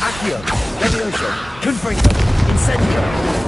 Accio, Levioso, Confringo, Incendio!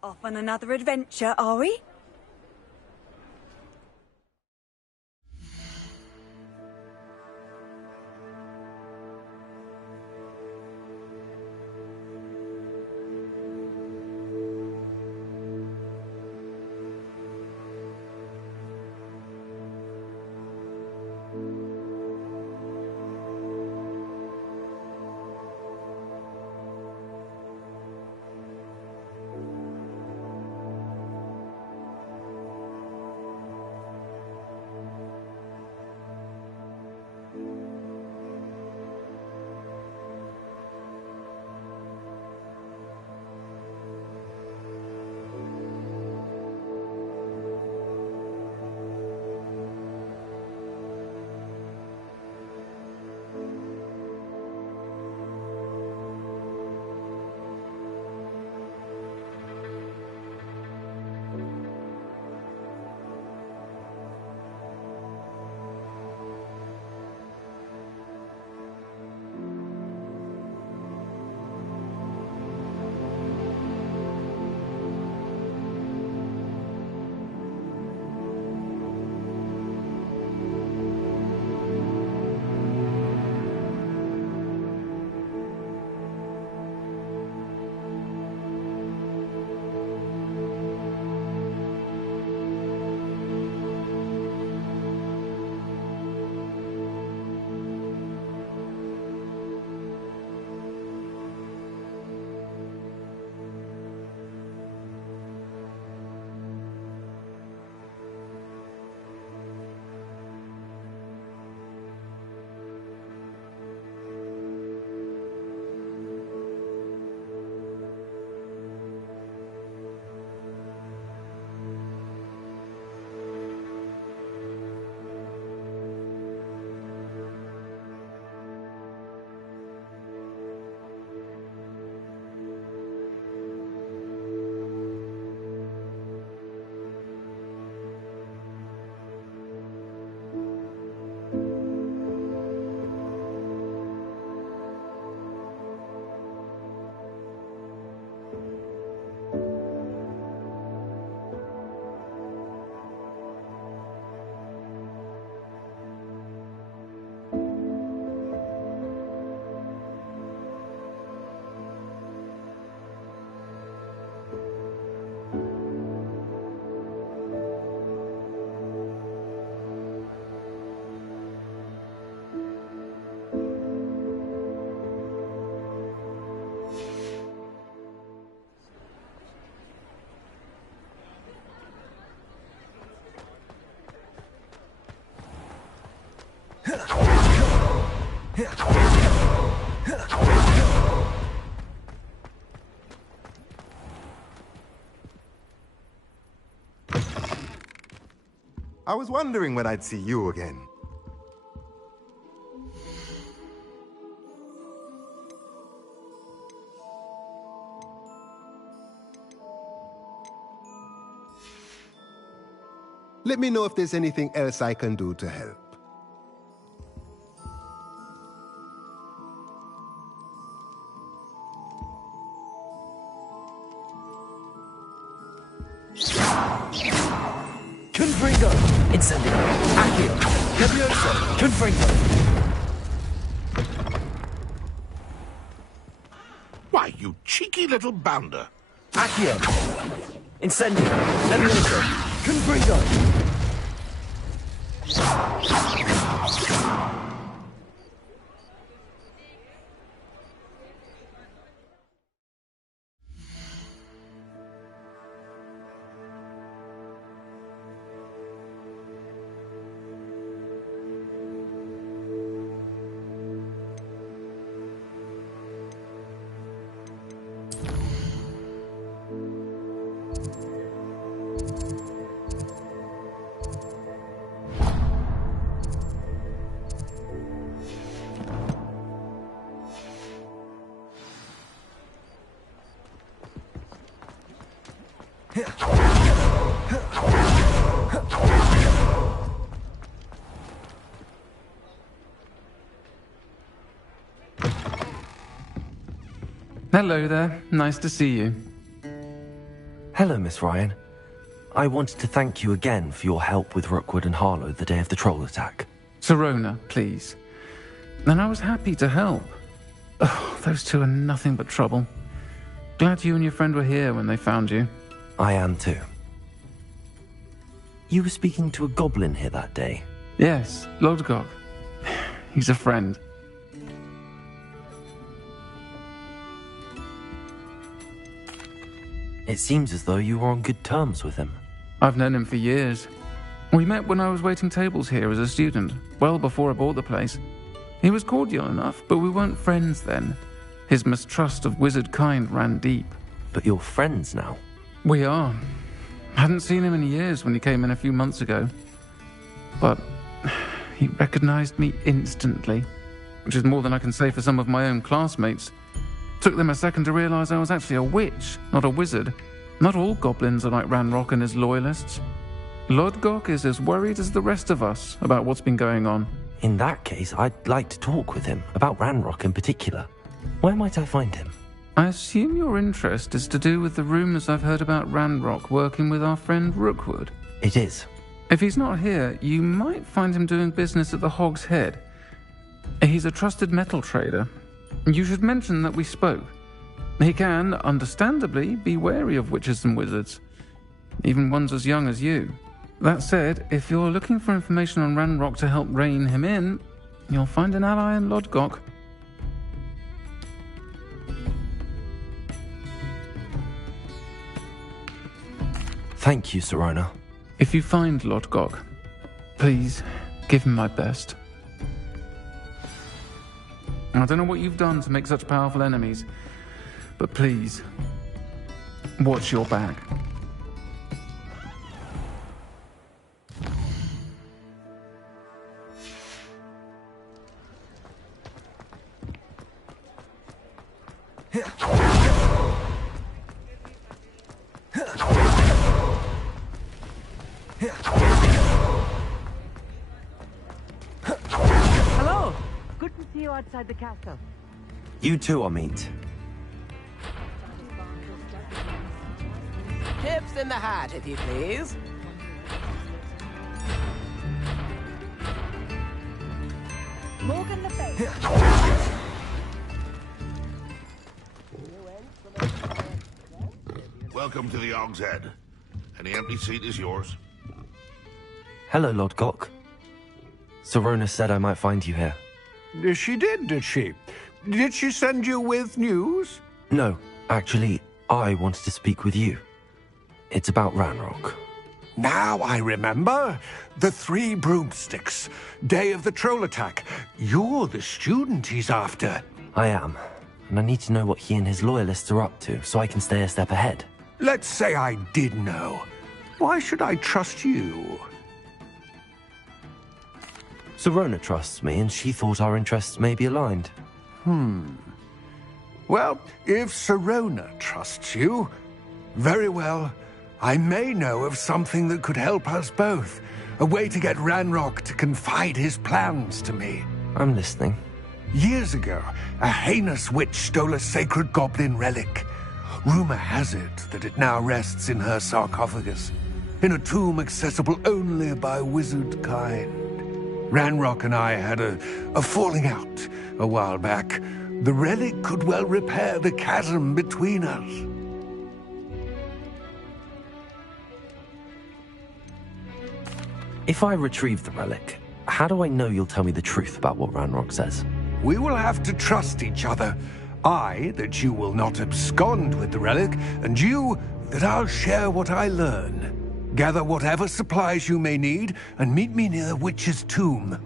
Off on another adventure, are we? I was wondering when I'd see you again. Let me know if there's anything else I can do to help. Confringo! Incendio! Accio! Levioso! Confringo! Why, you cheeky little bounder. Accio! Incendio! Levioso! Confringo! Hello there. Nice to see you. Hello, Miss Ryan. I wanted to thank you again for your help with Rookwood and Harlow the day of the troll attack. Sirona, please. And I was happy to help. Oh, those two are nothing but trouble. Glad you and your friend were here when they found you. I am too. You were speaking to a goblin here that day. Yes, Lodgok. He's a friend. It seems as though you were on good terms with him. I've known him for years. We met when I was waiting tables here as a student, well before I bought the place. He was cordial enough, but we weren't friends then. His mistrust of wizard kind ran deep. But you're friends now? We are. Hadn't seen him in years when he came in a few months ago. But he recognized me instantly, which is more than I can say for some of my own classmates. Took them a second to realize I was actually a witch, not a wizard. Not all goblins are like Ranrock and his loyalists. Lodgok is as worried as the rest of us about what's been going on. In that case, I'd like to talk with him, about Ranrock in particular. Where might I find him? I assume your interest is to do with the rumors I've heard about Ranrock working with our friend Rookwood. It is. If he's not here, you might find him doing business at the Hog's Head. He's a trusted metal trader. You should mention that we spoke. He can, understandably, be wary of witches and wizards, even ones as young as you. That said, if you're looking for information on Ranrock to help rein him in, you'll find an ally in Lodgok. Thank you, Sirona. If you find Lodgok, please give him my best. I don't know what you've done to make such powerful enemies, but please, watch your back. Hello! Good to see you outside the castle. You too, Amit. Tips in the hat, if you please. Morgan the Face. Welcome to the Hog's Head. Any empty seat is yours. Hello, Lodgok. Sirona said I might find you here. She did she? Did she send you with news? No, actually, I wanted to speak with you. It's about Ranrock. Now I remember. The 3 broomsticks. Day of the troll attack. You're the student he's after. I am, and I need to know what he and his loyalists are up to so I can stay a step ahead. Let's say I did know. Why should I trust you? Serona trusts me, and she thought our interests may be aligned. Well, if Serona trusts you, very well. I may know of something that could help us both. A way to get Ranrock to confide his plans to me. I'm listening. Years ago, a heinous witch stole a sacred goblin relic. Rumor has it that it now rests in her sarcophagus, in a tomb accessible only by wizard kind. Ranrock and I had a falling out a while back. The relic could well repair the chasm between us. If I retrieve the relic, how do I know you'll tell me the truth about what Ranrock says? We will have to trust each other. I, that you will not abscond with the relic, and you, that I'll share what I learn. Gather whatever supplies you may need, and meet me near the witch's tomb.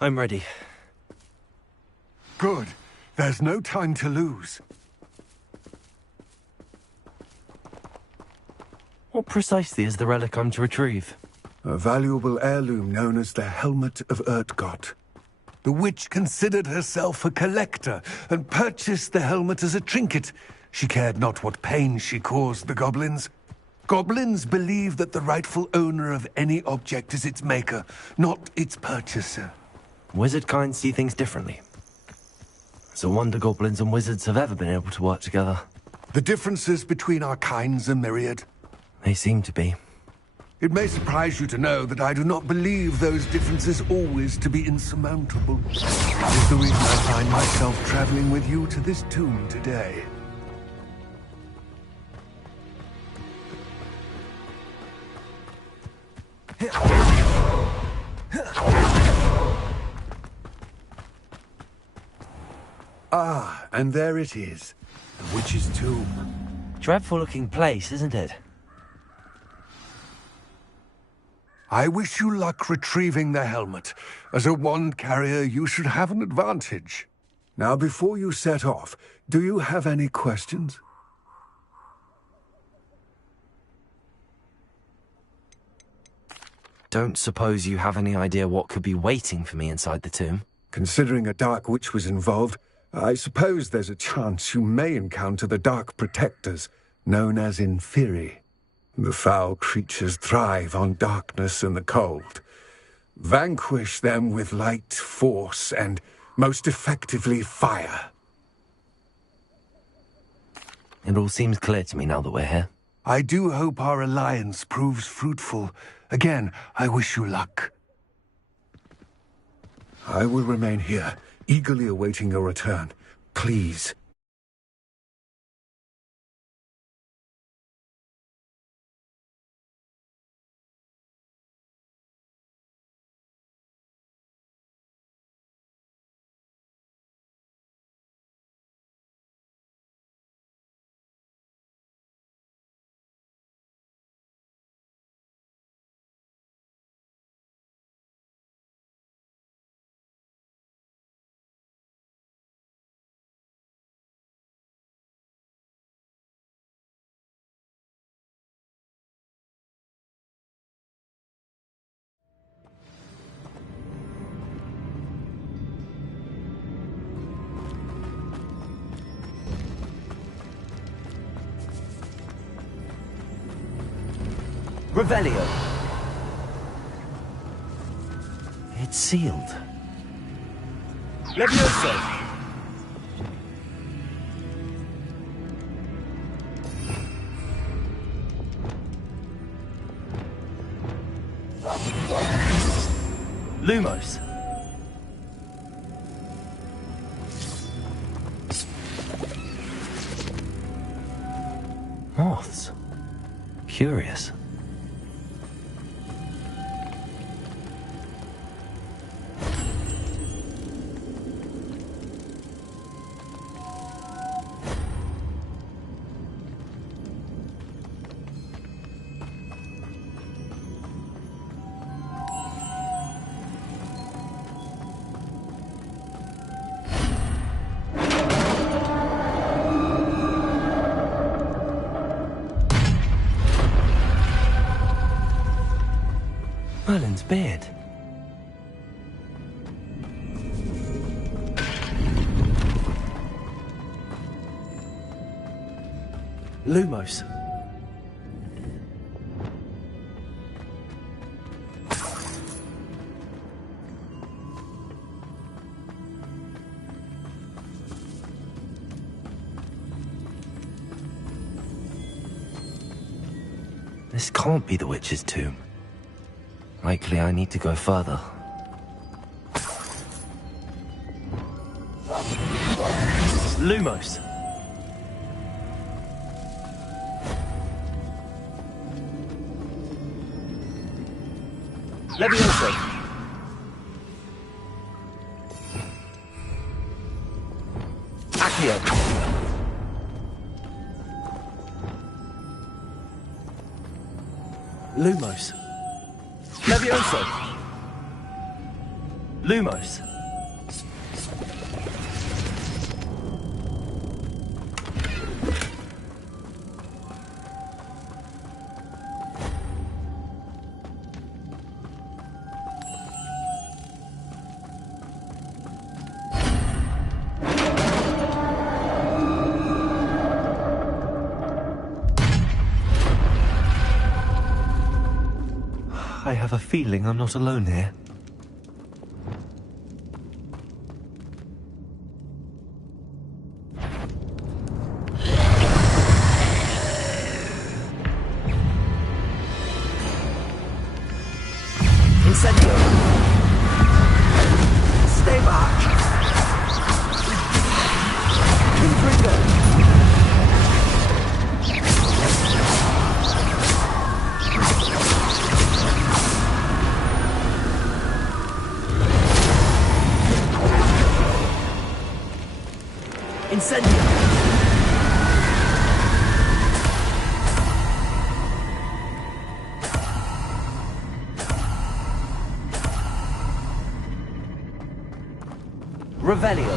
I'm ready. Good. There's no time to lose. What precisely is the relic I'm to retrieve? A valuable heirloom known as the Helmet of Urtgott. The witch considered herself a collector and purchased the helmet as a trinket. She cared not what pain she caused the goblins. Goblins believe that the rightful owner of any object is its maker, not its purchaser. Wizard kind see things differently. It's a wonder goblins and wizards have ever been able to work together. The differences between our kinds are myriad. They seem to be. It may surprise you to know that I do not believe those differences always to be insurmountable. That is the reason I find myself traveling with you to this tomb today. Ah, and there it is. The witch's tomb. Dreadful looking place, isn't it? I wish you luck retrieving the helmet. As a wand carrier, you should have an advantage. Now, before you set off, do you have any questions? Don't suppose you have any idea what could be waiting for me inside the tomb? Considering a dark witch was involved, I suppose there's a chance you may encounter the Dark Protectors, known as Inferi. The foul creatures thrive on darkness and the cold. Vanquish them with light, force, and, most effectively, fire. It all seems clear to me now that we're here. I do hope our alliance proves fruitful. Again, I wish you luck. I will remain here, eagerly awaiting your return. Please. Revelio. It's sealed. Levioso. Lumos. Moths. Curious. Merlin's beard. Lumos. This can't be the witch's tomb. Likely I need to go further. Lumos. Levioso. Accio. Lumos. Levioso. Lumos. I have a feeling I'm not alone here. Incendio! Stay back! Confringo! Incendio! Revelio.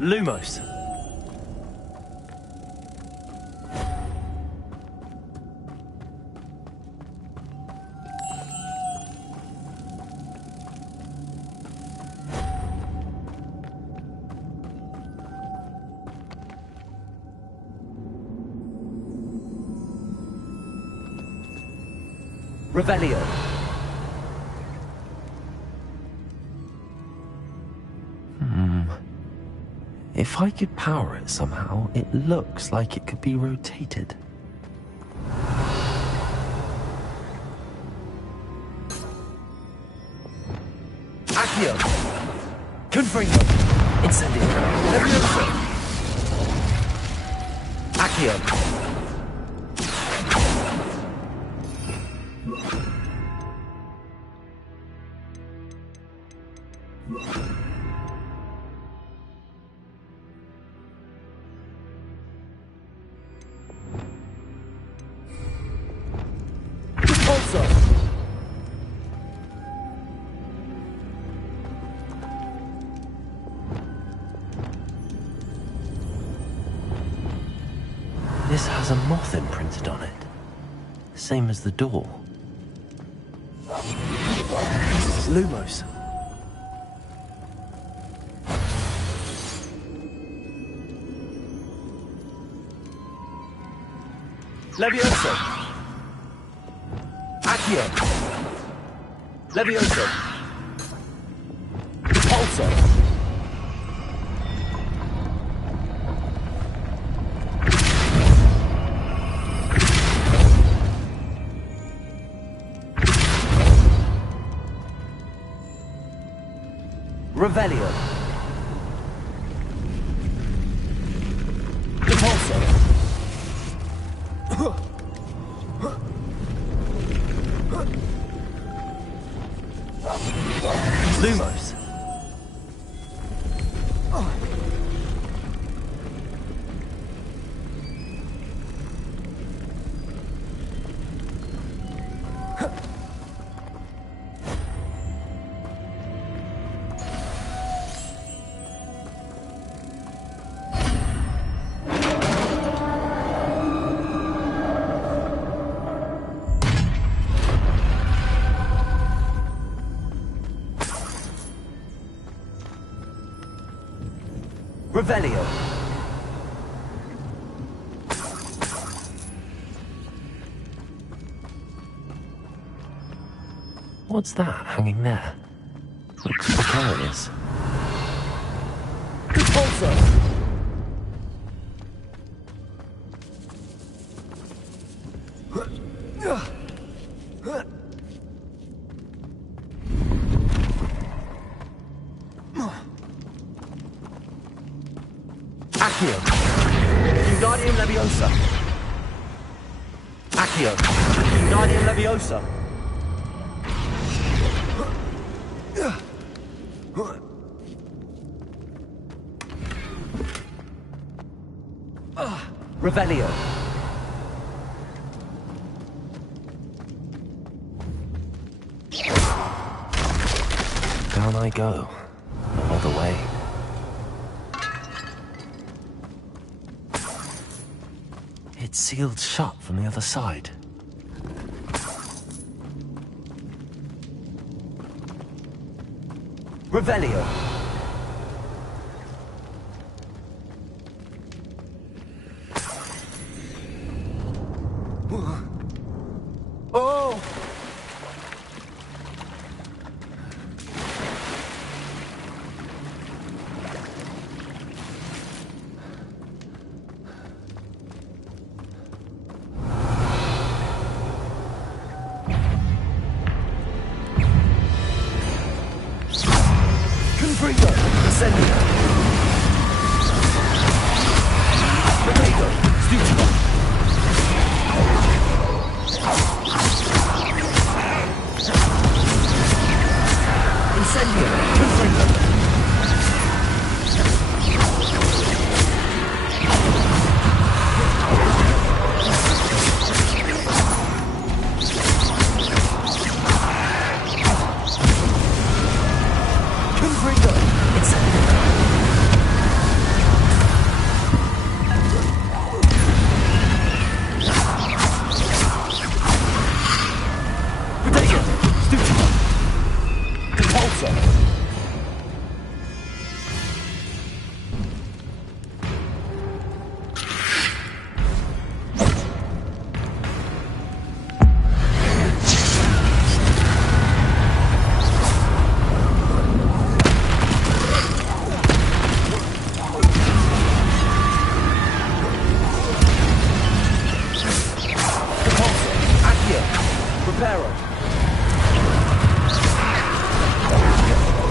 Lumos. Revelio. If I could power it somehow, it looks like it could be rotated. Accio. Confringo. Incendio. Levioso. Accio. Also. This has a moth imprinted on it. Same as the door. Lumos. Levioso. Accio. Levioso. Also. Revelio. Revelio. What's that hanging there? Looks precarious. Repulsor. Accio. Wingardium Leviosa. Accio. Wingardium Leviosa. Revelio. Down I go. No other way. It's sealed shut from the other side. Revelio. Oh! Confringo! Incendio! Potato! Stupid! Incendio! Confringo!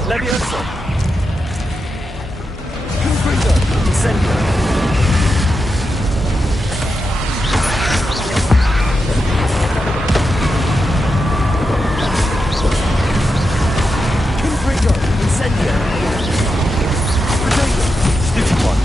Leviosa! Confringo! Incendio! Confringo! Incendio! Potato! Stupid one!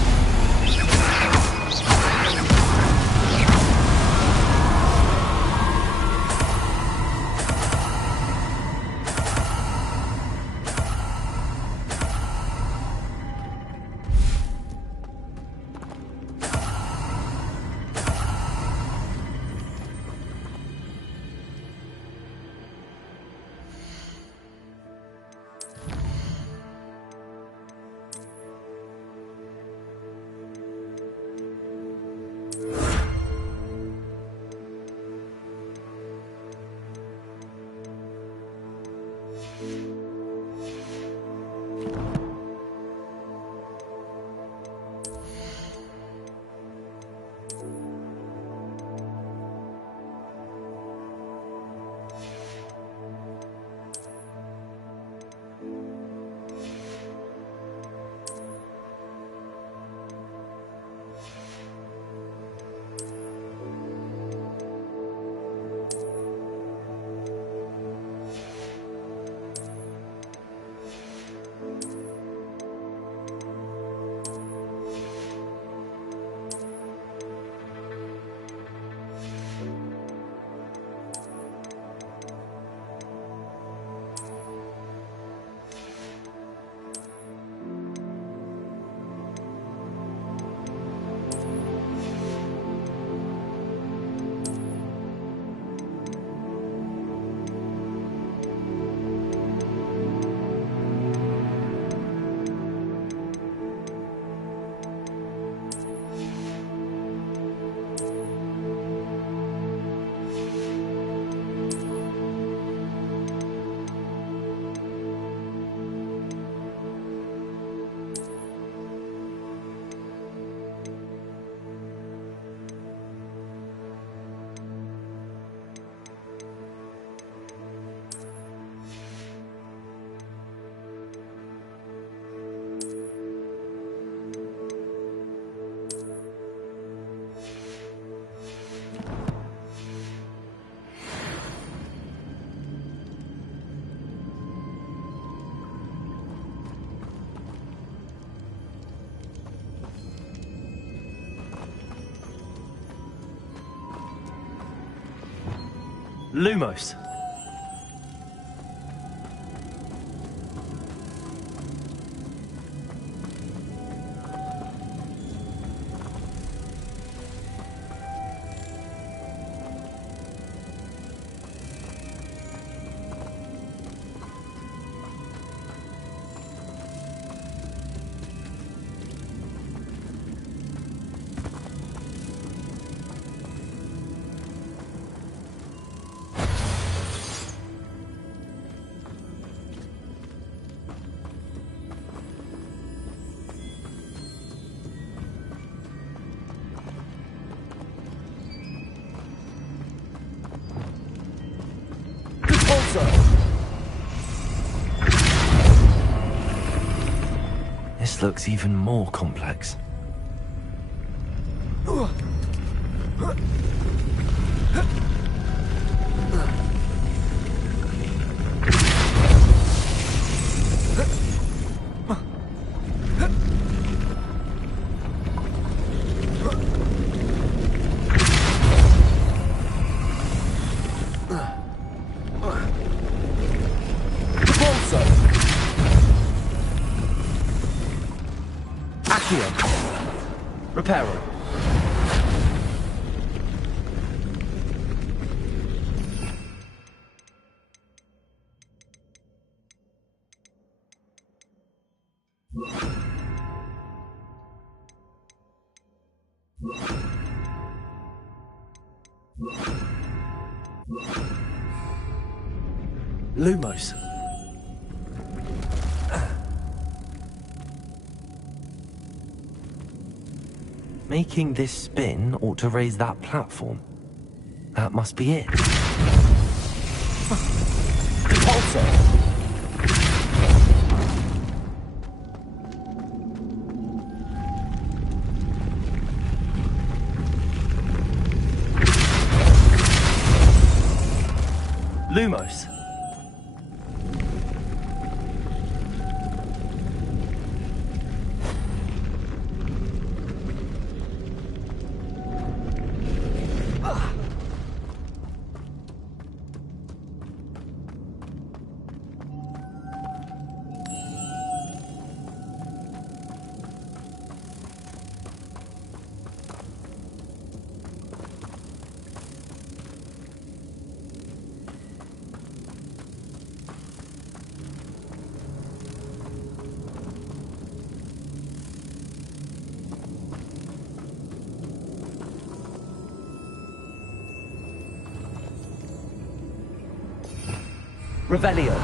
Lumos. This looks even more complex. Reparo. Lumos. Making this spin ought to raise that platform. That must be it. Repulsor! Lumos. Revelio.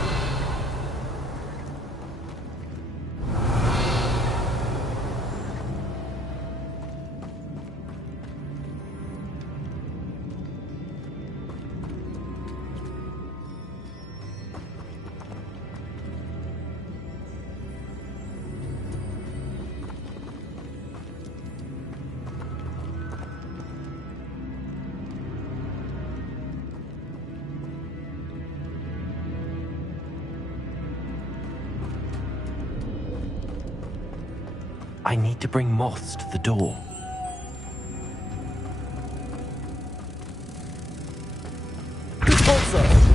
I need to bring moths to the door. Repulsor!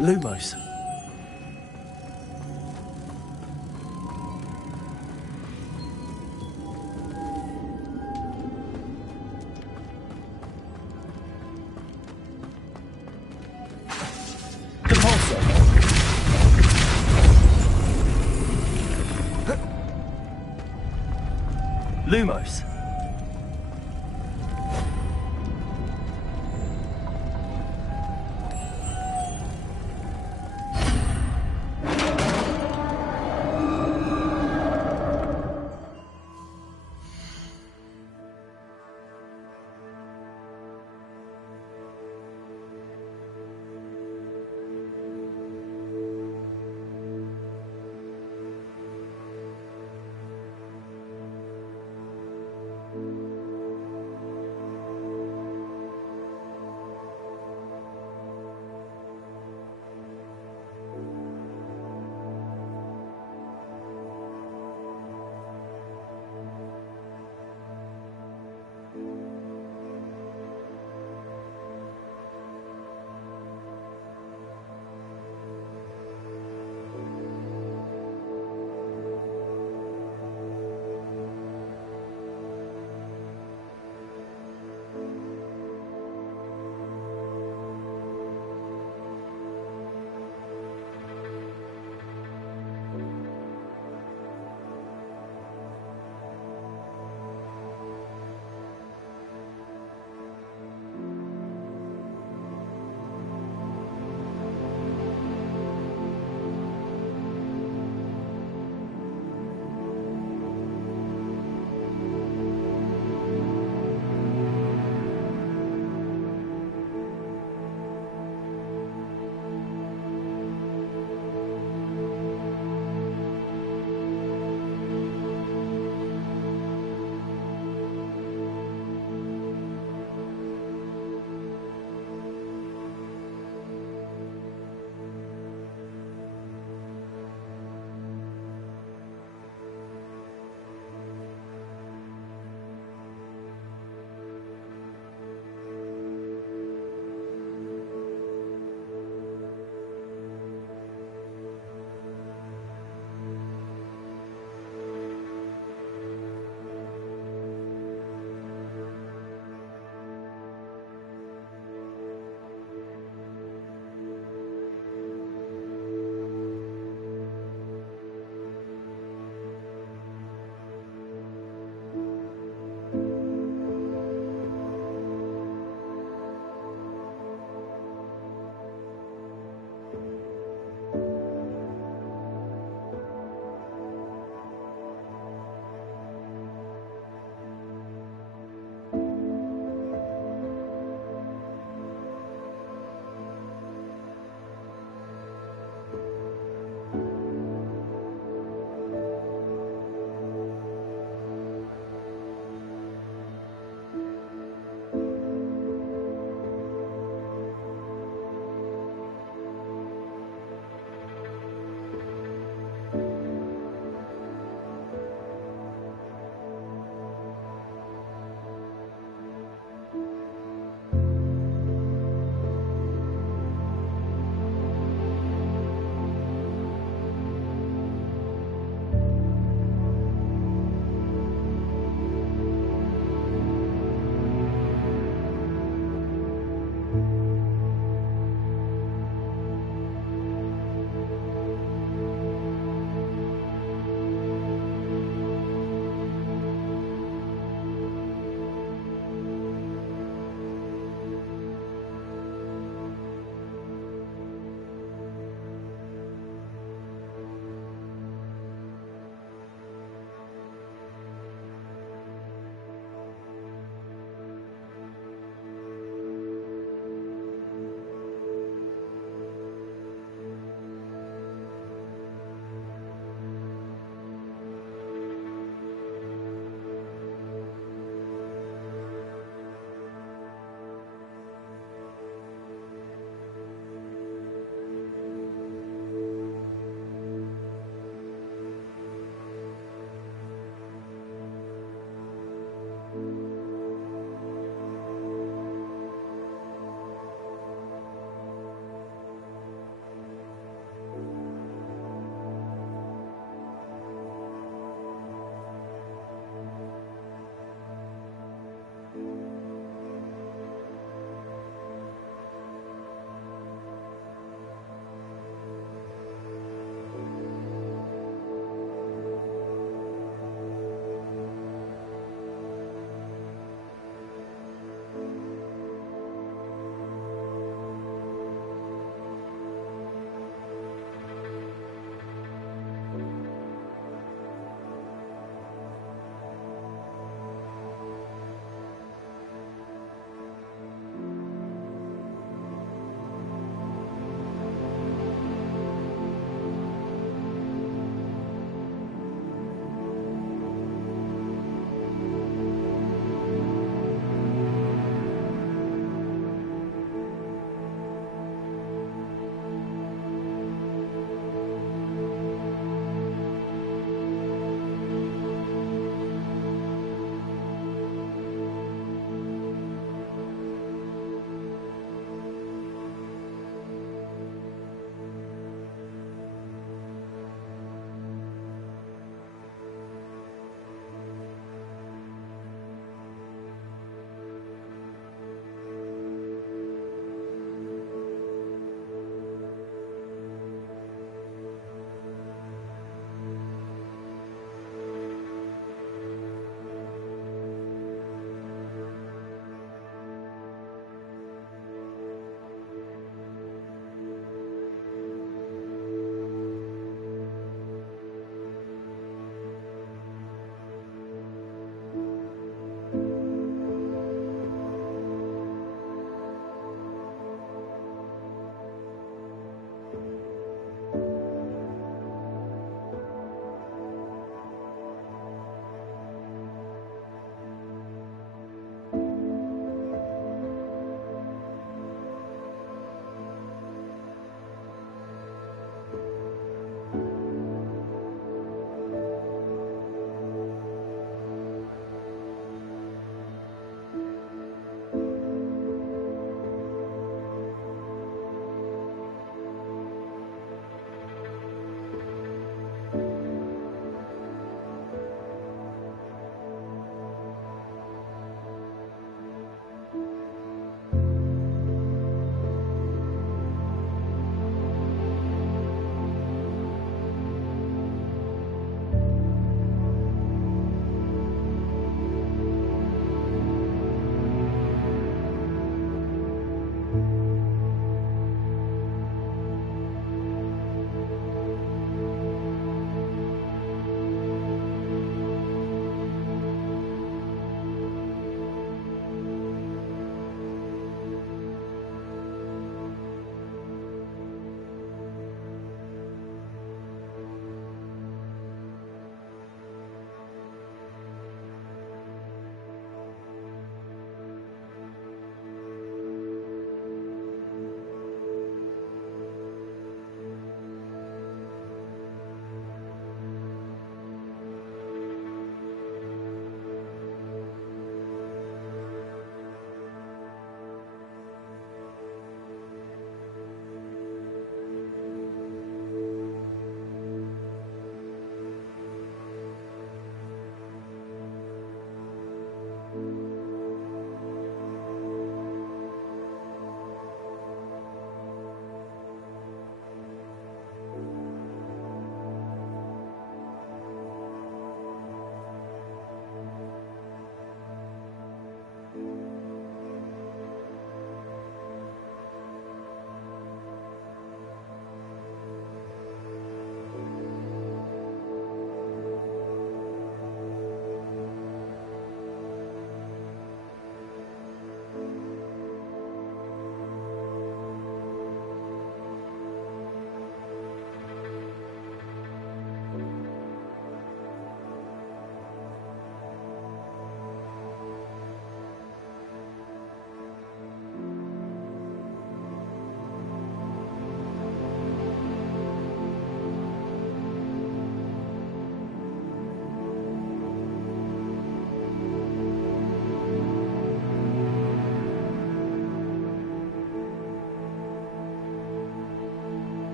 Lumos. Lumos.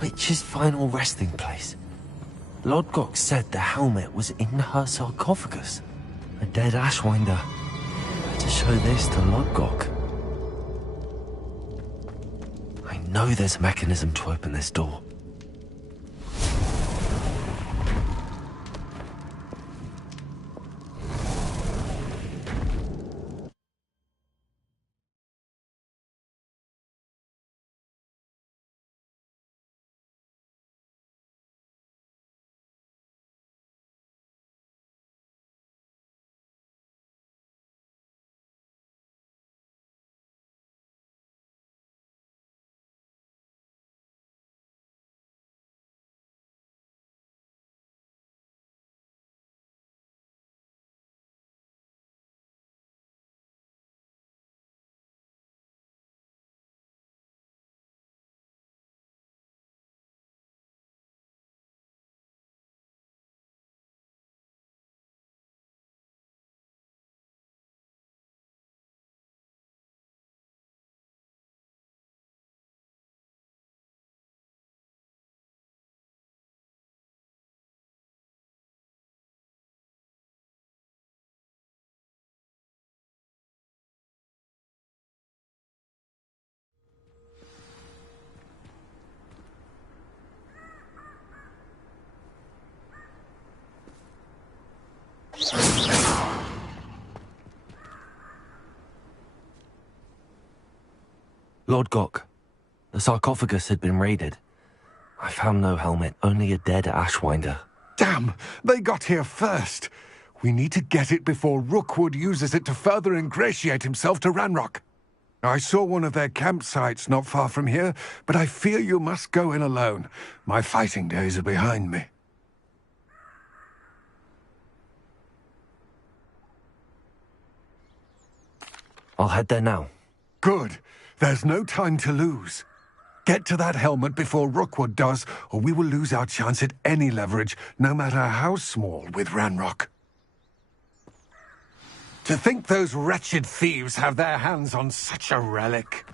witch's final resting place. Lodgok said the helmet was in her sarcophagus. A dead Ashwinder. To show this to Lodgok. I know there's a mechanism to open this door. Lodgok, the sarcophagus had been raided. I found no helmet, only a dead Ashwinder. Damn! They got here first. We need to get it before Rookwood uses it to further ingratiate himself to Ranrock. I saw one of their campsites not far from here, but I fear you must go in alone. My fighting days are behind me. I'll head there now. Good. There's no time to lose. Get to that helmet before Rookwood does, or we will lose our chance at any leverage, no matter how small, with Ranrock. To think those wretched thieves have their hands on such a relic.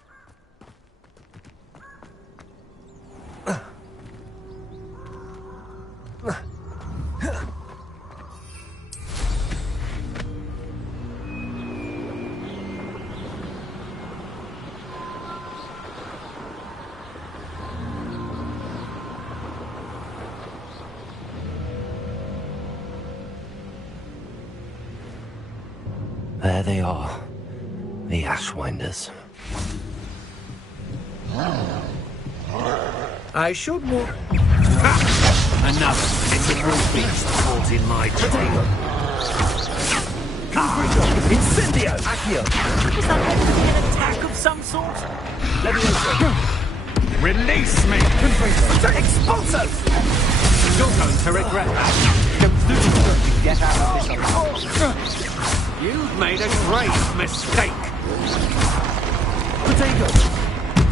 There they are, the Ashwinders. I should move. Another little beast caught in my potato. Incendio! Accio! Was that meant to be an attack of some sort? Levioso! Release me! Expulso! You're going to regret that. Get out of this. You've made a grave mistake. Potato!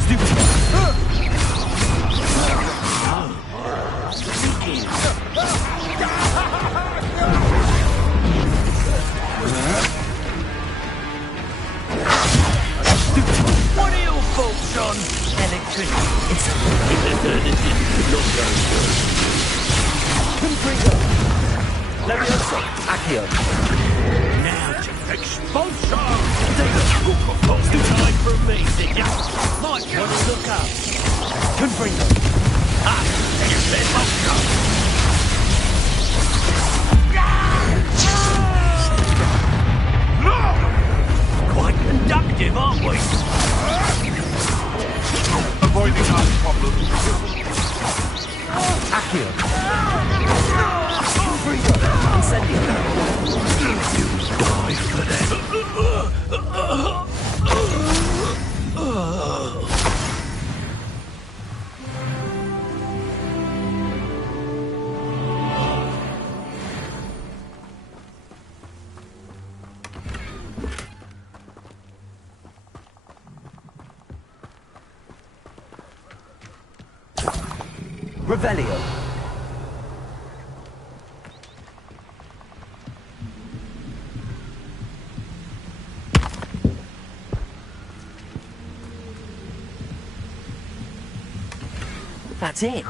Stupid! What are your faults, John? Electricity. It's Confringo! Levioso! Accio! now to Expulsion! Potato! Stupid time from me, did ya? Might want to look up. Confringo! Quite conductive, aren't we? Avoiding our problems. Accio! Confringo! Incendio! You die for them. Revelio! That's it.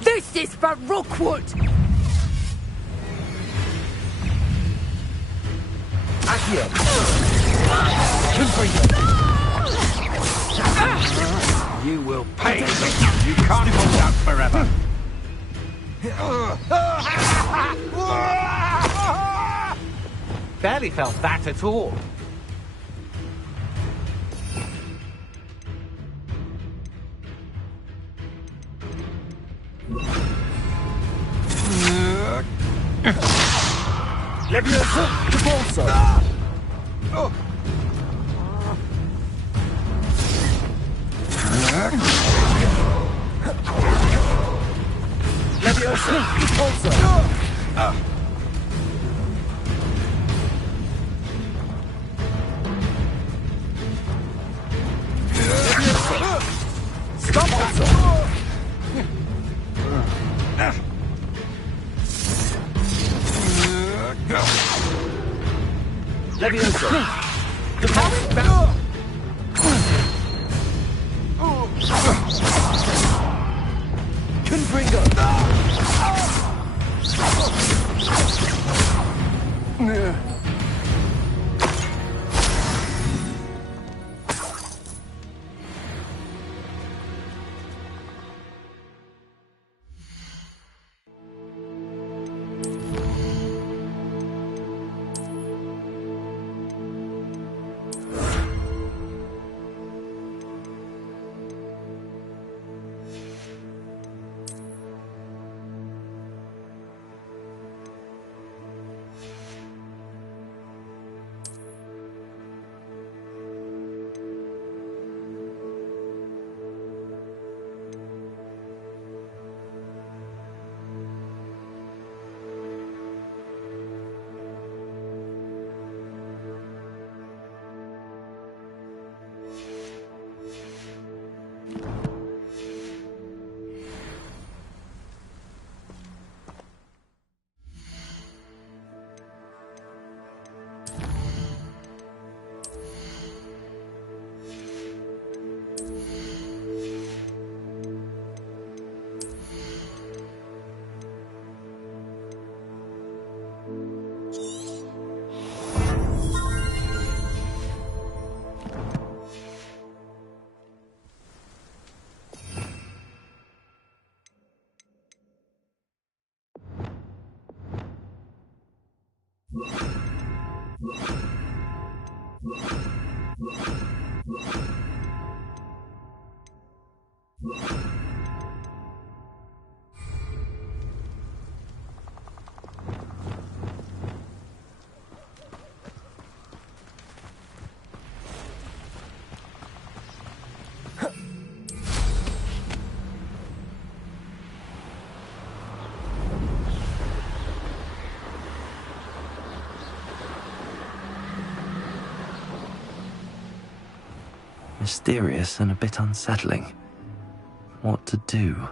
This is for Rookwood! Accio! You will pay. You can't hold out forever. Barely felt that at all. Leviosa! Repulsor! Leviosa! Repulsor! Stop also! Leviosa! The power bound! Confringo! Mysterious and a bit unsettling. What to do?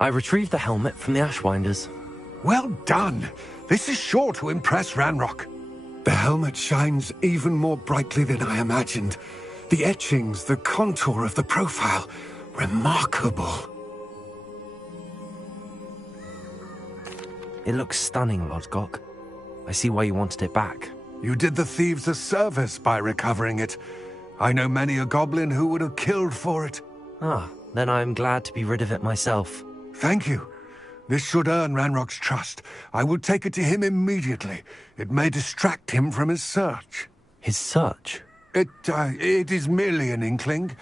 I retrieved the helmet from the Ashwinders. Well done. This is sure to impress Ranrock. The helmet shines even more brightly than I imagined. The etchings, the contour of the profile. Remarkable. It looks stunning, Lodgok. I see why you wanted it back. You did the thieves a service by recovering it. I know many a goblin who would have killed for it. Ah, then I'm glad to be rid of it myself. Thank you. This should earn Ranrock's trust. I will take it to him immediately. It may distract him from his search. His search? It is merely an inkling.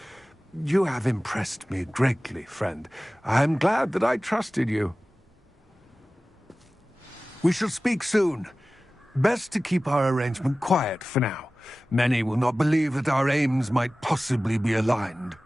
You have impressed me greatly, friend. I am glad that I trusted you. We shall speak soon. Best to keep our arrangement quiet for now. Many will not believe that our aims might possibly be aligned.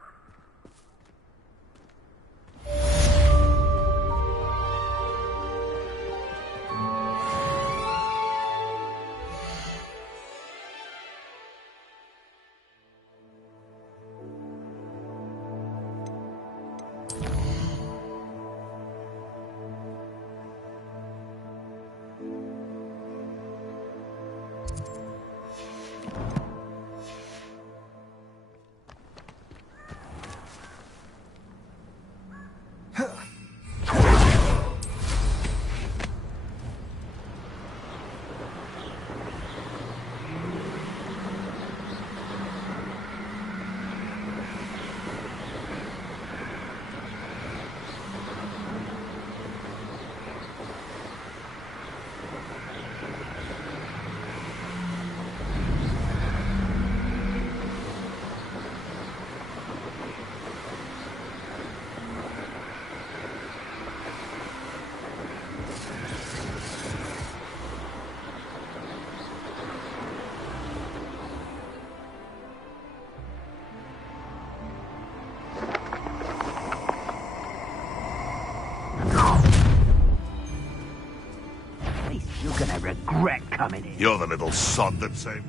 coming in. You're the little sod that saved.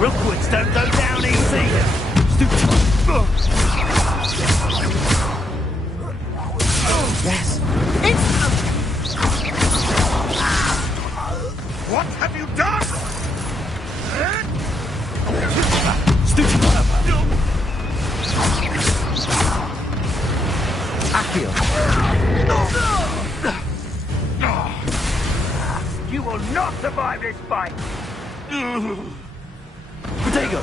Rookwoods don't go down easy. Yes. What have you done? Accio. You will not survive this fight. Protego.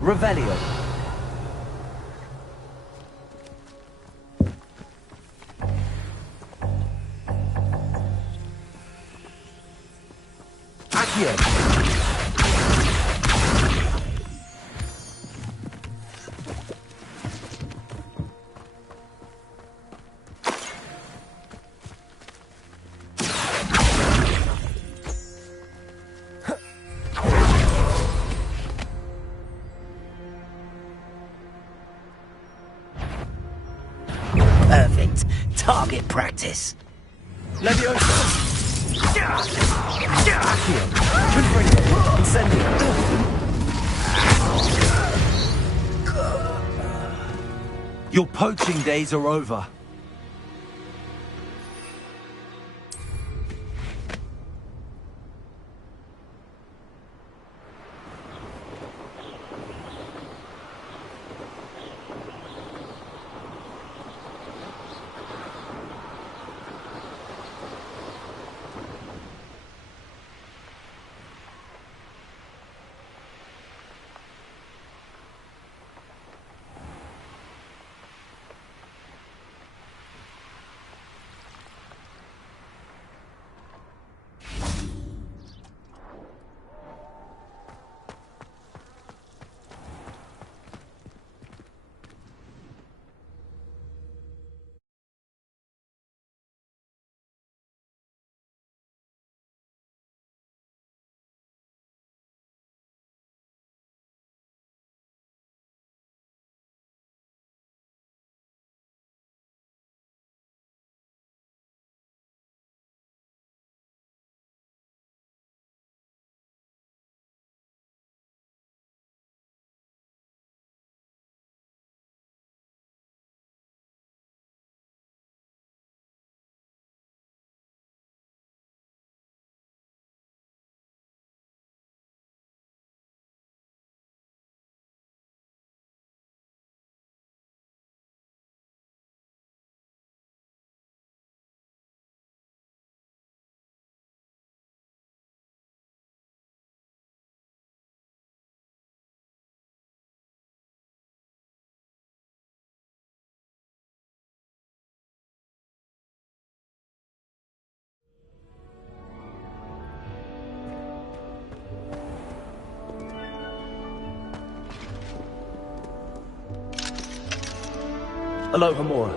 Revelio. Accio. Perfect. Target practice. Leviosa. Accio. Confringo. Incendio. Your poaching days are over. Alohomora.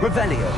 Revelio.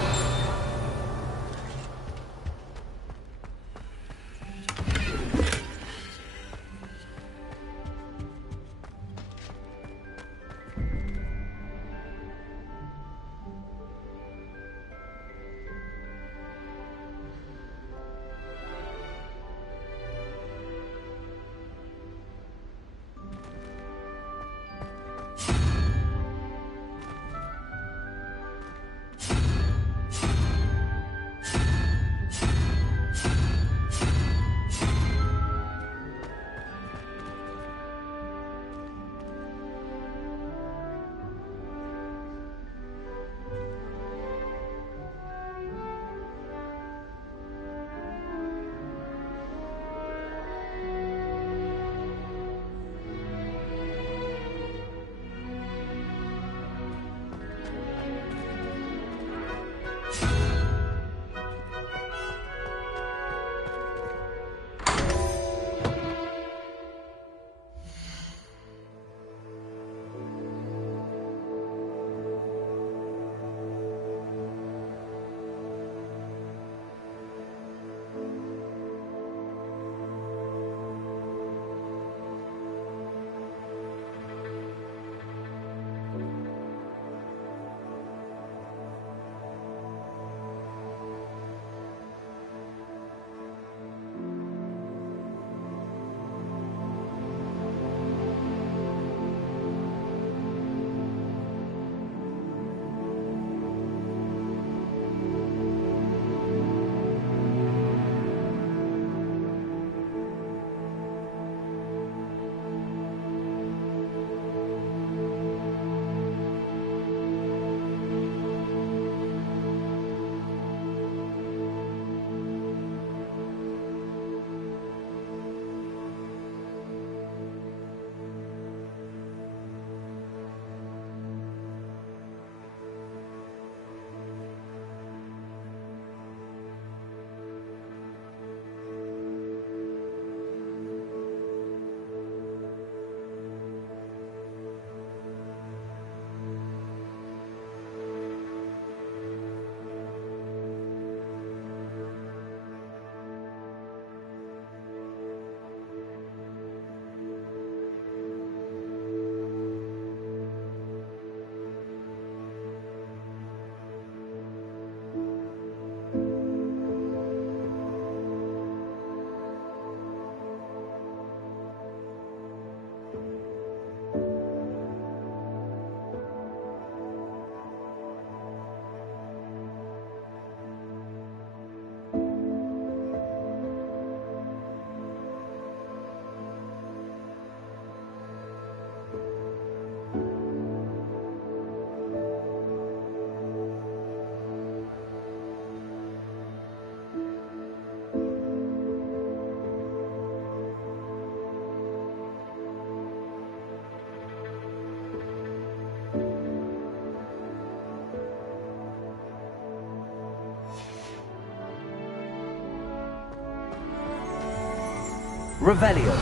Revelio.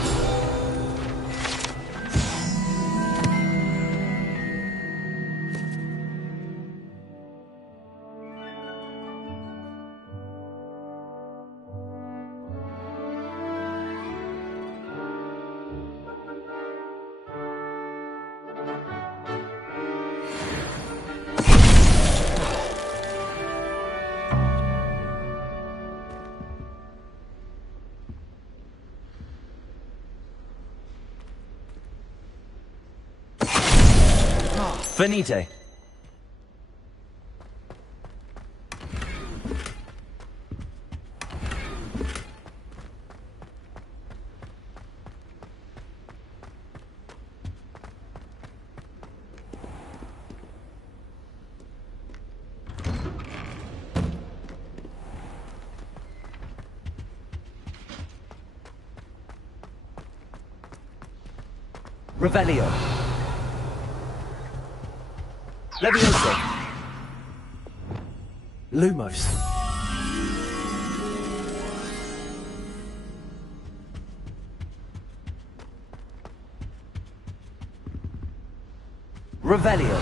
Finite. Revelio. Levioso. Lumos. Revelio.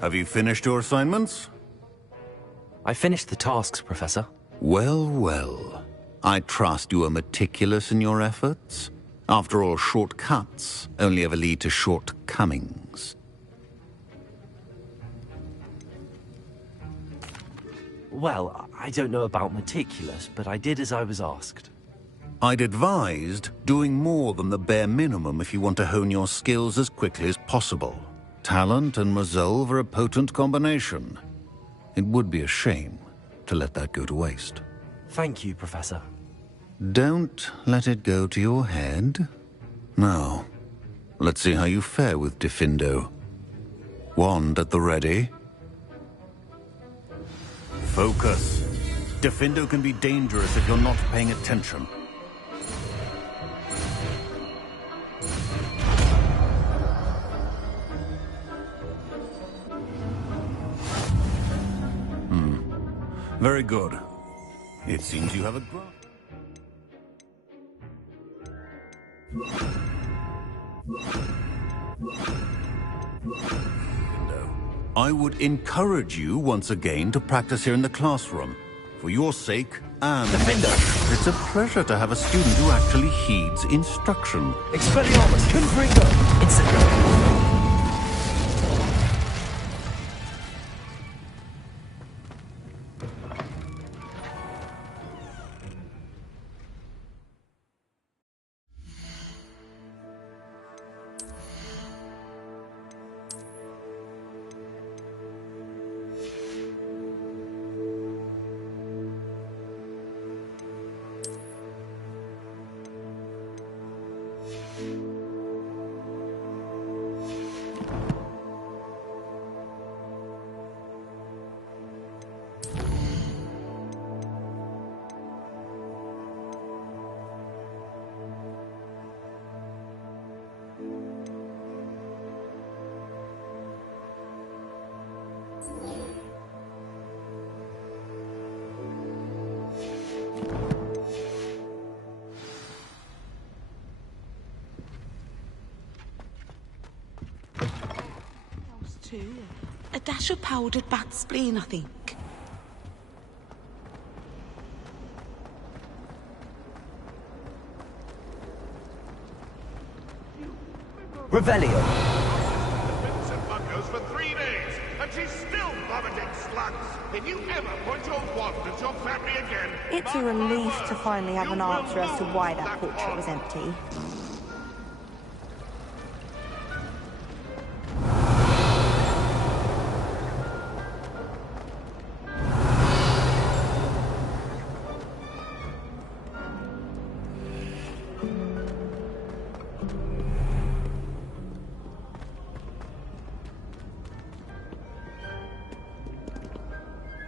Have you finished your assignments? I finished the tasks, Professor. Well, well. I trust you are meticulous in your efforts. After all, shortcuts only ever lead to shortcomings. Well, I don't know about meticulous, but I did as I was asked. I'd advised doing more than the bare minimum if you want to hone your skills as quickly as possible. Talent and resolve are a potent combination. It would be a shame to let that go to waste. Thank you, Professor. Don't let it go to your head. Now, let's see how you fare with Diffindo. Wand at the ready. Focus. Diffindo can be dangerous if you're not paying attention. Very good. It seems you have a grasp. I would encourage you once again to practice here in the classroom. For your sake and... Defender! It's a pleasure to have a student who actually heeds instruction. Expelliarmus! Confringo! Instantly! A dash of powdered bat spleen, I think. Revelio. Been for 3 days, and she's still vomiting slugs! If you ever point your wand at your family again... It's a relief to finally have an answer as to why that portrait was empty.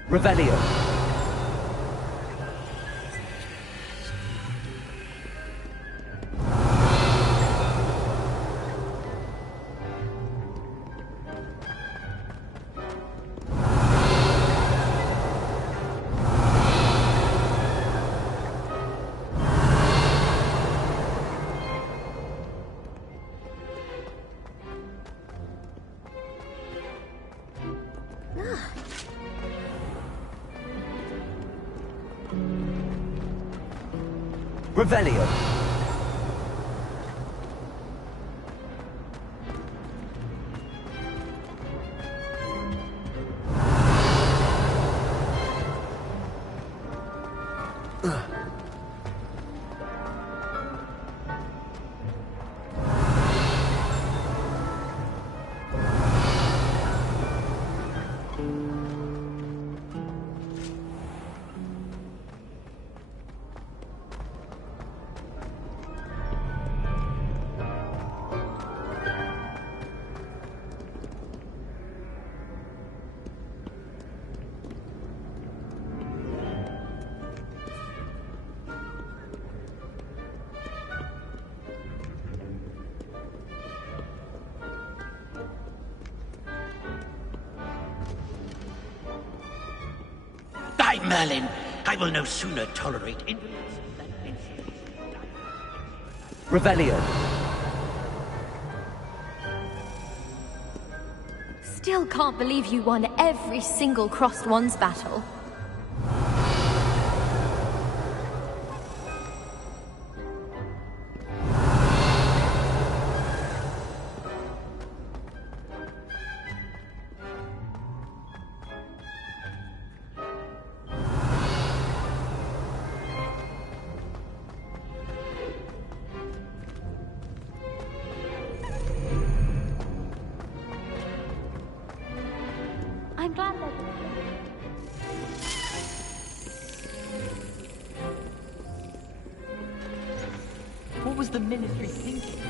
Revelio. Revelio. By Merlin, I will no sooner tolerate indolence than mention. Revelio. Still can't believe you won every single Crossed Wands battle. I'm glad that... What was the ministry thinking?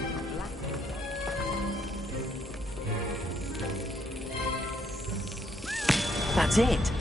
That's it.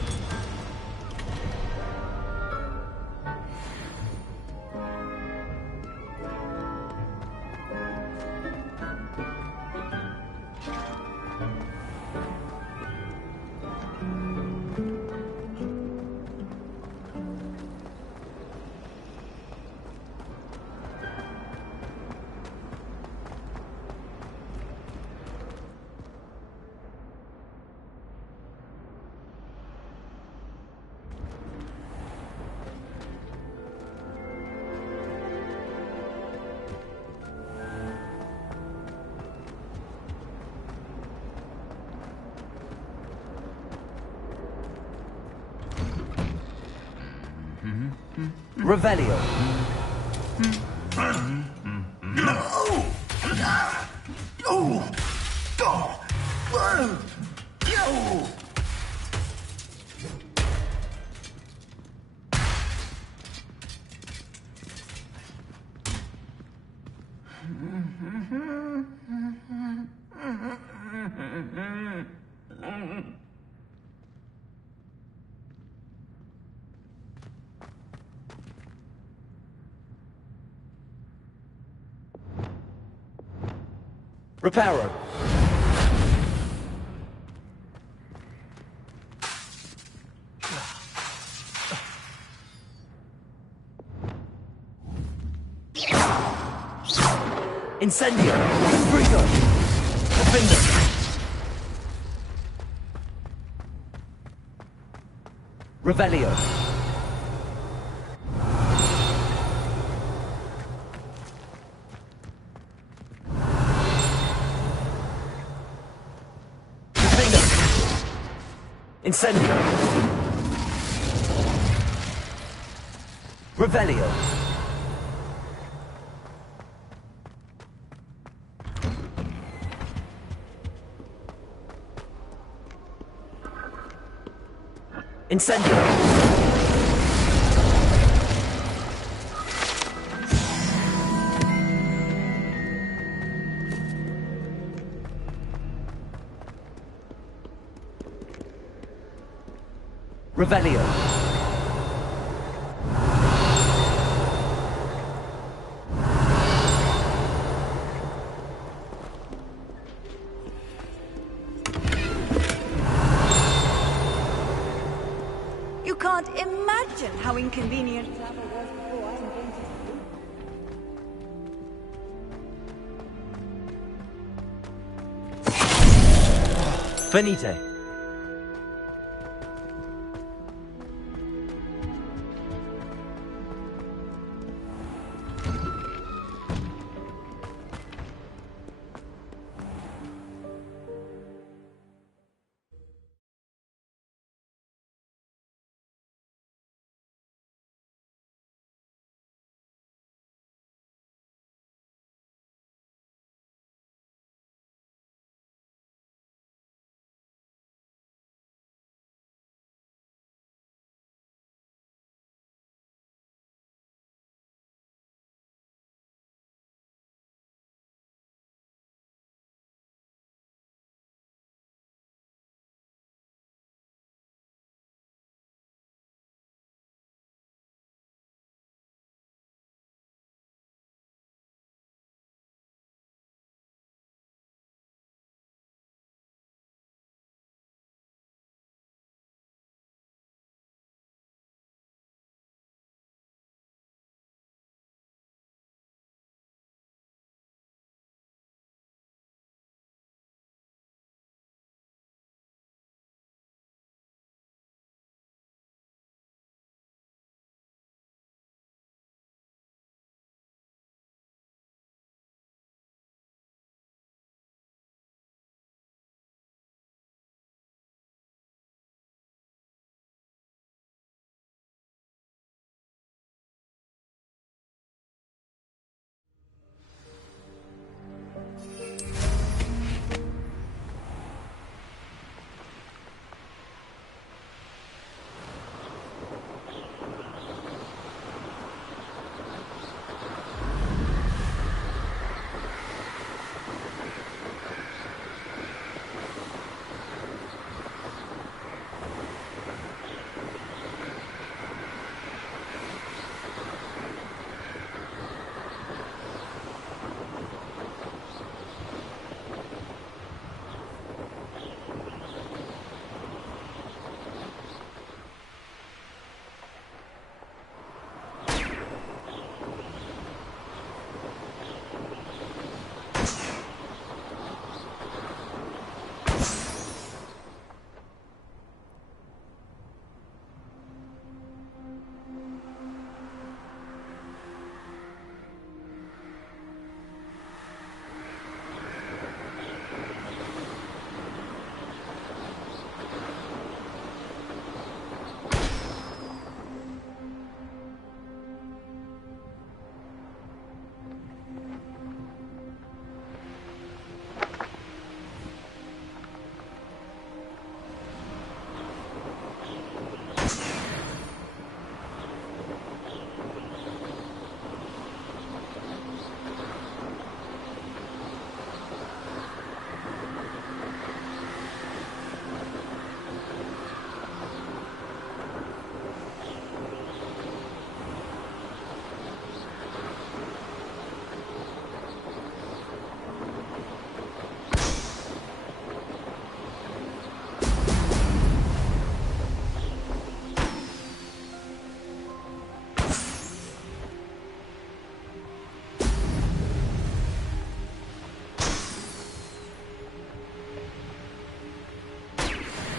Revelio. Reparo. Incendio. Sprinkler. Defender. Revelio. Incendio. Revelio. Incendio. Revelio. You can't imagine how inconvenient travel was before I invented. Finite.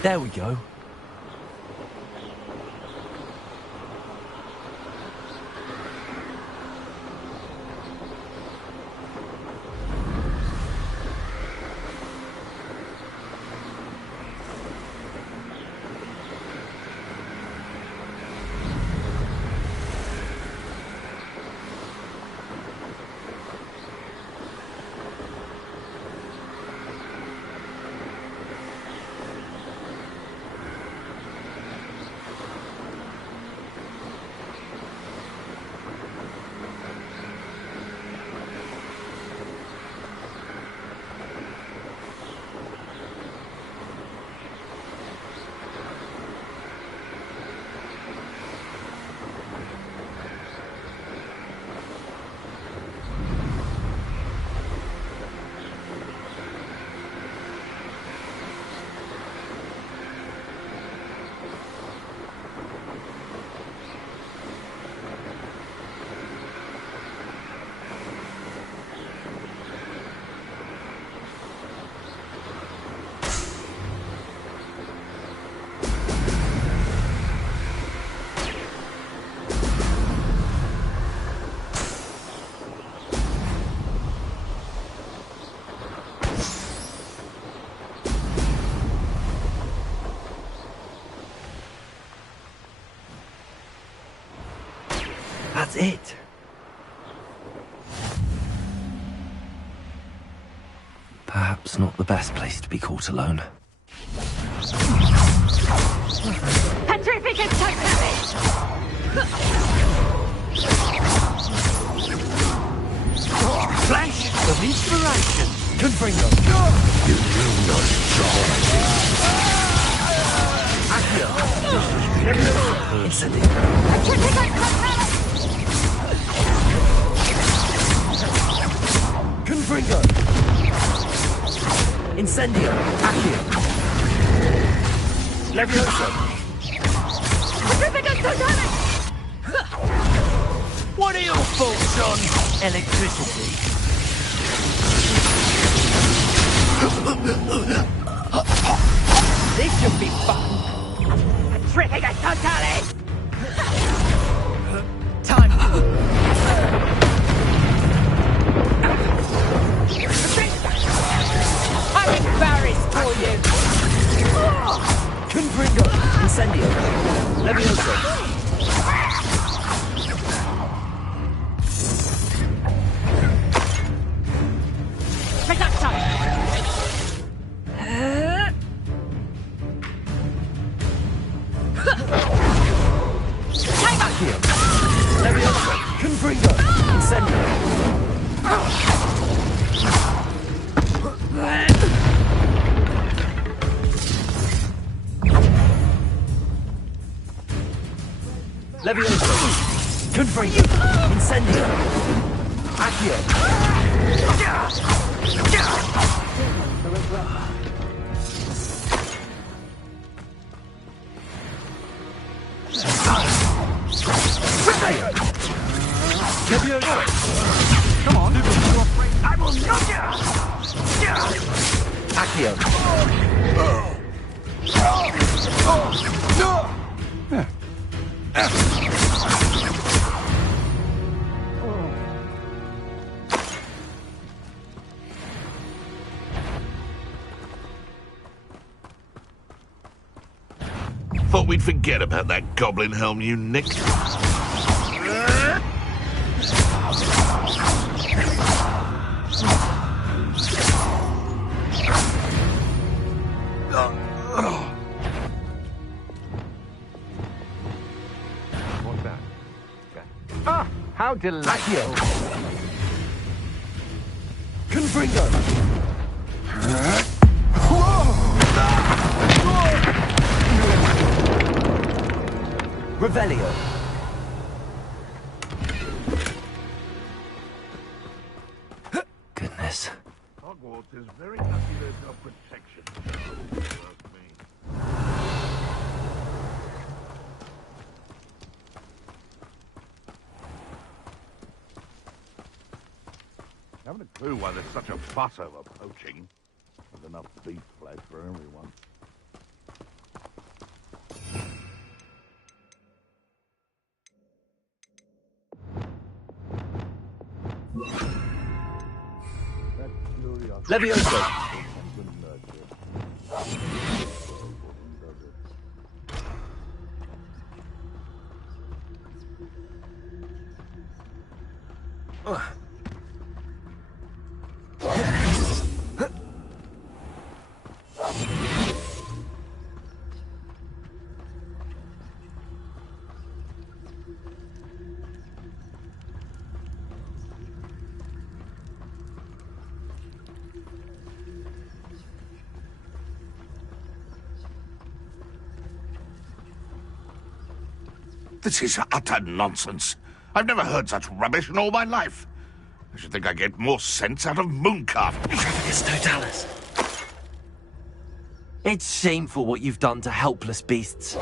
There we go. That's it. Perhaps not the best place to be caught alone. Petrificus totalis! Flash of inspiration. Confringo! You will not Accio! Incendio! Petrificus totalis! Confringo! Incendio! Accio! Levioso! Petrificus totalis! What are your thoughts on electricity? This should be fun. Petrificus totalis! Time. I'm embarrassed for you. Confringo! Incendio! Levioso! Reducto! Accio! Levioso! Confringo! Incendio! Levioso! Confringo! Incendio! Accio! Levioso! Come on, you're afraid I will not. Accio! Thought we'd forget about that goblin helm you nicked. What's that? Ah, how delightful. Confringo! Revelio! Goodness. Hogwarts is very lucky there's no protection. Trust me. I haven't a clue why there's such a fuss over poaching. There's enough beef flesh for everyone. Levioso! This is utter nonsense. I've never heard such rubbish in all my life. I should think I get more sense out of mooncarving. Petrificus totalis! It's shameful what you've done to helpless beasts.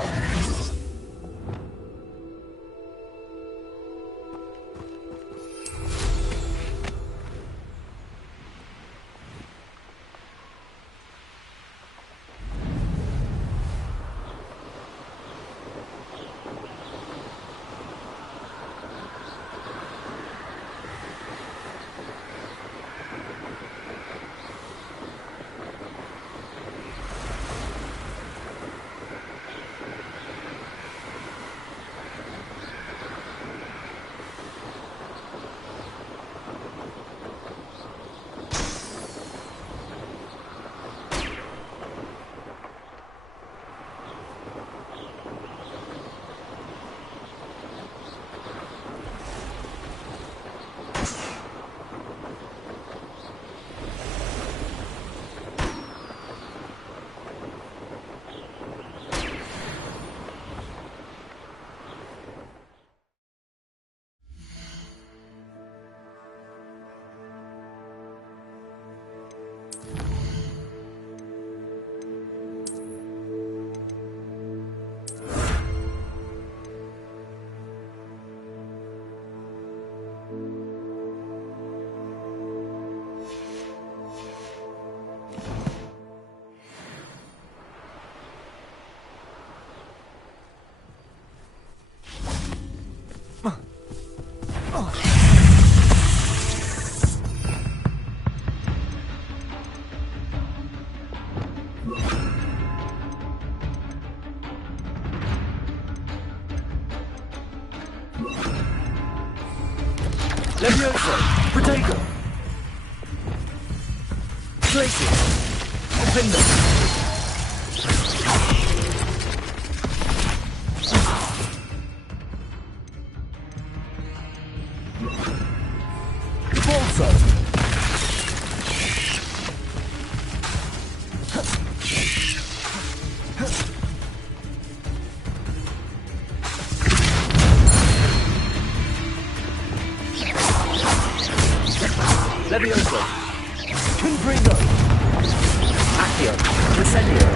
Levioso! Protego! Glacius! Defender! Balsa! Levioso! Confringo! Accio! Incendio!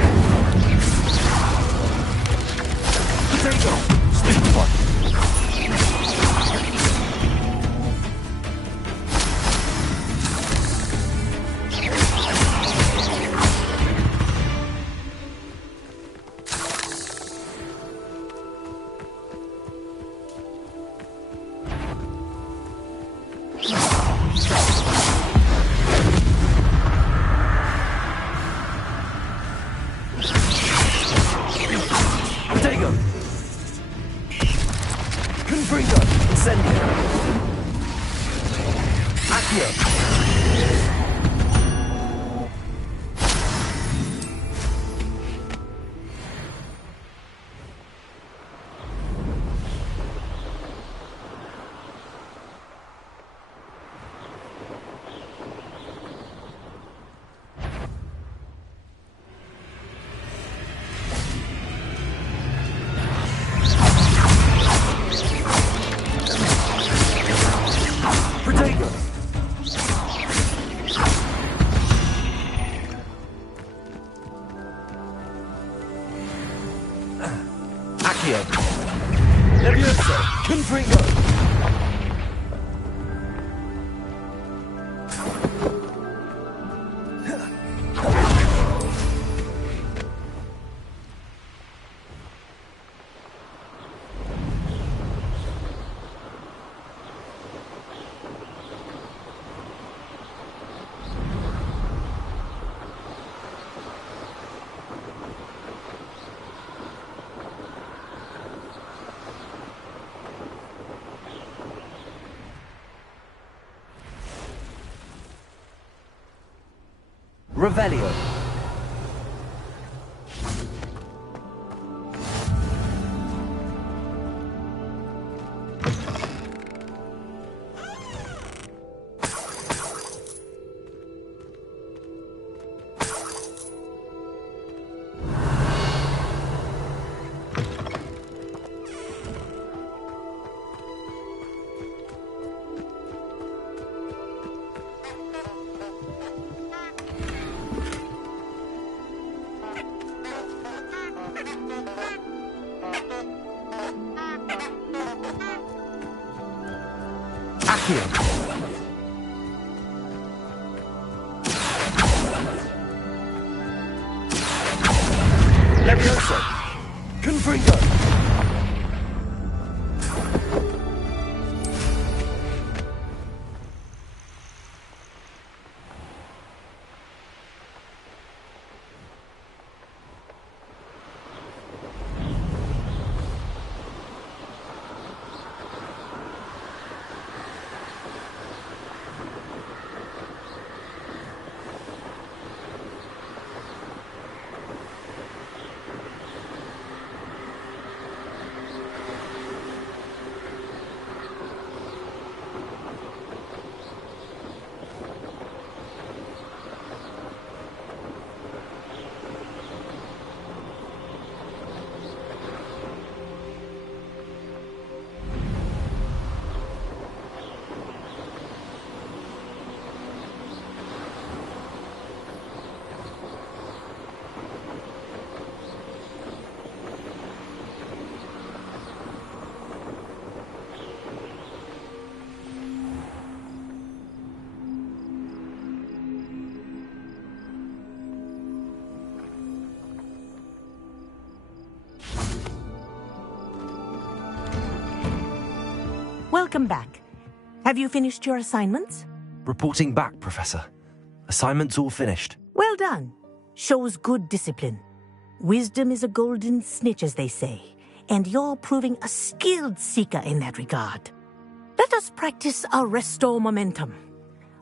Potato! Split one! Potato! Confringo! Incendio! Accio! Protego! Accio! Levioso! Confringo! Revelio. Accio. Levioso. Confringo. Welcome back. Have you finished your assignments? Reporting back, Professor. Assignment's all finished. Well done. Shows good discipline. Wisdom is a golden snitch, as they say, and you're proving a skilled seeker in that regard. Let us practice Arresto Momentum.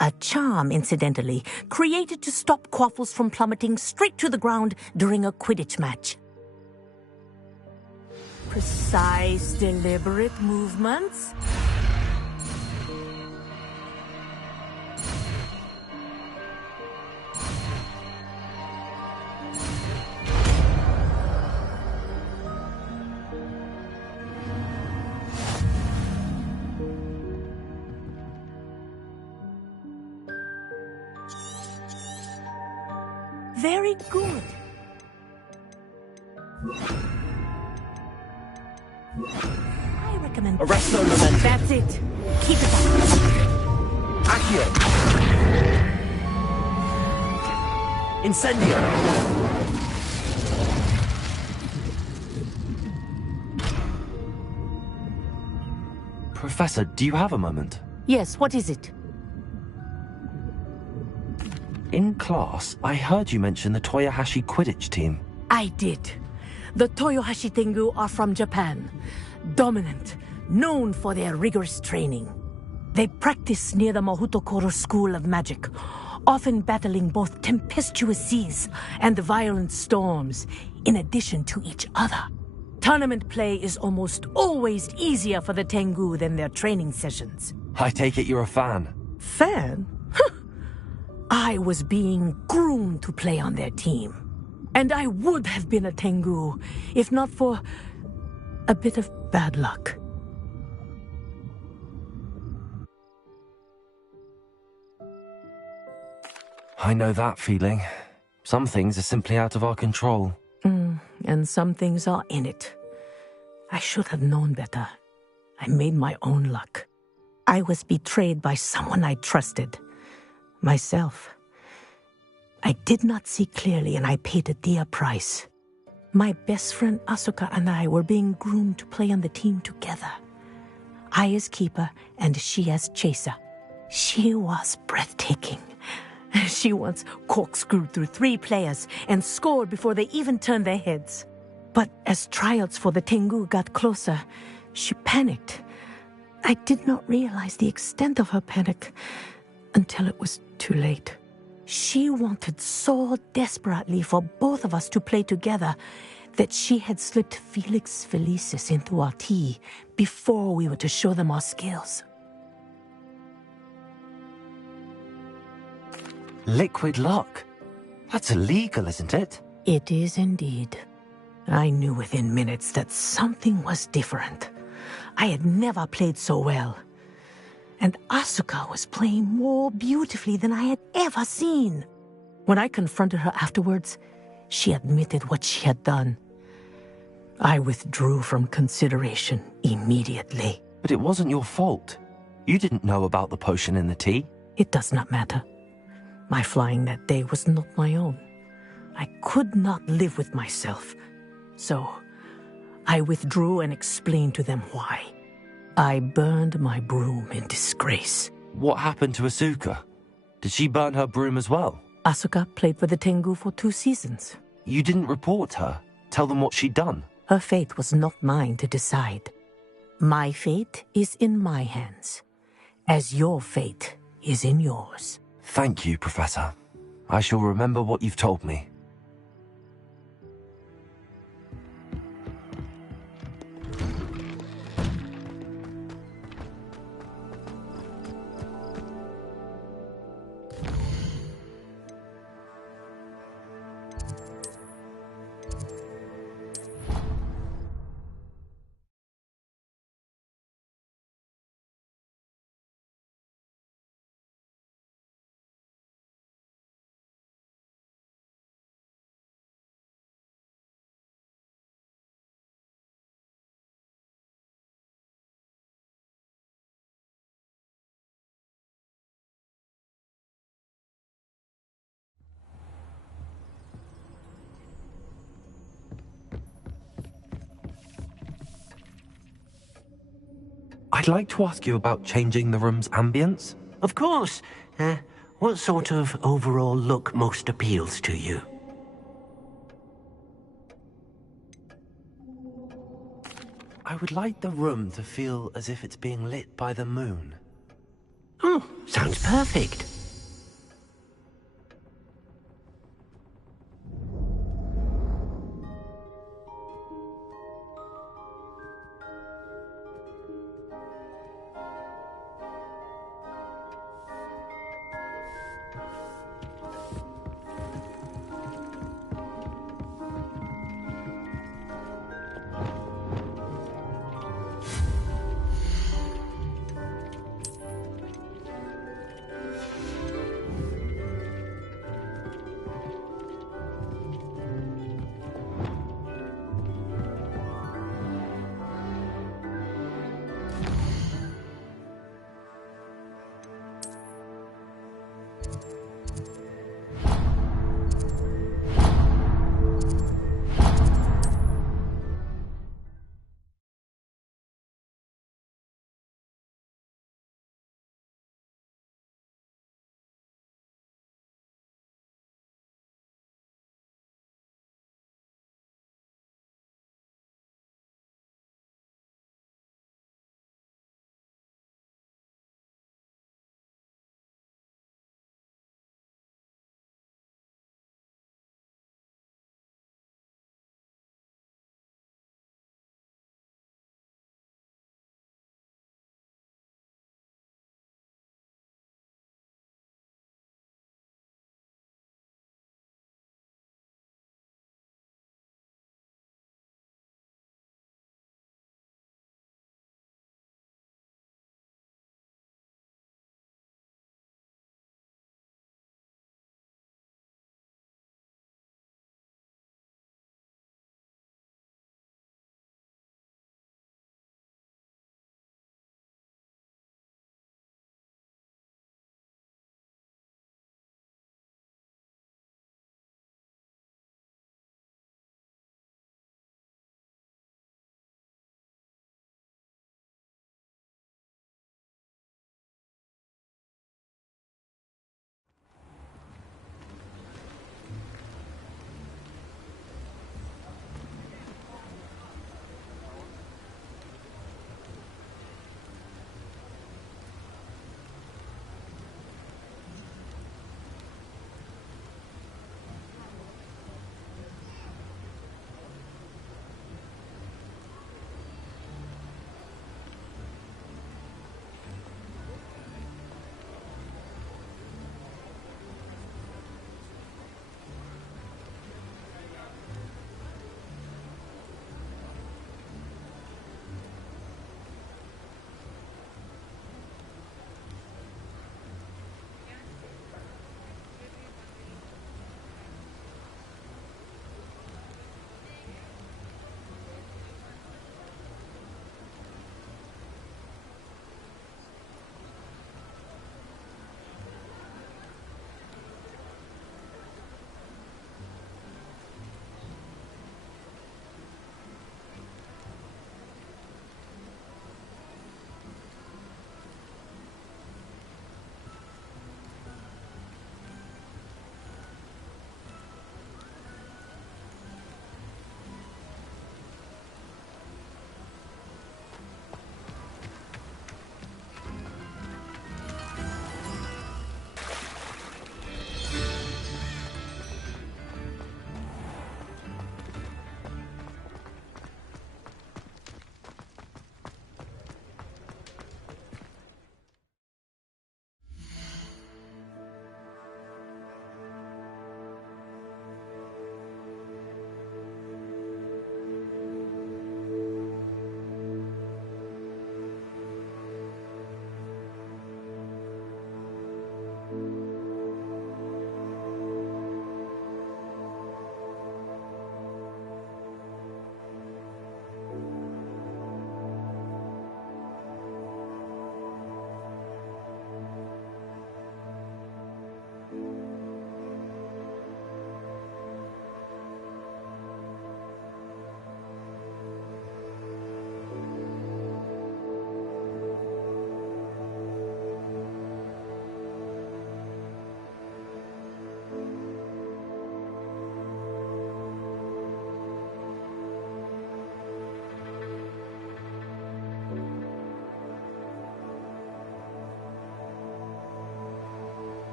A charm, incidentally, created to stop quaffles from plummeting straight to the ground during a Quidditch match. Precise, deliberate movements. Very good. I recommend... Arresto Momentum. That's it. Keep it up. Accio. Incendio. Professor, do you have a moment? Yes, what is it? In class, I heard you mention the Toyohashi Quidditch team. I did. The Toyohashi Tengu are from Japan. Dominant, known for their rigorous training. They practice near the Mahutokoro School of Magic, often battling both tempestuous seas and violent storms, in addition to each other. Tournament play is almost always easier for the Tengu than their training sessions. I take it you're a fan. Fan? I was being groomed to play on their team. And I would have been a Tengu, if not for a bit of bad luck. I know that feeling. Some things are simply out of our control. And some things are in it. I should have known better. I made my own luck. I was betrayed by someone I trusted. Myself. I did not see clearly, and I paid a dear price. My best friend Asuka and I were being groomed to play on the team together. I as keeper, and she as chaser. She was breathtaking. She once corkscrewed through 3 players and scored before they even turned their heads. But as tryouts for the Tengu got closer, she panicked. I did not realize the extent of her panic until it was too late. She wanted so desperately for both of us to play together that she had slipped Felix Felicis into our tea before we were to show them our skills. Liquid luck? That's illegal, isn't it? It is indeed. I knew within minutes that something was different. I had never played so well. And Asuka was playing more beautifully than I had ever seen. When I confronted her afterwards, she admitted what she had done. I withdrew from consideration immediately. But it wasn't your fault. You didn't know about the potion in the tea. It does not matter. My flying that day was not my own. I could not live with myself. So, I withdrew and explained to them why. I burned my broom in disgrace. What happened to Asuka? Did she burn her broom as well? Asuka played for the Tengu for 2 seasons. You didn't report her? Tell them what she'd done? Her fate was not mine to decide. My fate is in my hands, as your fate is in yours. Thank you, Professor. I shall remember what you've told me. I'd like to ask you about changing the room's ambience. Of course. What sort of overall look most appeals to you? I would like the room to feel as if it's being lit by the moon. Oh, sounds perfect.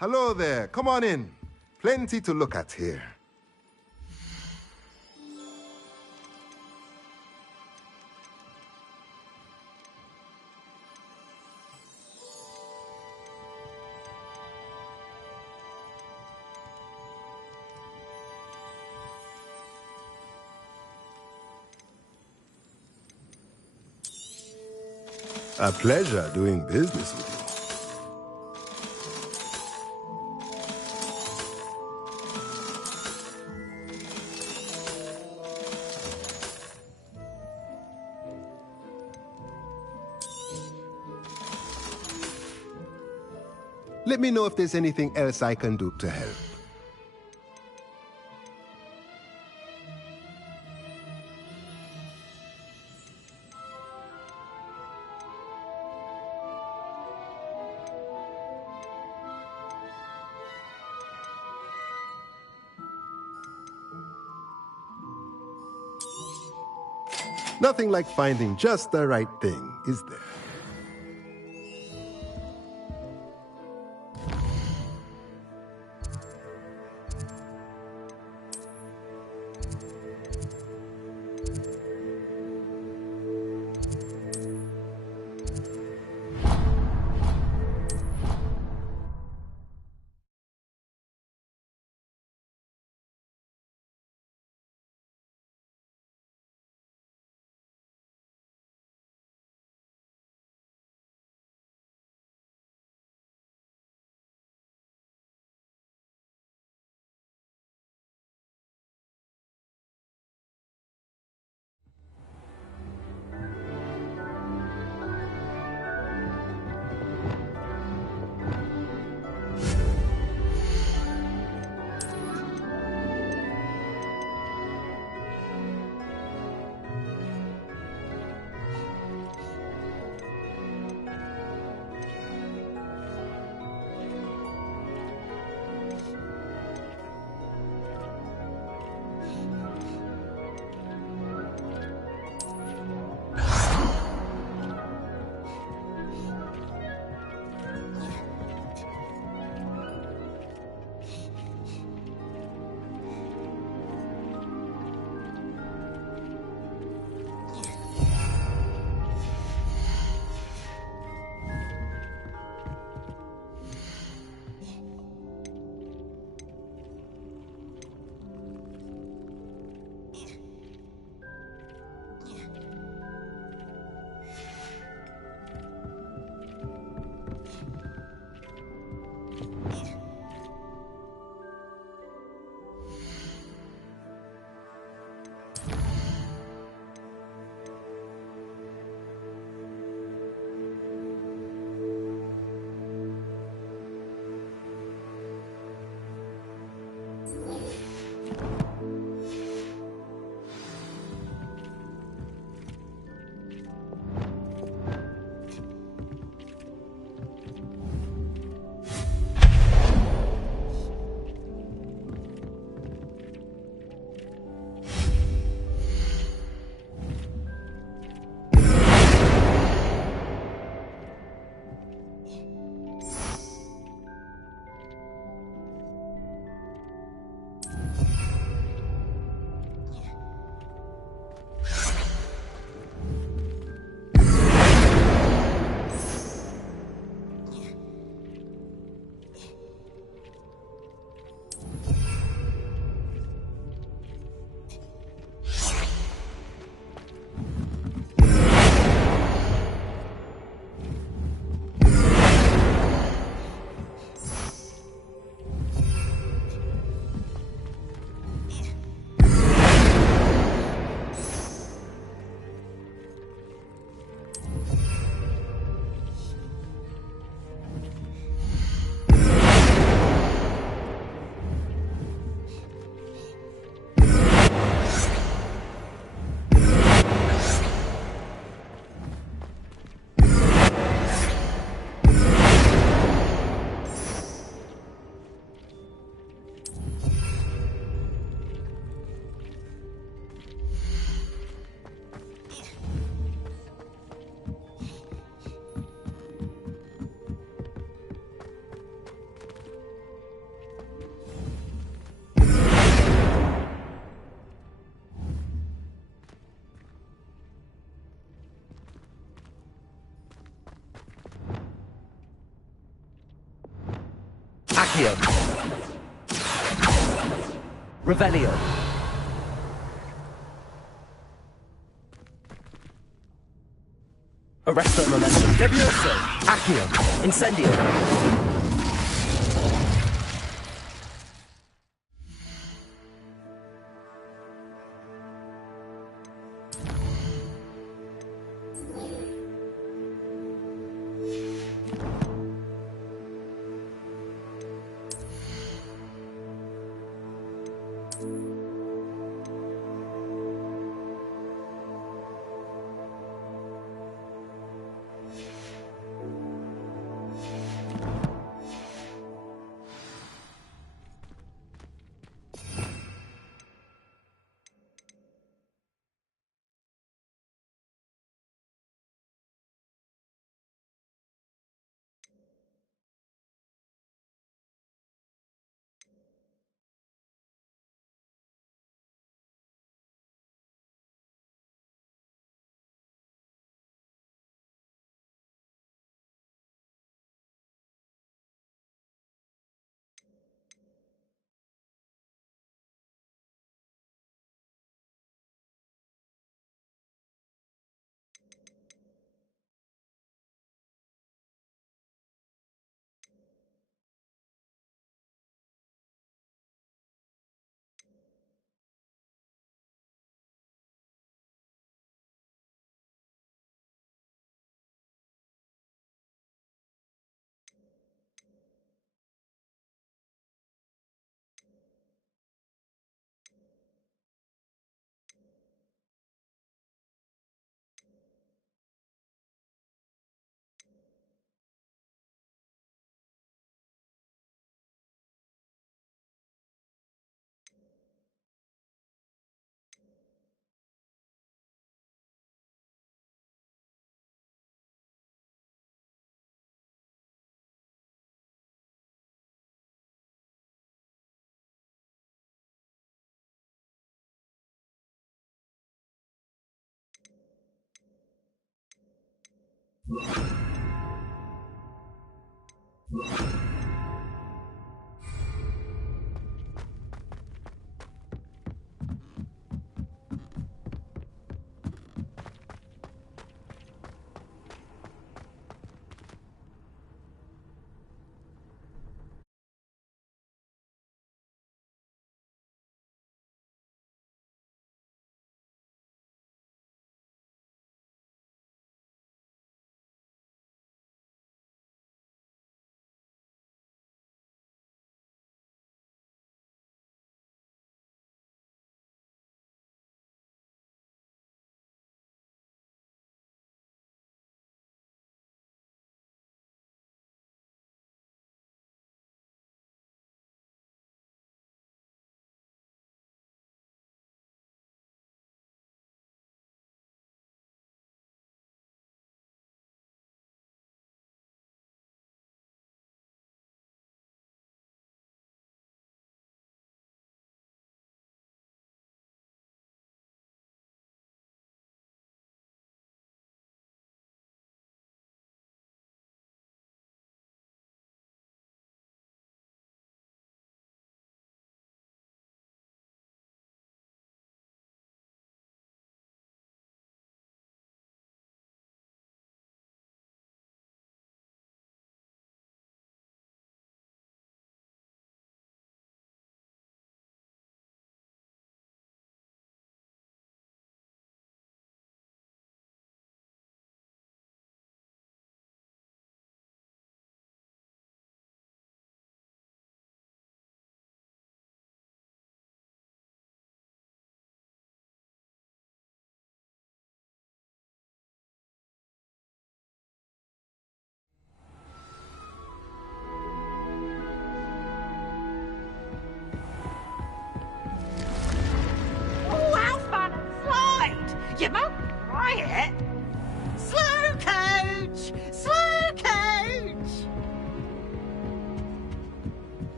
Hello there. Come on in. Plenty to look at here. A pleasure doing business with you. Let me know if there's anything else I can do to help. Nothing like finding just the right thing, is there? Accio. Revelio. Arresto Momentum. Devioso. Accio. Incendio.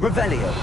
Revelio.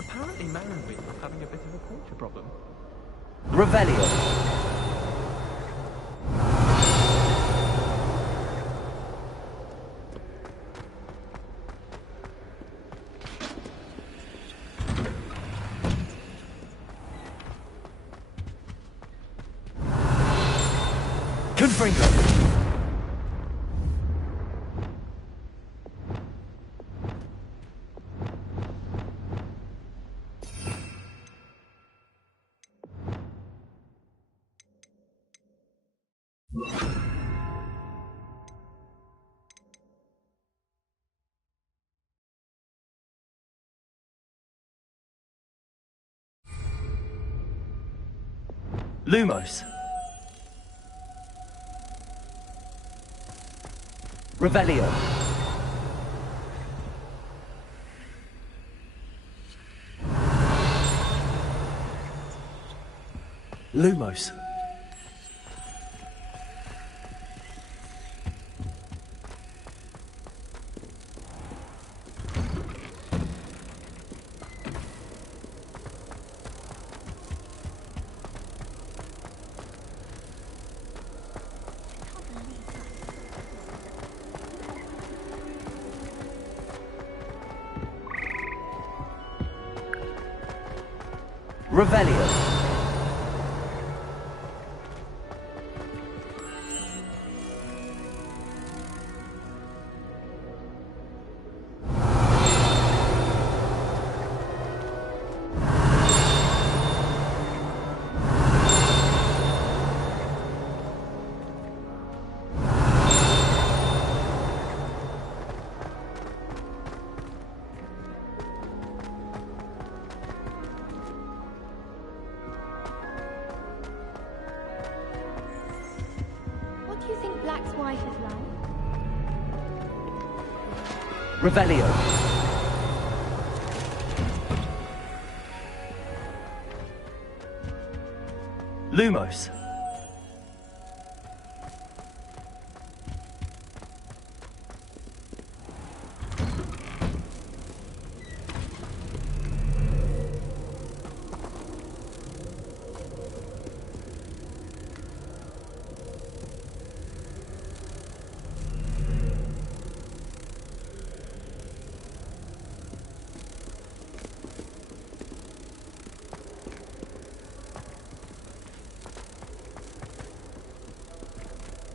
Apparently Marenby was having a bit of a culture problem. Revelio. Confringo. Lumos. Revelio. Lumos. Revelio. What do you think Black's wife is like? Revelio. Lumos.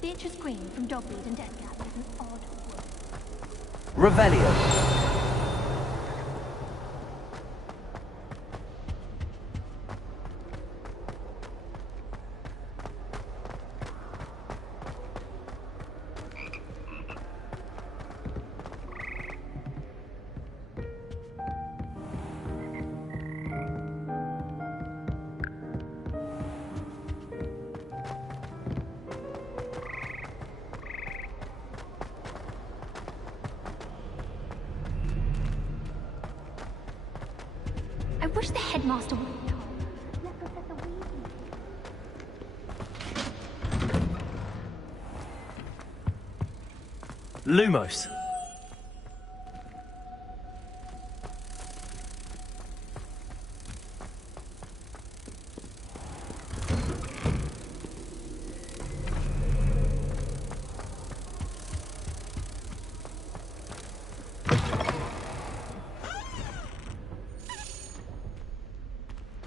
Beatrice Green from Dogweed and Deathcap is an odd word. Revelio. I wish the headmaster would talk. Let Professor Weasley. Lumos.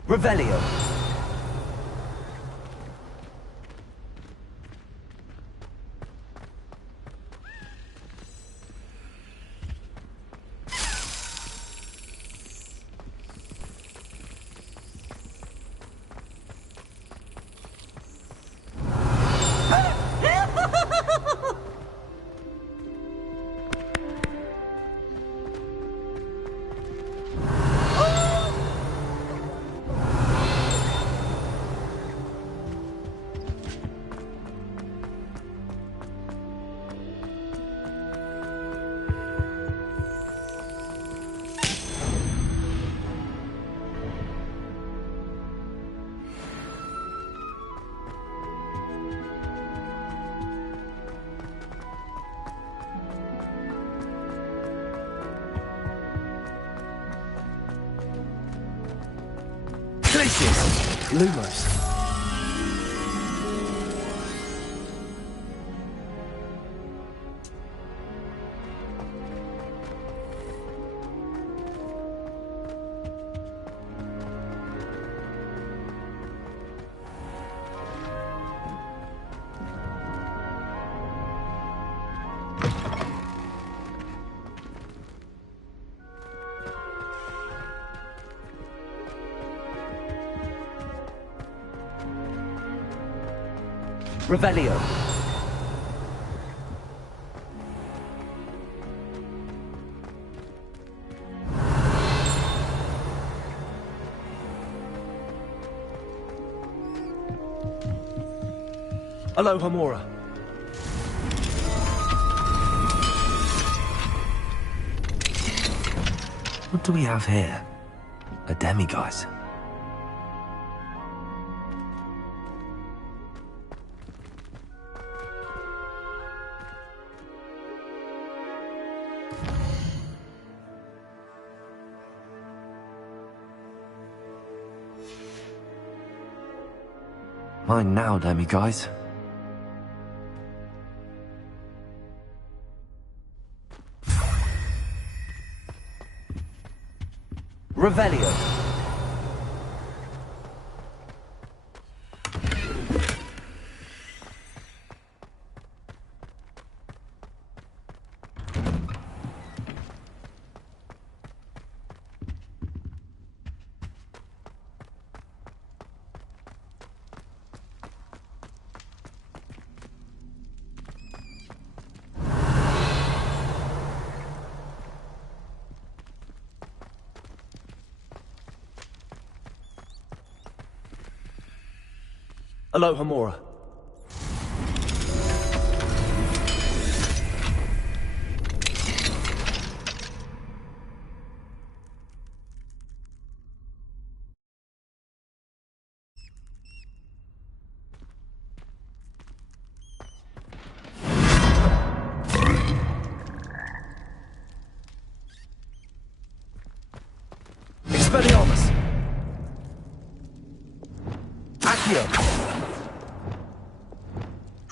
Revelio. Delicious! Lumos. Revelio. Aloha Mora. What do we have here? A demiguise. Mine now, demiguise. Revelio. Aloha Mora. Expelliarmus. Accio.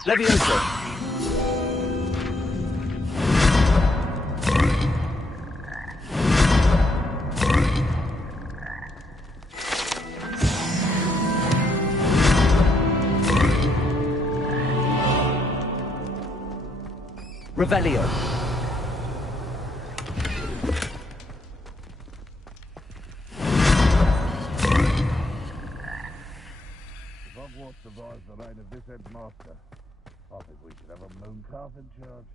Levioso. Revelio. Hogwarts survives the reign of this headmaster. I think we should have a moon calf in charge.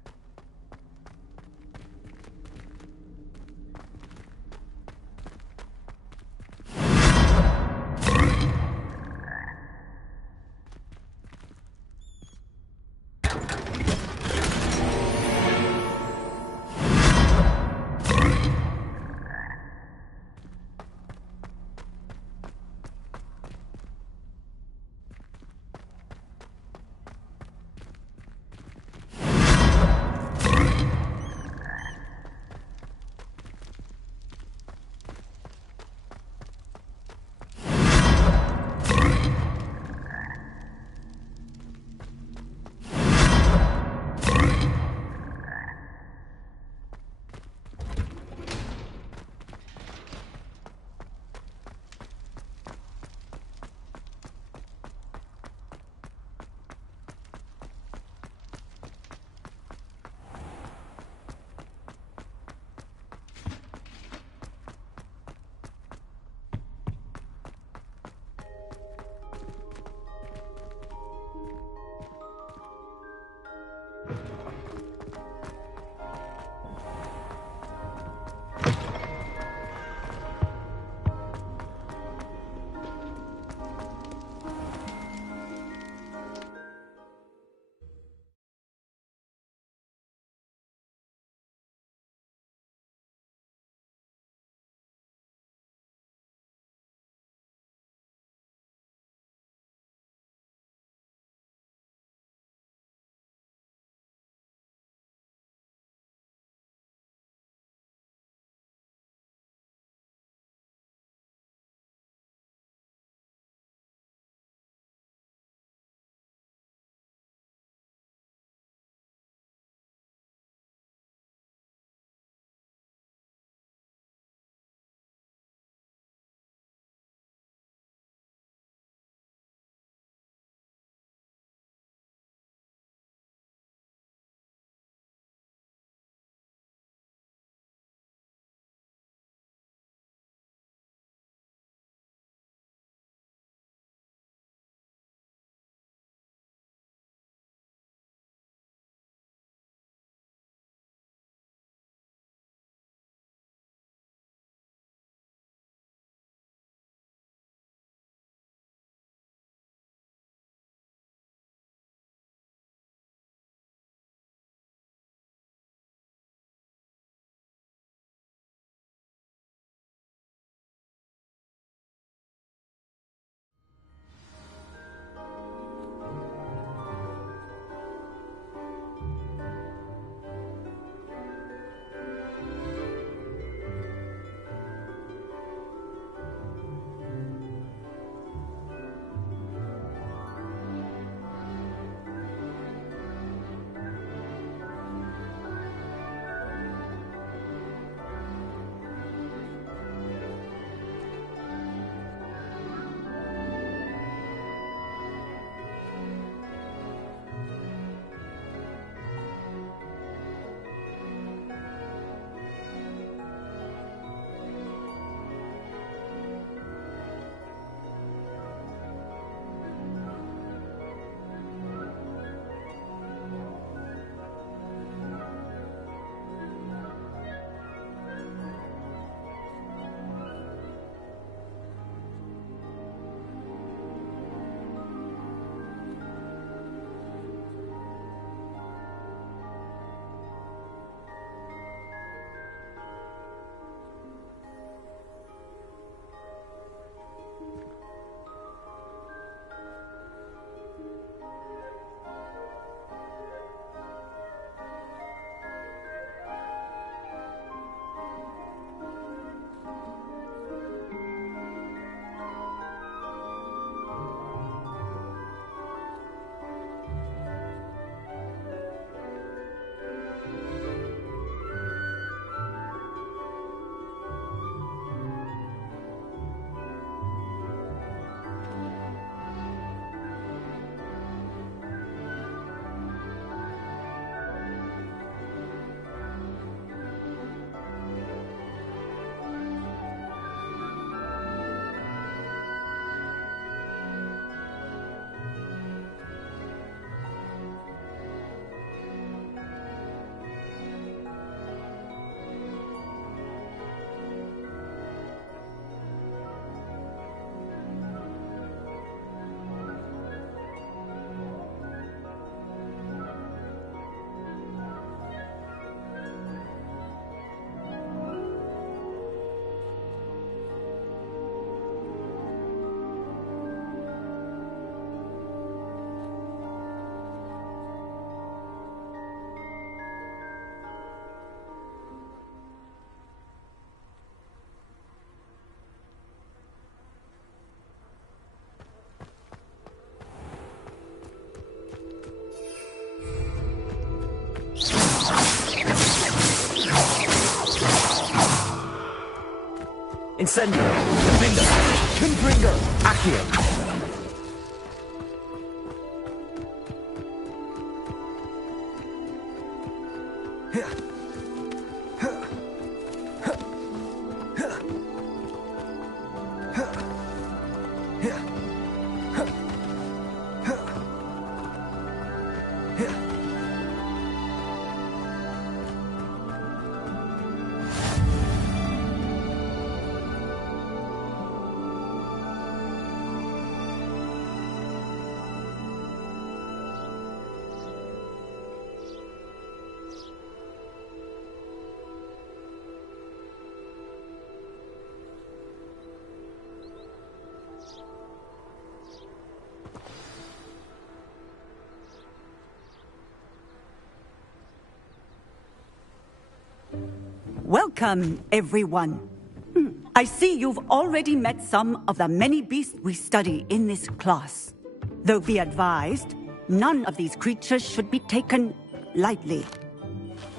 Incendio. Confringo. Confringo. Accio. Welcome, everyone. I see you've already met some of the many beasts we study in this class. Though be advised, none of these creatures should be taken lightly.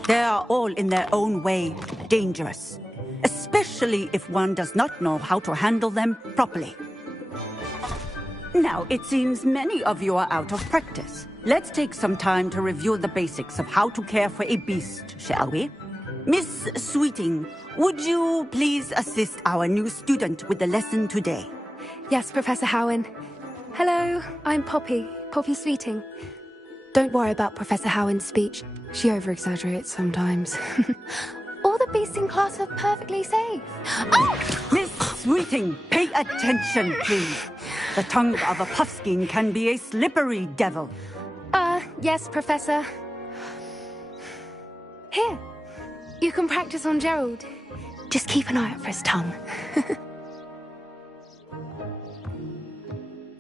They are all in their own way dangerous, especially if one does not know how to handle them properly. Now, it seems many of you are out of practice. Let's take some time to review the basics of how to care for a beast, shall we? Miss Sweeting, would you please assist our new student with the lesson today? Yes, Professor Howen. Hello, I'm Poppy Sweeting. Don't worry about Professor Howen's speech. She over-exaggerates sometimes. All the beasts in class are perfectly safe. Oh! Miss Sweeting, pay attention, please. The tongue of a puffskein can be a slippery devil. Yes, Professor. Here. You can practice on Gerald. Just keep an eye out for his tongue.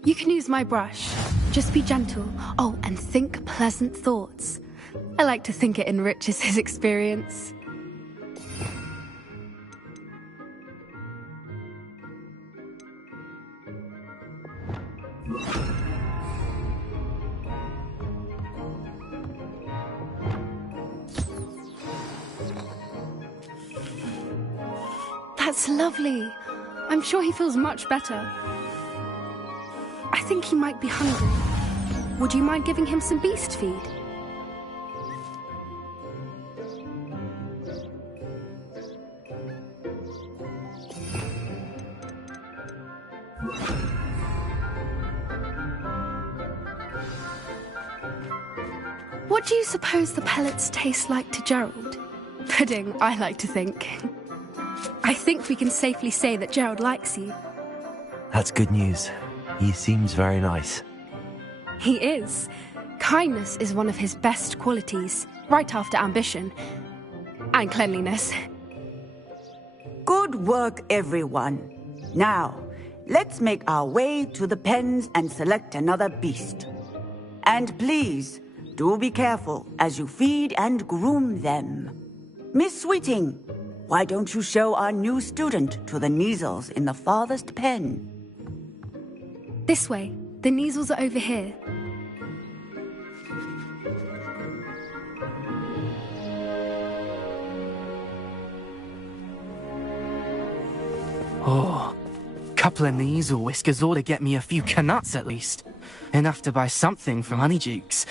You can use my brush. Just be gentle. Oh, and think pleasant thoughts. I like to think it enriches his experience. That's lovely. I'm sure he feels much better. I think he might be hungry. Would you mind giving him some beast feed? What do you suppose the pellets taste like to Gerald? Pudding, I like to think. I think we can safely say that Gerald likes you. That's good news. He seems very nice. He is. Kindness is one of his best qualities, right after ambition. And cleanliness. Good work, everyone. Now, let's make our way to the pens and select another beast. And please, do be careful as you feed and groom them. Miss Sweeting, why don't you show our new student to the Kneazles in the farthest pen? This way. The Kneazles are over here. Oh, couple of Kneazle whiskers ought to get me a few canuts at least. Enough to buy something from Honeydukes.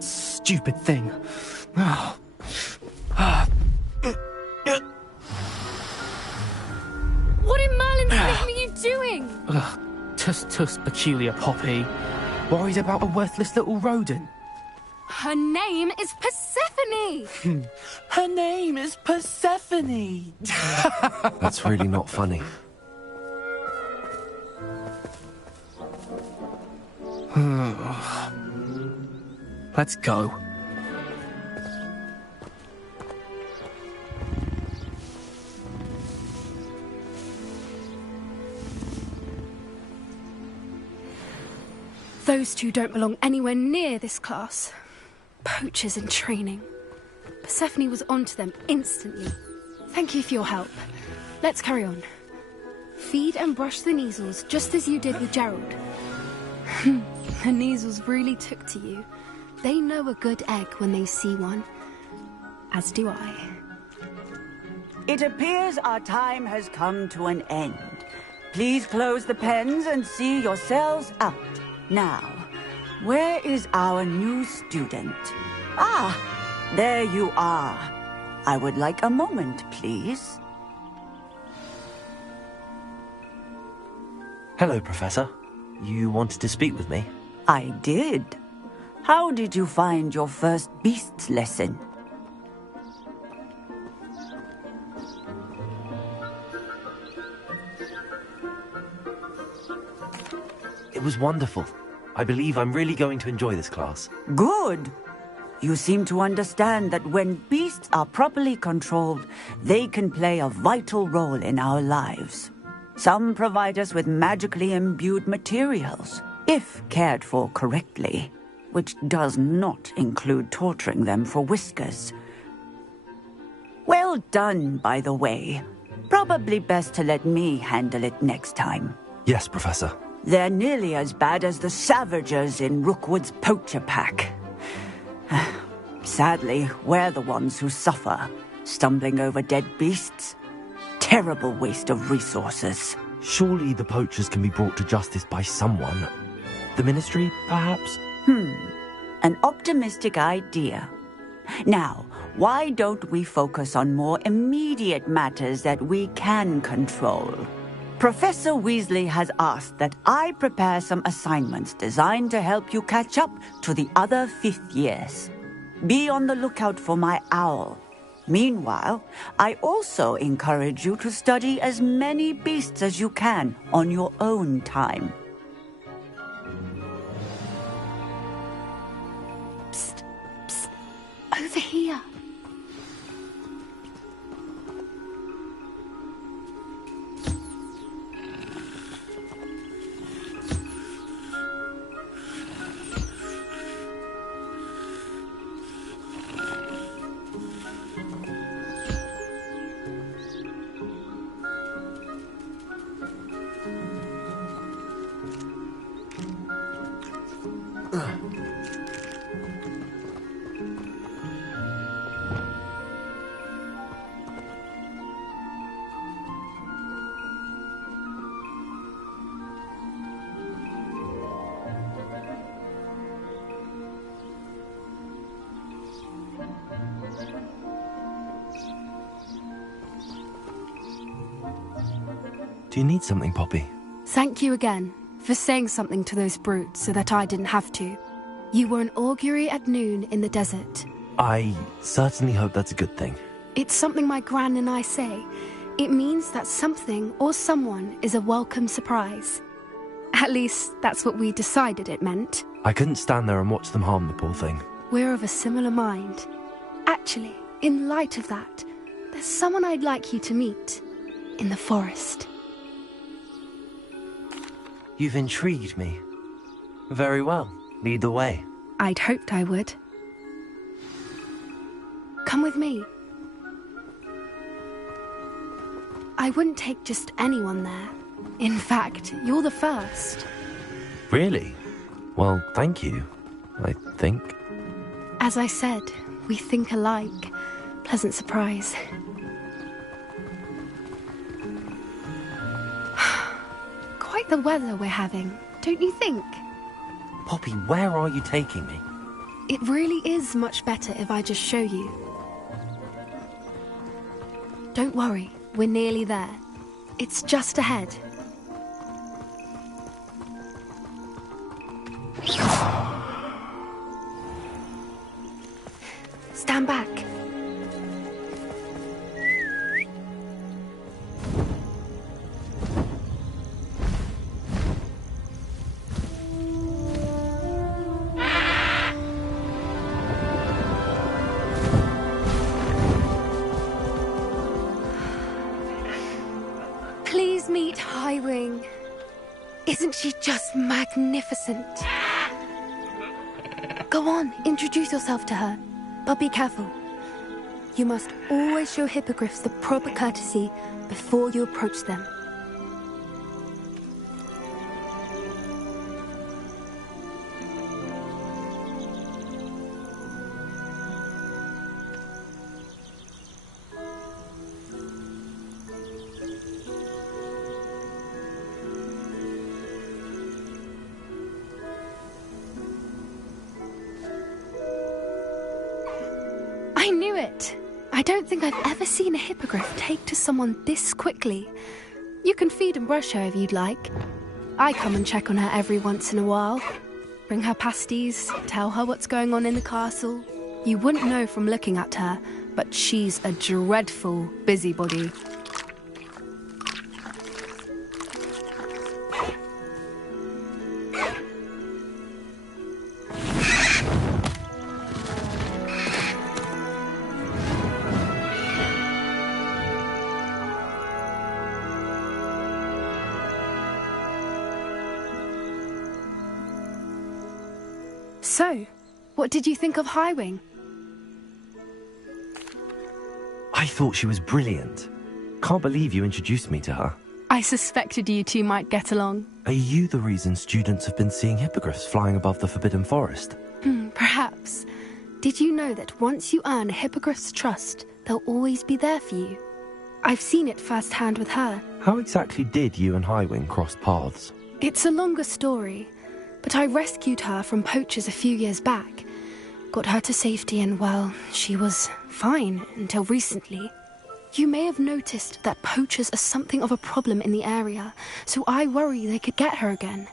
Stupid thing. Oh. What in Merlin's name are you doing? Tuss, peculiar Poppy. Worried about a worthless little rodent. Her name is Persephone! Her name is Persephone! That's really not funny. Let's go. Those two don't belong anywhere near this class. Poachers in training. Persephone was onto them instantly. Thank you for your help. Let's carry on. Feed and brush the Kneazles just as you did with Gerald. The Kneazles really took to you. They know a good egg when they see one. As do I. It appears our time has come to an end. Please close the pens and see yourselves out. Now, where is our new student? Ah, there you are. I would like a moment, please. Hello, Professor. You wanted to speak with me? I did. How did you find your first beasts lesson? It was wonderful. I believe I'm really going to enjoy this class. Good. You seem to understand that when beasts are properly controlled, they can play a vital role in our lives. Some provide us with magically imbued materials, if cared for correctly, which does not include torturing them for whiskers. Well done, by the way. Probably best to let me handle it next time. Yes, Professor. They're nearly as bad as the Savagers in Rookwood's poacher pack. Sadly, we're the ones who suffer, stumbling over dead beasts. Terrible waste of resources. Surely the poachers can be brought to justice by someone. The Ministry, perhaps? An optimistic idea. Now, why don't we focus on more immediate matters that we can control? Professor Weasley has asked that I prepare some assignments designed to help you catch up to the other fifth years. Be on the lookout for my owl. Meanwhile, I also encourage you to study as many beasts as you can on your own time. Psst, psst, over here. Do you need something, Poppy? Thank you again for saying something to those brutes so that I didn't have to. You were an augury at noon in the desert. I certainly hope that's a good thing. It's something my gran and I say. It means that something or someone is a welcome surprise. At least, that's what we decided it meant. I couldn't stand there and watch them harm the poor thing. We're of a similar mind. Actually, in light of that, there's someone I'd like you to meet. In the forest. You've intrigued me. Very well. Lead the way. I'd hoped I would. Come with me. I wouldn't take just anyone there. In fact, you're the first. Really? Well, thank you, I think. As I said, we think alike. Pleasant surprise. Quite the weather we're having, don't you think? Poppy, where are you taking me? It really is much better if I just show you. Don't worry, we're nearly there. It's just ahead. Stand back. Please meet Highwing. Isn't she just magnificent? Go on, introduce yourself to her. But be careful. You must always show hippogriffs the proper courtesy before you approach them. I don't think I've ever seen a hippogriff take to someone this quickly. You can feed and brush her if you'd like. I come and check on her every once in a while. Bring her pasties, tell her what's going on in the castle. You wouldn't know from looking at her, but she's a dreadful busybody. So, what did you think of Highwing? I thought she was brilliant. Can't believe you introduced me to her. I suspected you two might get along. Are you the reason students have been seeing hippogriffs flying above the Forbidden Forest? Perhaps. Did you know that once you earn a hippogriff's trust, they'll always be there for you? I've seen it firsthand with her. How exactly did you and Highwing cross paths? It's a longer story, but I rescued her from poachers a few years back. Got her to safety and, well, she was fine until recently. You may have noticed that poachers are something of a problem in the area, so I worry they could get her again.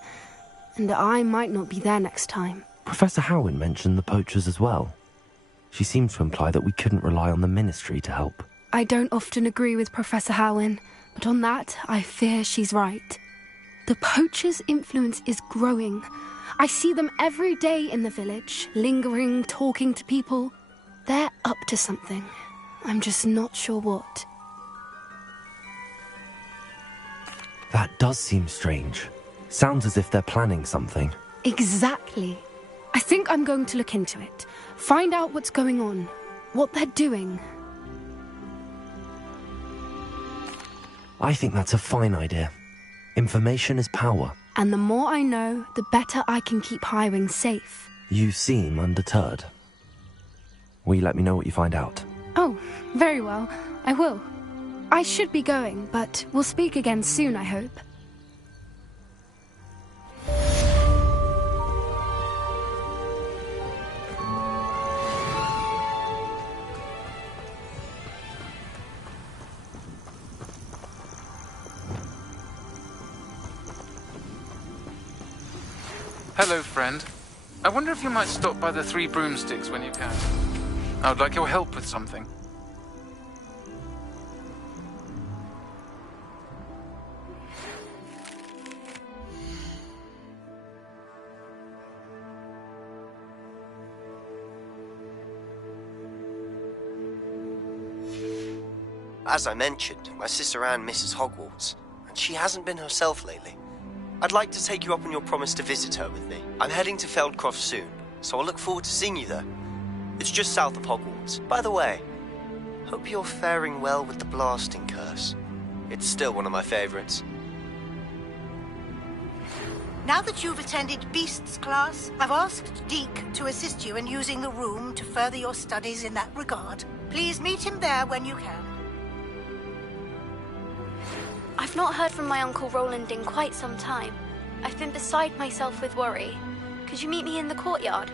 And I might not be there next time. Professor Howin mentioned the poachers as well. She seemed to imply that we couldn't rely on the Ministry to help. I don't often agree with Professor Howin, but on that, I fear she's right. The poachers' influence is growing. I see them every day in the village, lingering, talking to people. They're up to something. I'm just not sure what. That does seem strange. Sounds as if they're planning something. Exactly. I think I'm going to look into it. Find out what's going on. What they're doing. I think that's a fine idea. Information is power. And the more I know, the better I can keep Highwing safe. You seem undeterred. Will you let me know what you find out? Oh, very well. I will. I should be going, but we'll speak again soon, I hope. Hello, friend. I wonder if you might stop by the Three Broomsticks when you can. I would like your help with something. As I mentioned, my sister Anne misses Hogwarts, and she hasn't been herself lately. I'd like to take you up on your promise to visit her with me. I'm heading to Feldcroft soon, so I'll look forward to seeing you there. It's just south of Hogwarts. By the way, hope you're faring well with the blasting curse. It's still one of my favorites. Now that you've attended Beasts class, I've asked Deke to assist you in using the room to further your studies in that regard. Please meet him there when you can. I've not heard from my Uncle Roland in quite some time. I've been beside myself with worry. Could you meet me in the courtyard?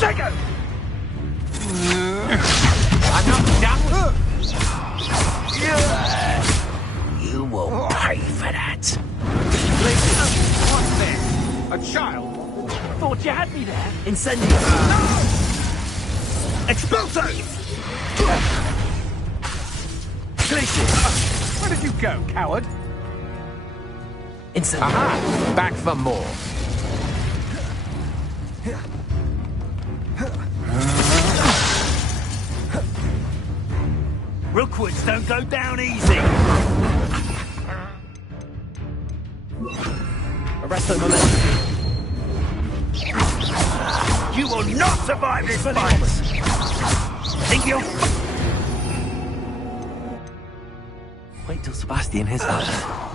Second! I'm not done with you. Will pay for that. What's there? A child? Thought you had me there. Incendio! No! Expulso! Glacier! Where did you go, coward? Incendio. Aha! Back for more. Rookwoods don't go down easy. Arresto momentum. You will not survive this fight! Think you'll... Wait till Sebastian hears that.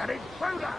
An intruder!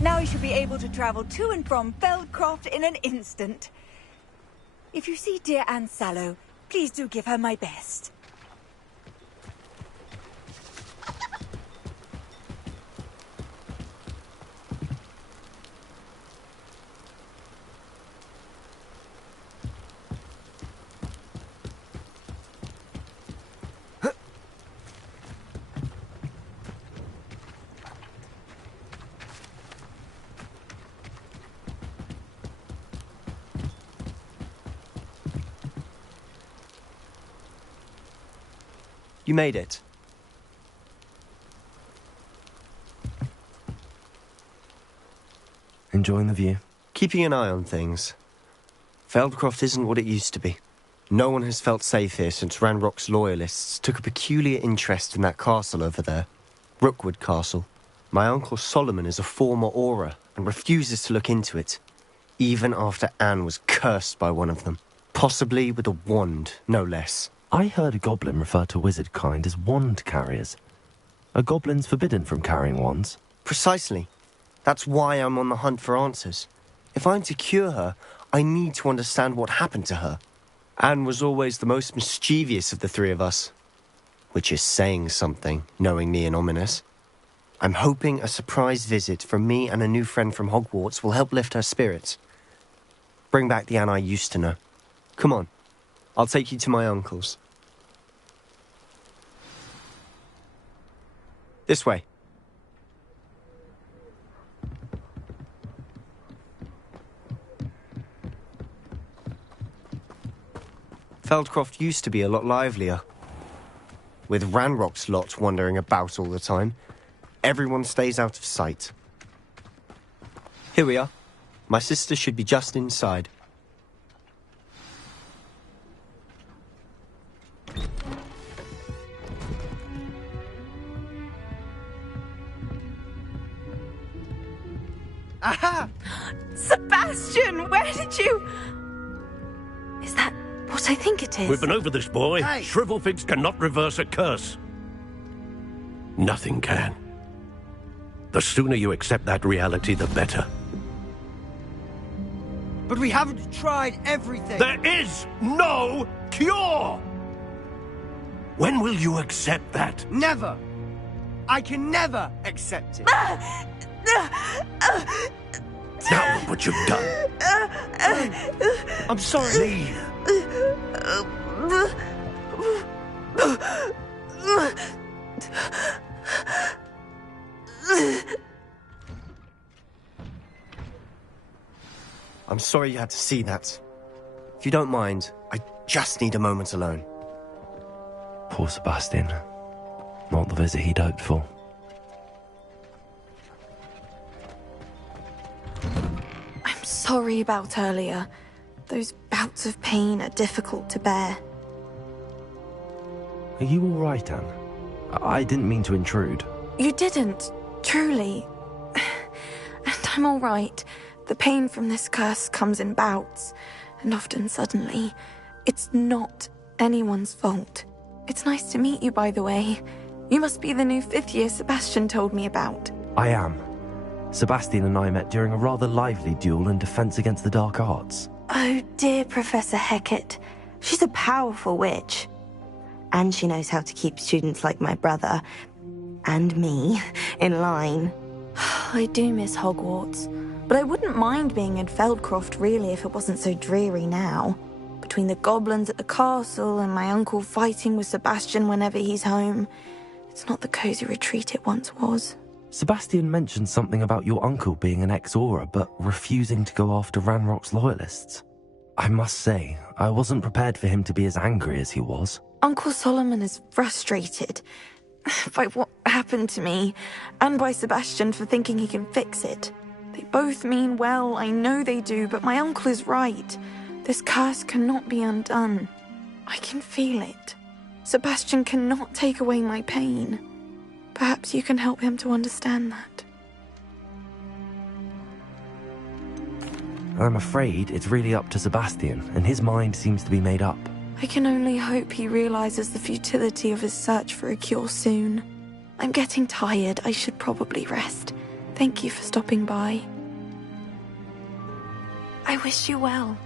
Now you should be able to travel to and from Feldcroft in an instant. If you see dear Anne Sallow, please do give her my best. You made it. Enjoying the view? Keeping an eye on things. Feldcroft isn't what it used to be. No one has felt safe here since Ranrock's loyalists took a peculiar interest in that castle over there. Rookwood Castle. My Uncle Solomon is a former Auror and refuses to look into it, even after Anne was cursed by one of them. Possibly with a wand, no less. I heard a goblin refer to wizard kind as wand carriers. Are goblins forbidden from carrying wands? Precisely. That's why I'm on the hunt for answers. If I'm to cure her, I need to understand what happened to her. Anne was always the most mischievous of the three of us. Which is saying something, knowing me and ominous. I'm hoping a surprise visit from me and a new friend from Hogwarts will help lift her spirits. Bring back the Anne I used to know. Come on, I'll take you to my uncle's. This way. Feldcroft used to be a lot livelier. With Ranrock's lot wandering about all the time, everyone stays out of sight. Here we are. My sister should be just inside. Aha! Sebastian, where did you... Is that what I think it is? We've been over this, boy. Hey. Shrivelfigs cannot reverse a curse. Nothing can. The sooner you accept that reality, the better. But we haven't tried everything. There is no cure! When will you accept that? Never. I can never accept it. Now look what you've done. I'm sorry. I'm sorry you had to see that. If you don't mind, I just need a moment alone. Poor Sebastian. Not the visit he'd hoped for. I'm sorry about earlier. Those bouts of pain are difficult to bear. Are you all right, Anne? I didn't mean to intrude. You didn't, truly. And I'm all right. The pain from this curse comes in bouts, and often suddenly. It's not anyone's fault. It's nice to meet you, by the way. You must be the new 5th year Sebastian told me about. I am. Sebastian and I met during a rather lively duel in defense against the dark arts. Oh, dear Professor Hecat. She's a powerful witch. And she knows how to keep students like my brother, and me, in line. I do miss Hogwarts, but I wouldn't mind being in Feldcroft, really, if it wasn't so dreary now. Between the goblins at the castle and my uncle fighting with Sebastian whenever he's home, it's not the cozy retreat it once was. Sebastian mentioned something about your uncle being an ex-Auror, but refusing to go after Ranrock's loyalists. I must say, I wasn't prepared for him to be as angry as he was. Uncle Solomon is frustrated by what happened to me, and by Sebastian for thinking he can fix it. They both mean well, I know they do, but my uncle is right. This curse cannot be undone. I can feel it. Sebastian cannot take away my pain. Perhaps you can help him to understand that. I'm afraid it's really up to Sebastian, and his mind seems to be made up. I can only hope he realizes the futility of his search for a cure soon. I'm getting tired. I should probably rest. Thank you for stopping by. I wish you well.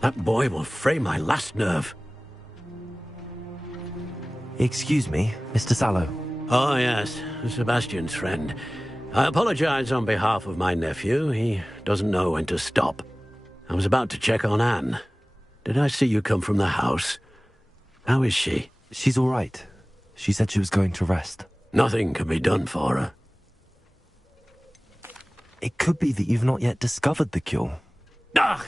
That boy will fray my last nerve. Excuse me, Mr. Sallow. Oh, yes, Sebastian's friend. I apologize on behalf of my nephew. He doesn't know when to stop. I was about to check on Anne. Did I see you come from the house? How is she? She's all right. She said she was going to rest. Nothing can be done for her. It could be that you've not yet discovered the cure. Ah,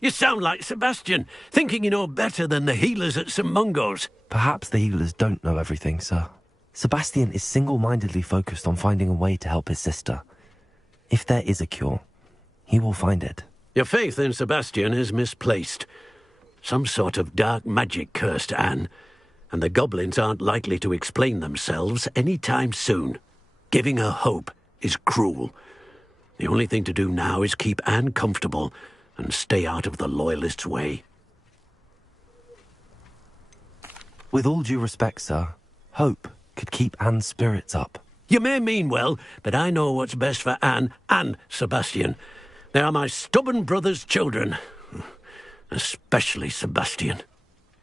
you sound like Sebastian, thinking you know better than the healers at St. Mungo's. Perhaps the healers don't know everything, sir. Sebastian is single-mindedly focused on finding a way to help his sister. If there is a cure, he will find it. Your faith in Sebastian is misplaced. Some sort of dark magic cursed Anne, and the goblins aren't likely to explain themselves any time soon. Giving her hope is cruel. The only thing to do now is keep Anne comfortable and stay out of the Loyalists' way. With all due respect, sir, hope could keep Anne's spirits up. You may mean well, but I know what's best for Anne and Sebastian. They are my stubborn brother's children. Especially Sebastian.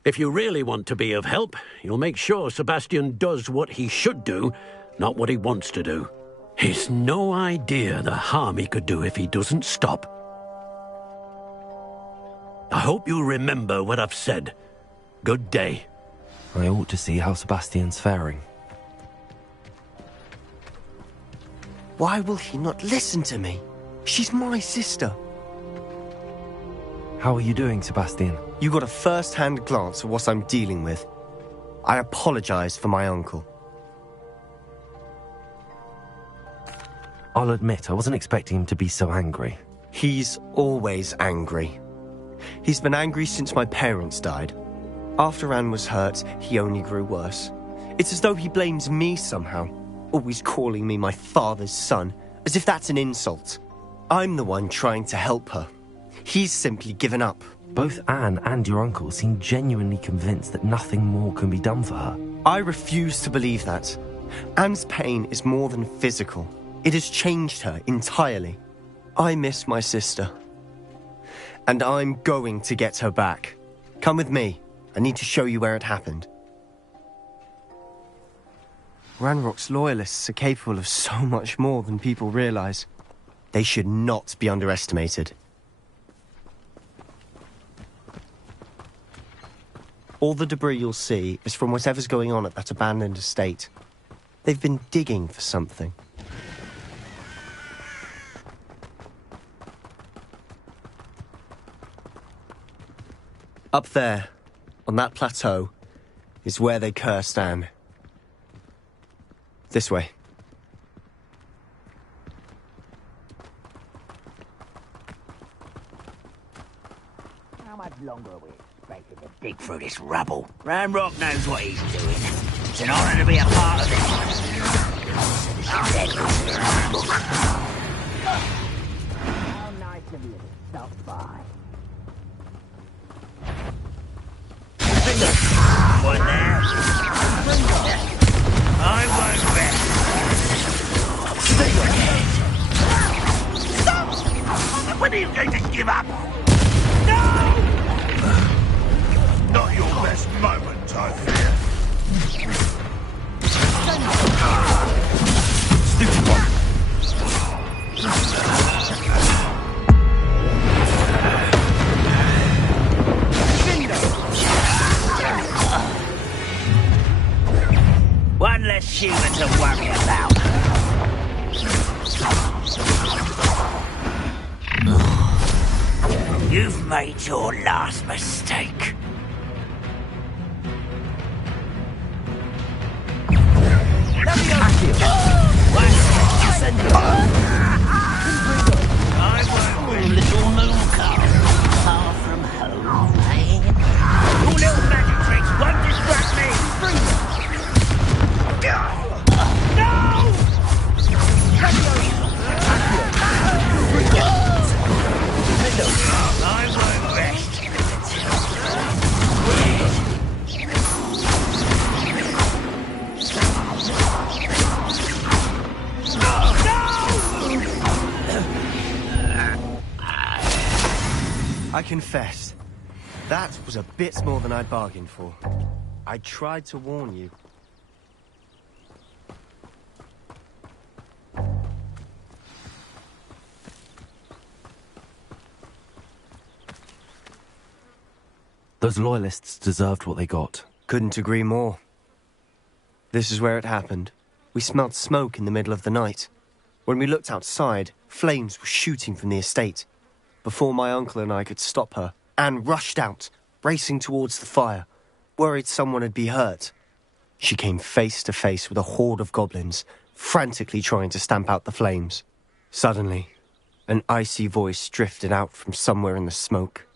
If you really want to be of help, you'll make sure Sebastian does what he should do, not what he wants to do. He's no idea the harm he could do if he doesn't stop. I hope you remember what I've said. Good day. I ought to see how Sebastian's faring. Why will he not listen to me? She's my sister. How are you doing, Sebastian? You got a first-hand glance at what I'm dealing with. I apologize for my uncle. I'll admit, I wasn't expecting him to be so angry. He's always angry. He's been angry since my parents died. After Anne was hurt, he only grew worse. It's as though he blames me somehow, always calling me my father's son, as if that's an insult. I'm the one trying to help her. He's simply given up. Both Anne and your uncle seem genuinely convinced that nothing more can be done for her. I refuse to believe that. Anne's pain is more than physical. It has changed her entirely. I miss my sister. And I'm going to get her back. Come with me. I need to show you where it happened. Ranrock's loyalists are capable of so much more than people realize. They should not be underestimated. All the debris you'll see is from whatever's going on at that abandoned estate. They've been digging for something. Up there, on that plateau, is where they cursed Anne. This way. How much longer are we expected to dig through this rubble? Ranrock knows what he's doing. It's an honor to be a part of it. How nice of you to stop by. What there? I won't rest. Stay ahead. Stop! When are you going to give up? No! Not your best moment, I fear. Stupid one. One less human to worry about. You've made your last mistake. I won't little moon calf, far from home, eh? Your little magic tricks won't distract me! I won't rest. I confess, that was a bit more than I'd bargained for. I tried to warn you. Those loyalists deserved what they got. Couldn't agree more. This is where it happened. We smelled smoke in the middle of the night. When we looked outside, flames were shooting from the estate. Before my uncle and I could stop her, Anne rushed out, racing towards the fire, worried someone had been hurt. She came face to face with a horde of goblins, frantically trying to stamp out the flames. Suddenly, an icy voice drifted out from somewhere in the smoke.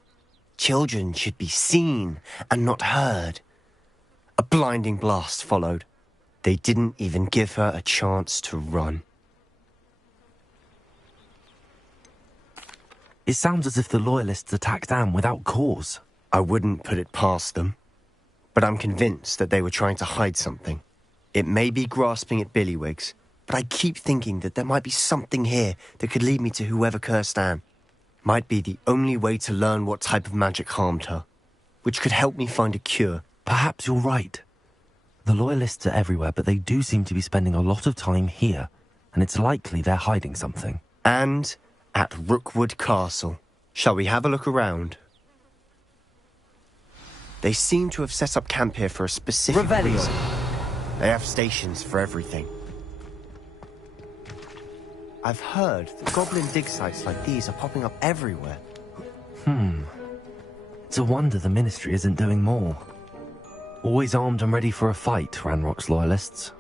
Children should be seen and not heard. A blinding blast followed. They didn't even give her a chance to run. It sounds as if the Loyalists attacked Anne without cause. I wouldn't put it past them. But I'm convinced that they were trying to hide something. It may be grasping at Billywigs, but I keep thinking that there might be something here that could lead me to whoever cursed Anne. Might be the only way to learn what type of magic harmed her, which could help me find a cure. Perhaps you're right. The Loyalists are everywhere, but they do seem to be spending a lot of time here, and it's likely they're hiding something. And at Rookwood Castle. Shall we have a look around? They seem to have set up camp here for a specific reason. They have stations for everything. I've heard that goblin dig sites like these are popping up everywhere. It's a wonder the Ministry isn't doing more. Always armed and ready for a fight, Ranrock's Loyalists.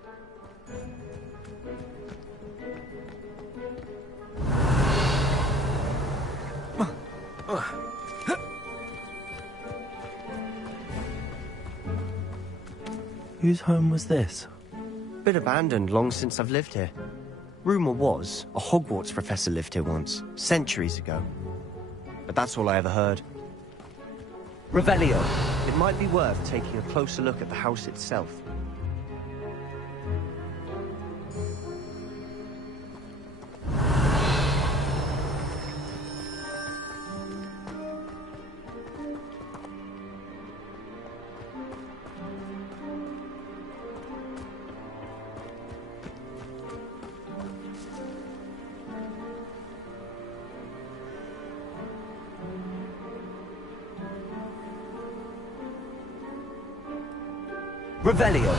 Whose home was this? Bit abandoned long since I've lived here. Rumour was a Hogwarts professor lived here once, centuries ago. But that's all I ever heard. Revelio. It might be worth taking a closer look at the house itself. Revelio.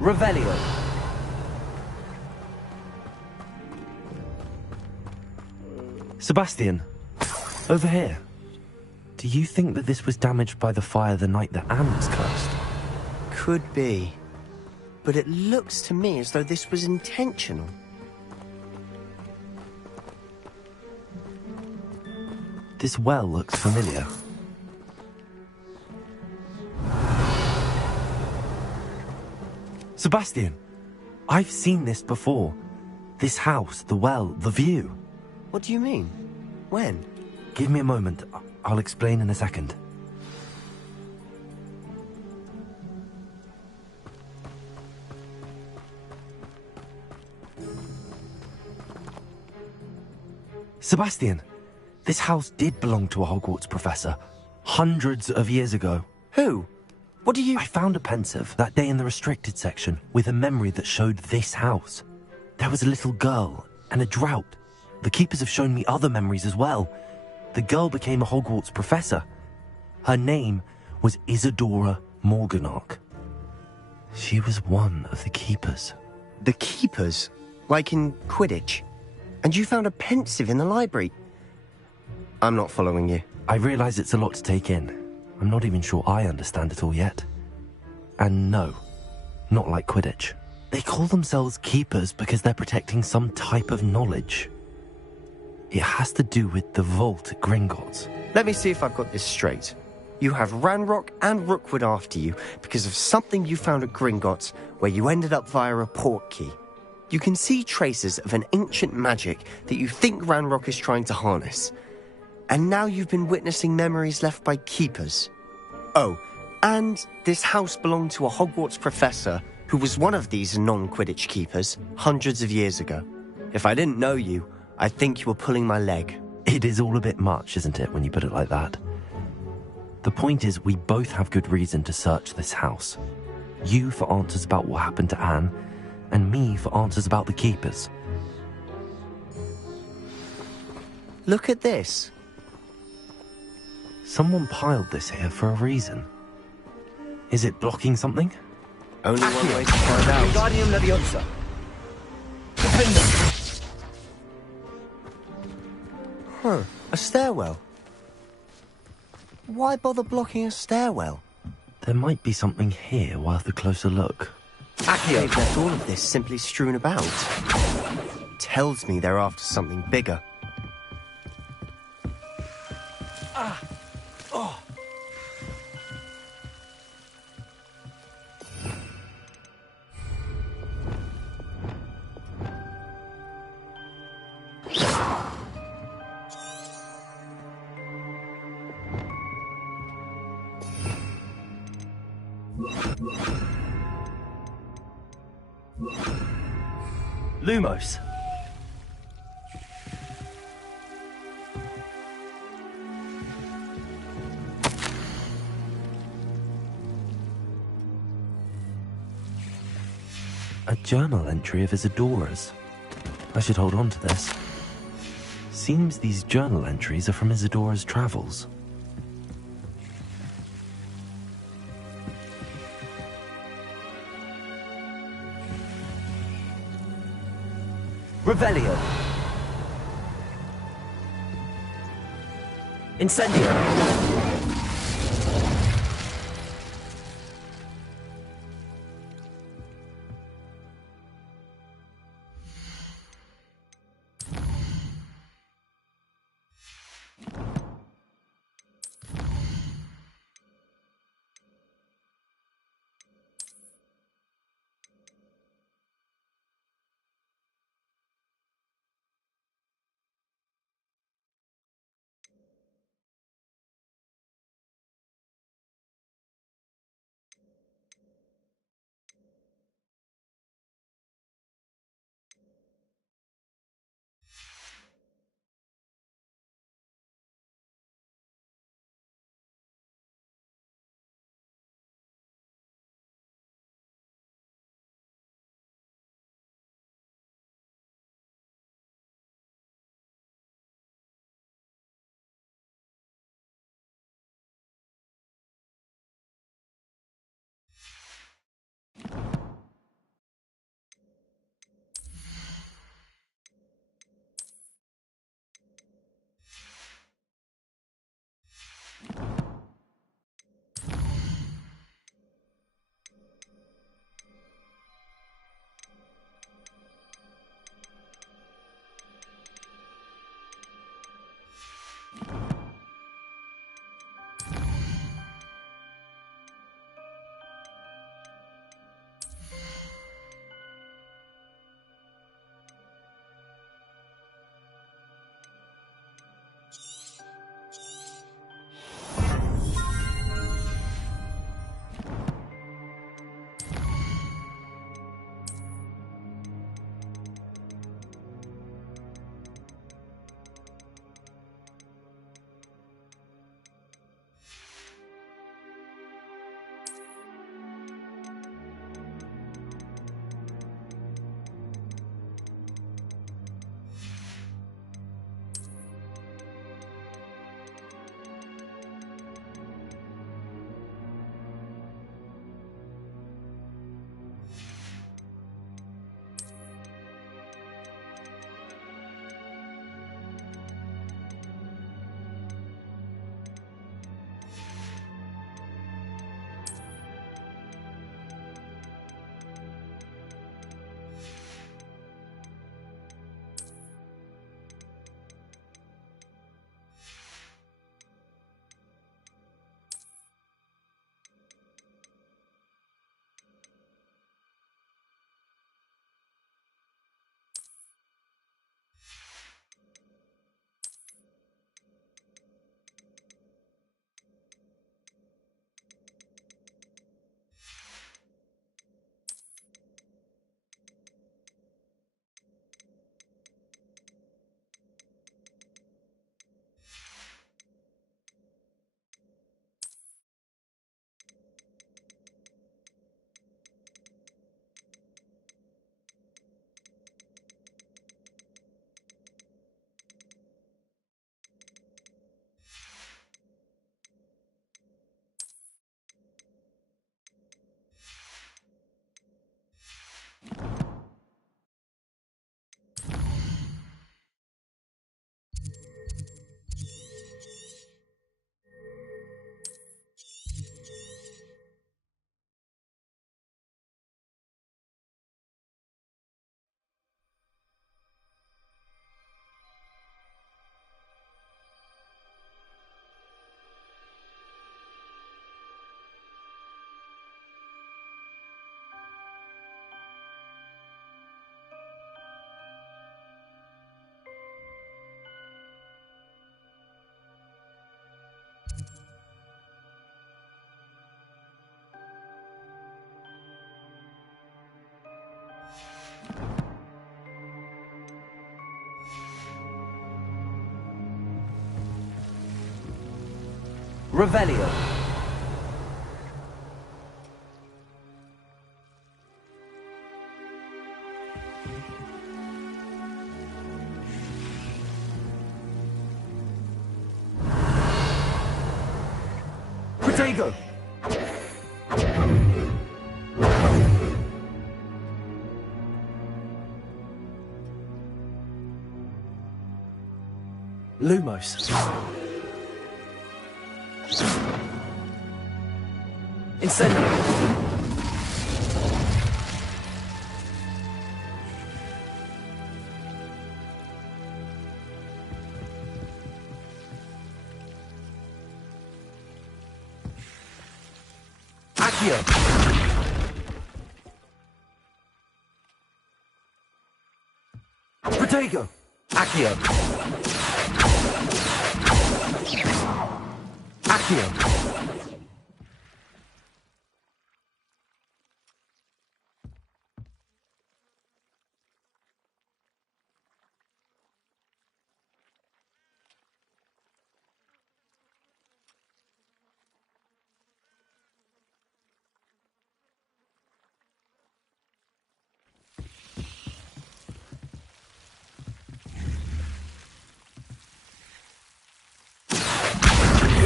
Revelio. Sebastian, over here. Do you think that this was damaged by the fire the night that Anne was cursed? Could be. But it looks to me as though this was intentional. This well looks familiar. Sebastian, I've seen this before. This house, the well, the view. What do you mean? When? Give me a moment. I'll explain in a second. Sebastian, this house did belong to a Hogwarts professor. Hundreds of years ago. Who? What do you... I found a pensive that day in the restricted section with a memory that showed this house. There was a little girl and a drought. The keepers have shown me other memories as well. The girl became a Hogwarts professor. Her name was Isadora Morganach. She was one of the keepers. The keepers? Like in Quidditch? And you found a pensive in the library? I'm not following you. I realize it's a lot to take in. I'm not even sure I understand it all yet. And no, not like Quidditch. They call themselves keepers because they're protecting some type of knowledge. It has to do with the vault at Gringotts. Let me see if I've got this straight. You have Ranrock and Rookwood after you because of something you found at Gringotts where you ended up via a portkey. You can see traces of an ancient magic that you think Ranrock is trying to harness. And now you've been witnessing memories left by keepers. Oh, and this house belonged to a Hogwarts professor who was one of these non-Quidditch keepers hundreds of years ago. If I didn't know you, I'd think you were pulling my leg. It is all a bit much, isn't it, when you put it like that? The point is, we both have good reason to search this house. You for answers about what happened to Anne, and me for answers about the keepers. Look at this. Someone piled this here for a reason. Is it blocking something? Only one way to find out. Wingardium Leviosa. Huh, a stairwell. Why bother blocking a stairwell? There might be something here worth a closer look. They've left all of this simply strewn about. Tells me they're after something bigger. Lumos. A journal entry of Isadora's. I should hold on to this. Seems these journal entries are from Isadora's travels. Revelio. Incendio. Revelio. Protego. Lumos. Incendio. Accio. Protego. Accio. Accio.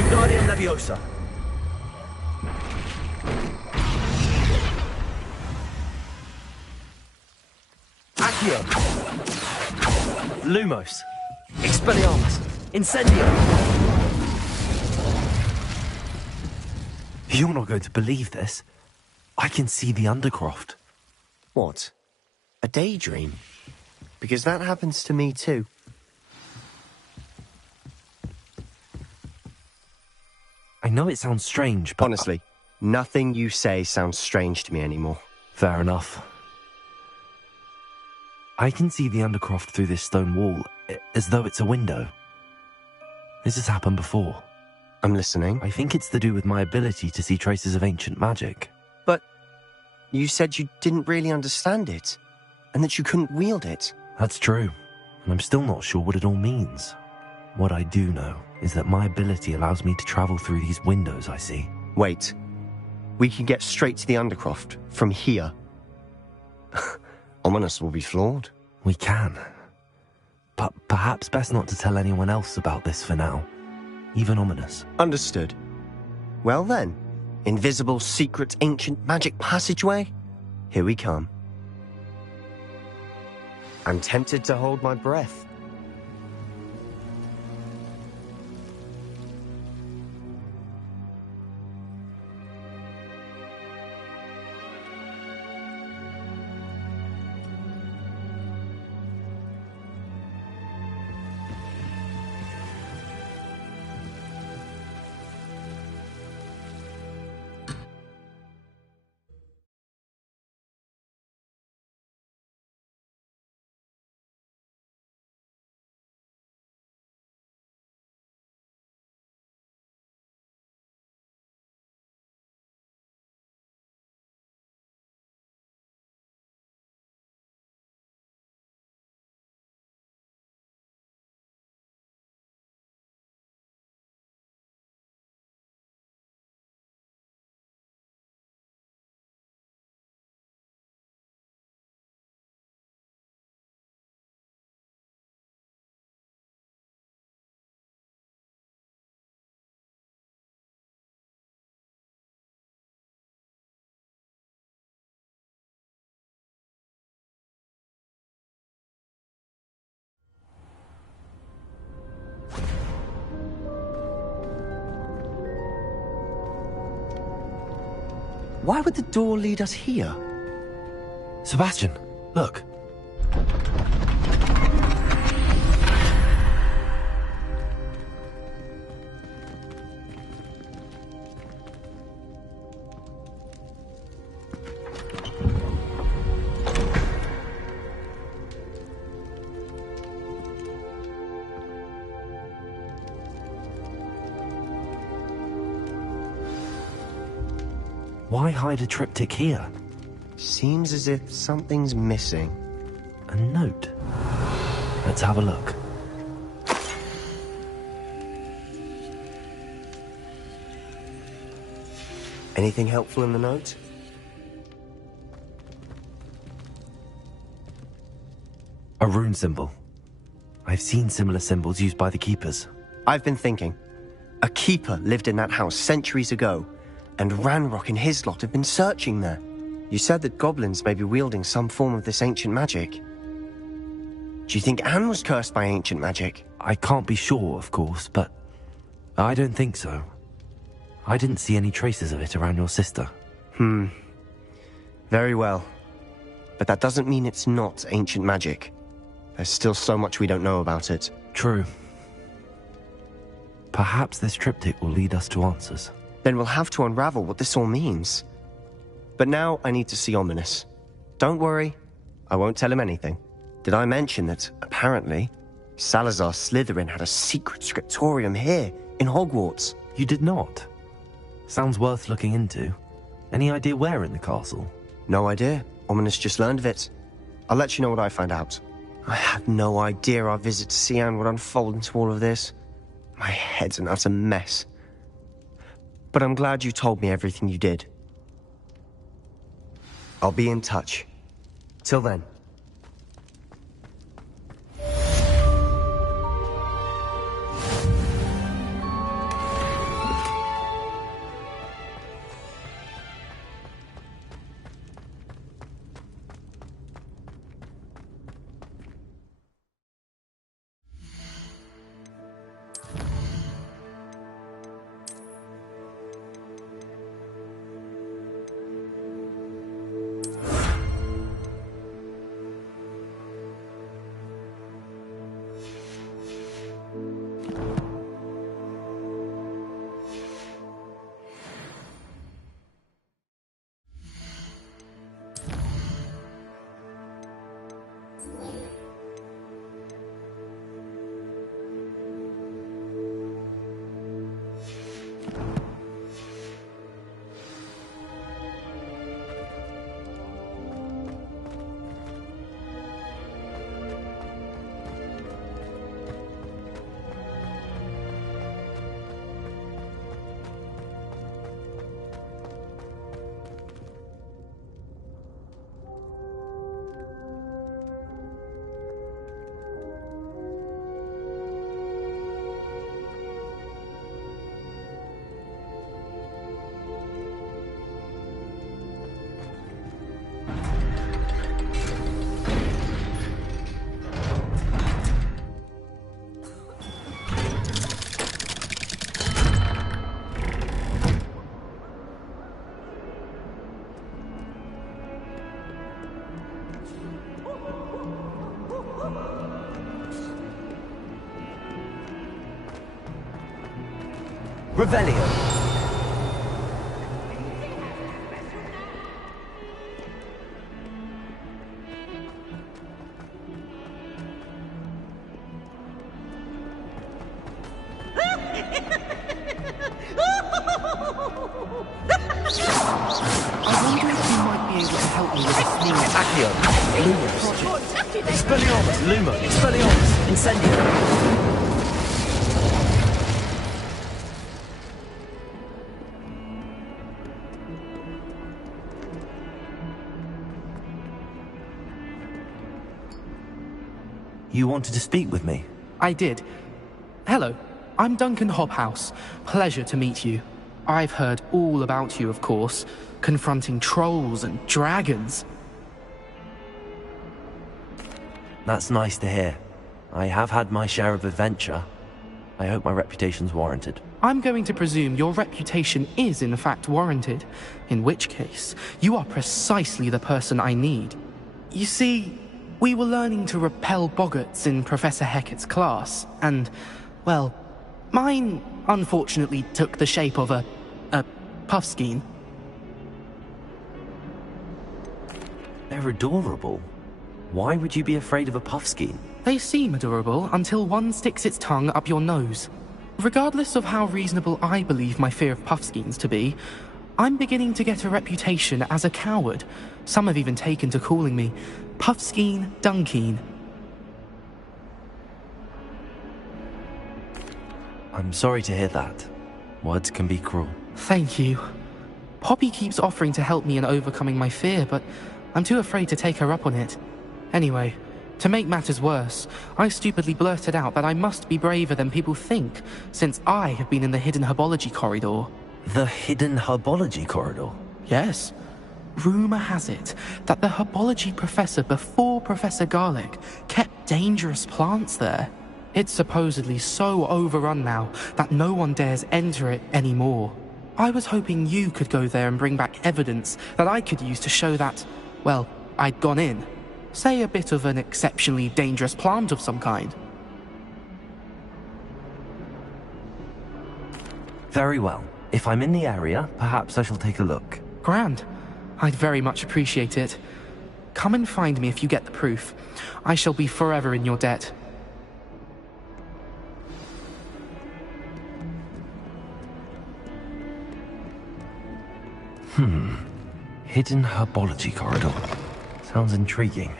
Wingardium Leviosa. Accio. Lumos. Expelliarmus. Incendio. You're not going to believe this. I can see the Undercroft. What? A daydream? Because that happens to me too. I know it sounds strange, but... Honestly, nothing you say sounds strange to me anymore. Fair enough. I can see the Undercroft through this stone wall, as though it's a window. This has happened before. I'm listening. I think it's to do with my ability to see traces of ancient magic. But you said you didn't really understand it, and that you couldn't wield it. That's true, and I'm still not sure what it all means. What I do know is that my ability allows me to travel through these windows I see. Wait. We can get straight to the Undercroft from here. Ominous will be floored. We can. But perhaps best not to tell anyone else about this for now. Even Ominous. Understood. Well then, invisible, secret, ancient magic passageway? Here we come. I'm tempted to hold my breath. Why would the door lead us here? Sebastian, look. Why hide a triptych here? Seems as if something's missing. A note. Let's have a look. Anything helpful in the note? A rune symbol. I've seen similar symbols used by the keepers. I've been thinking. A keeper lived in that house centuries ago, and Ranrock and his lot have been searching there. You said that goblins may be wielding some form of this ancient magic. Do you think Anne was cursed by ancient magic? I can't be sure, of course, but I don't think so. I didn't see any traces of it around your sister. Very well. But that doesn't mean it's not ancient magic. There's still so much we don't know about it. True. Perhaps this triptych will lead us to answers. Then we'll have to unravel what this all means. But now I need to see Ominous. Don't worry, I won't tell him anything. Did I mention that, apparently, Salazar Slytherin had a secret scriptorium here, in Hogwarts? You did not? Sounds worth looking into. Any idea where in the castle? No idea. Ominous just learned of it. I'll let you know what I find out. I had no idea our visit to Sian would unfold into all of this. My head's an utter mess. But I'm glad you told me everything you did. I'll be in touch. Till then. Revelio. I wonder if you might be able to help me with a sneeze. Accio. Lumos. Expelliarmus. Lumo. Expelliarmus. Incendio. You wanted to speak with me? I did. Hello, I'm Duncan Hobhouse. Pleasure to meet you. I've heard all about you, of course, confronting trolls and dragons. That's nice to hear. I have had my share of adventure. I hope my reputation's warranted. I'm going to presume your reputation is in fact warranted, in which case, you are precisely the person I need. You see, we were learning to repel boggarts in Professor Hecat's class, and, well, mine unfortunately took the shape of a puffskein. They're adorable. Why would you be afraid of a puffskein? They seem adorable until one sticks its tongue up your nose. Regardless of how reasonable I believe my fear of puffskeins to be, I'm beginning to get a reputation as a coward. Some have even taken to calling me Puffskein Dunkeen. I'm sorry to hear that. Words can be cruel. Thank you. Poppy keeps offering to help me in overcoming my fear, but I'm too afraid to take her up on it. Anyway, to make matters worse, I stupidly blurted out that I must be braver than people think, since I have been in the hidden herbology corridor. The hidden herbology corridor? Yes. Rumour has it that the herbology professor before Professor Garlic kept dangerous plants there. It's supposedly so overrun now that no one dares enter it anymore. I was hoping you could go there and bring back evidence that I could use to show that, well, I'd gone in. Say a bit of an exceptionally dangerous plant of some kind. Very well. If I'm in the area, perhaps I shall take a look. Grand. I'd very much appreciate it. Come and find me if you get the proof. I shall be forever in your debt. Hidden herbology corridor. Sounds intriguing.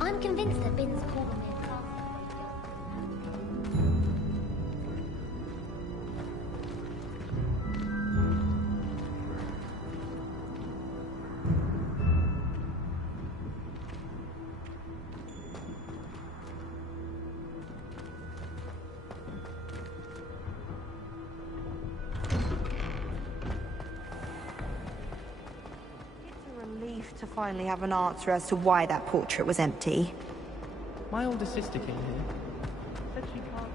I'm convinced that Bin's called on their class. Relief to finally have an answer as to why that portrait was empty. My older sister came here. Said she can't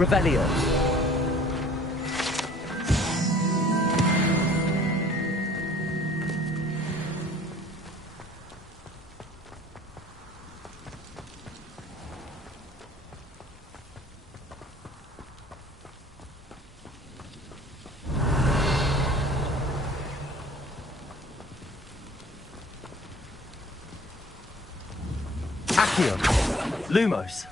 Revelio. Arceum. Lumos.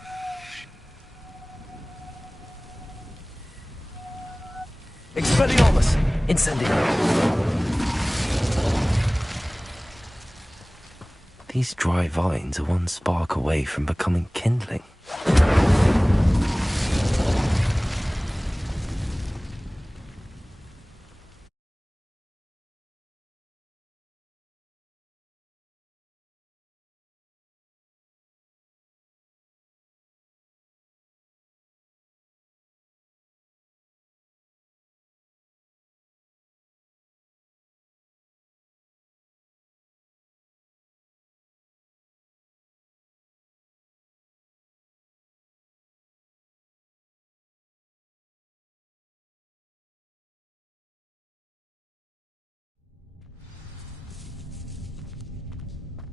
Expelliarmus. Incendio. These dry vines are one spark away from becoming kindling.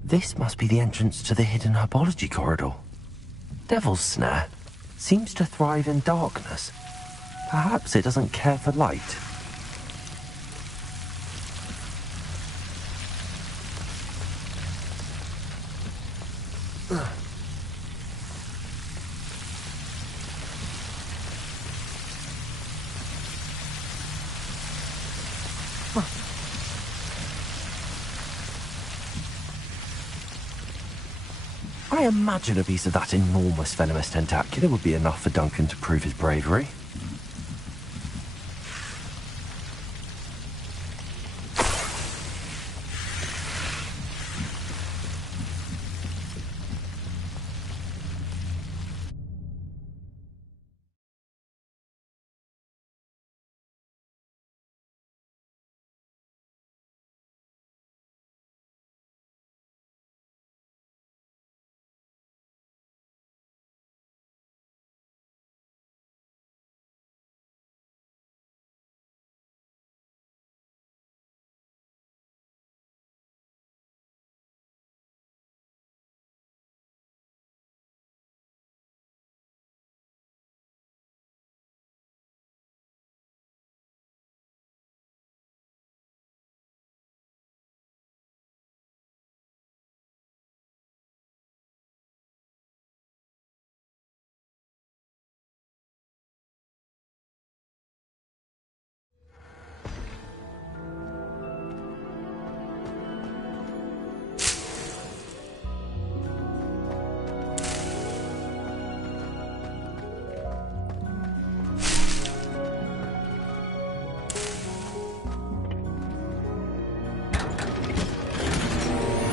This must be the entrance to the hidden herbology corridor. Devil's Snare seems to thrive in darkness. Perhaps it doesn't care for light. I imagine a piece of that enormous venomous tentacula would be enough for Duncan to prove his bravery.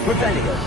Rebellion.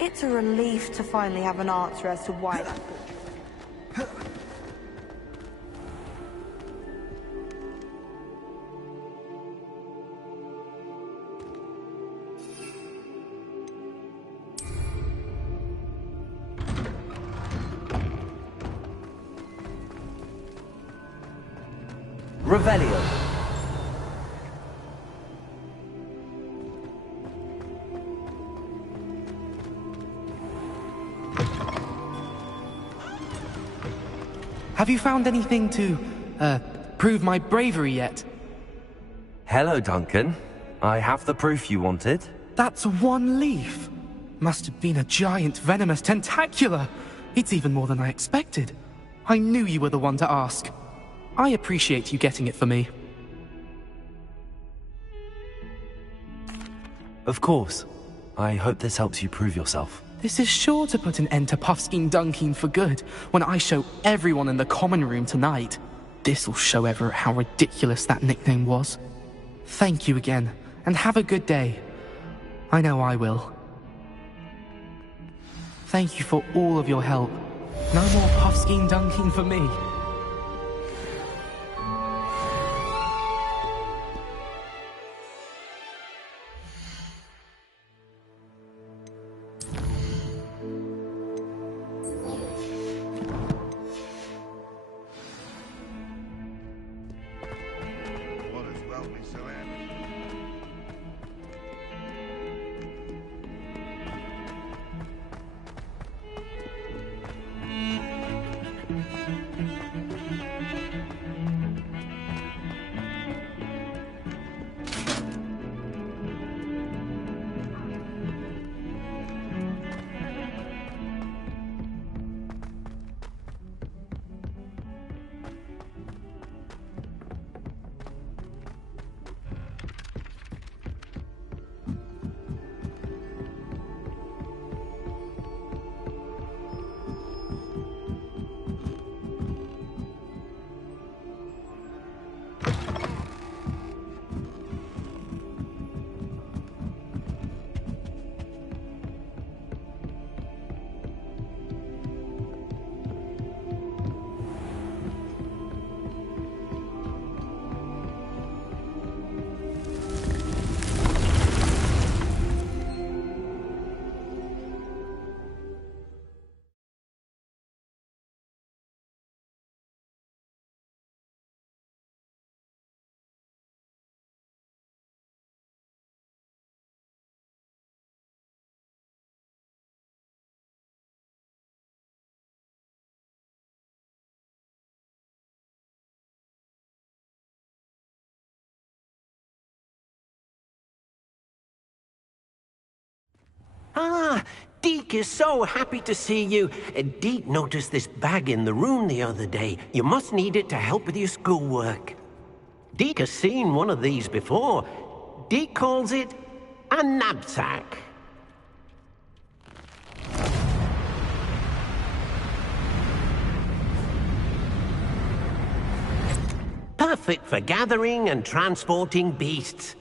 It's a relief to finally have an answer as to why that Revelio. Have you found anything to, prove my bravery yet? Hello, Duncan. I have the proof you wanted. That's one leaf. Must have been a giant venomous tentacula. It's even more than I expected. I knew you were the one to ask. I appreciate you getting it for me. Of course. I hope this helps you prove yourself. This is sure to put an end to Puffskein Dunkeen for good when I show everyone in the common room tonight. This'll show Everett how ridiculous that nickname was. Thank you again, and have a good day. I know I will. Thank you for all of your help. No more Puffskein Dunkeen for me. Ah, Deke is so happy to see you. Deke noticed this bag in the room the other day. You must need it to help with your schoolwork. Deke has seen one of these before. Deke calls it a knapsack. Perfect for gathering and transporting beasts.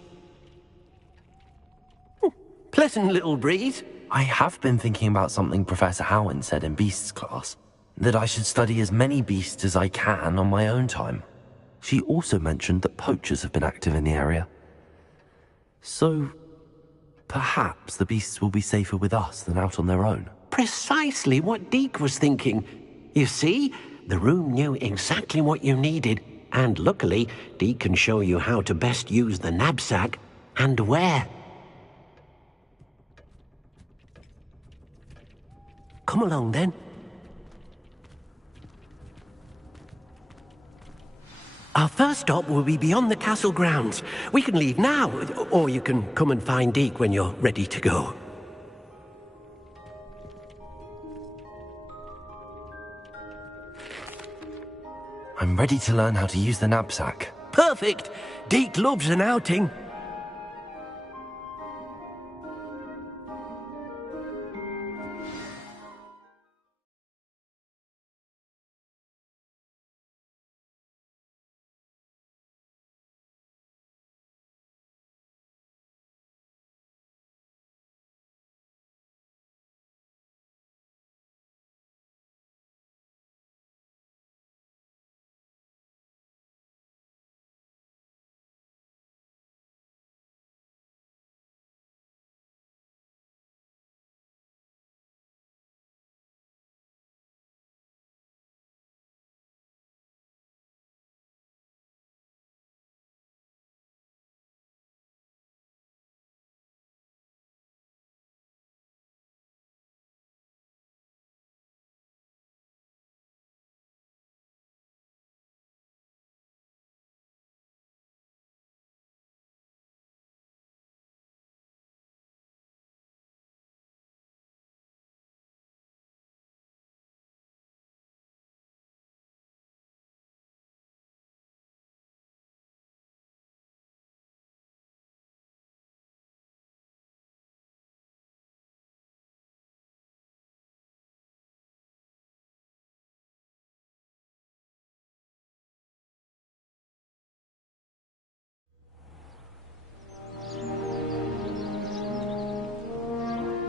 Pleasant little breeze. I have been thinking about something Professor Howard said in Beasts class, that I should study as many beasts as I can on my own time. She also mentioned that poachers have been active in the area. So, perhaps the beasts will be safer with us than out on their own. Precisely what Deke was thinking. You see, the room knew exactly what you needed, and luckily, Deke can show you how to best use the knapsack and where. Come along, then. Our first stop will be beyond the castle grounds. We can leave now, or you can come and find Deke when you're ready to go. I'm ready to learn how to use the knapsack. Perfect! Deke loves an outing.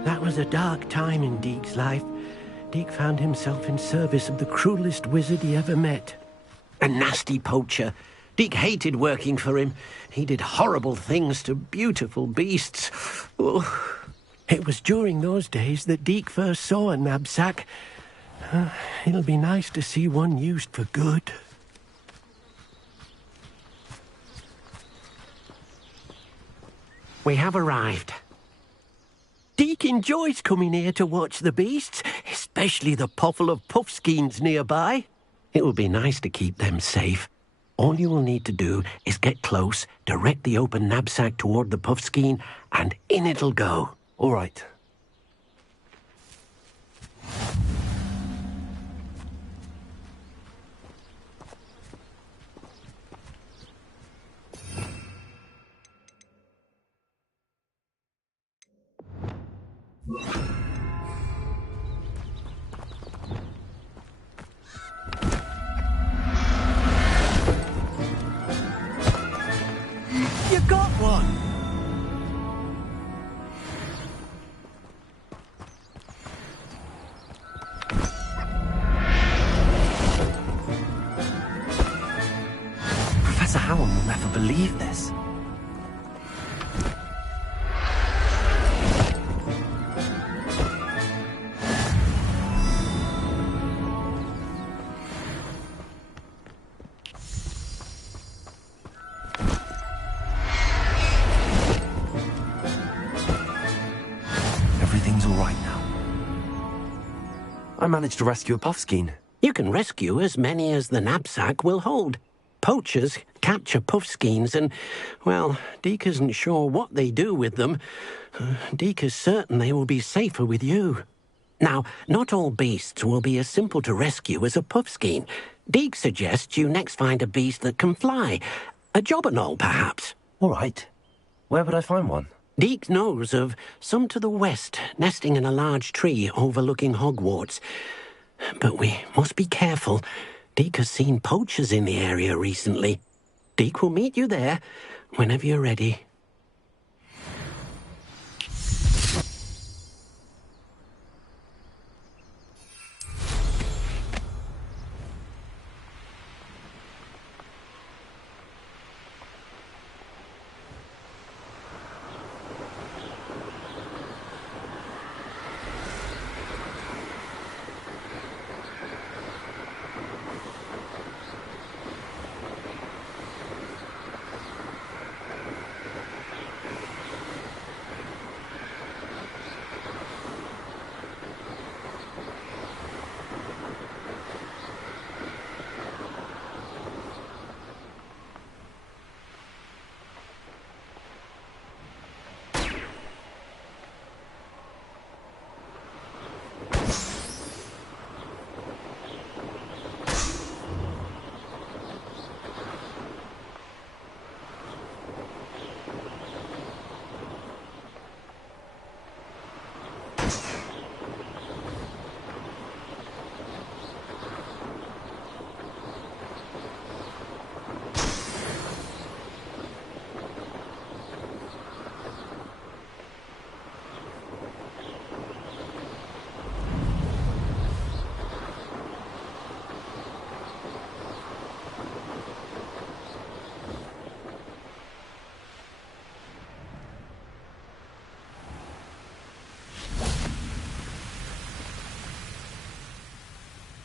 That was a dark time in Deke's life. Deke found himself in service of the cruelest wizard he ever met. A nasty poacher. Deke hated working for him. He did horrible things to beautiful beasts. Oh. It was during those days that Deke first saw a knapsack. It'll be nice to see one used for good. We have arrived. Deke enjoys coming here to watch the beasts, especially the potful of puffskeins nearby. It will be nice to keep them safe. All you will need to do is get close, direct the open knapsack toward the puffskein, and in it'll go. All right. You got one! Professor Howell will never believe this. Everything's all right now. I managed to rescue a puffskein. You can rescue as many as the knapsack will hold. Poachers capture puffskeins and, well, Deke isn't sure what they do with them. Deke is certain they will be safer with you. Now, not all beasts will be as simple to rescue as a puffskein. Deke suggests you next find a beast that can fly. A jobberknoll, perhaps. All right. Where would I find one? Deke knows of some to the west, nesting in a large tree overlooking Hogwarts. But we must be careful. Deke has seen poachers in the area recently. Deke will meet you there whenever you're ready.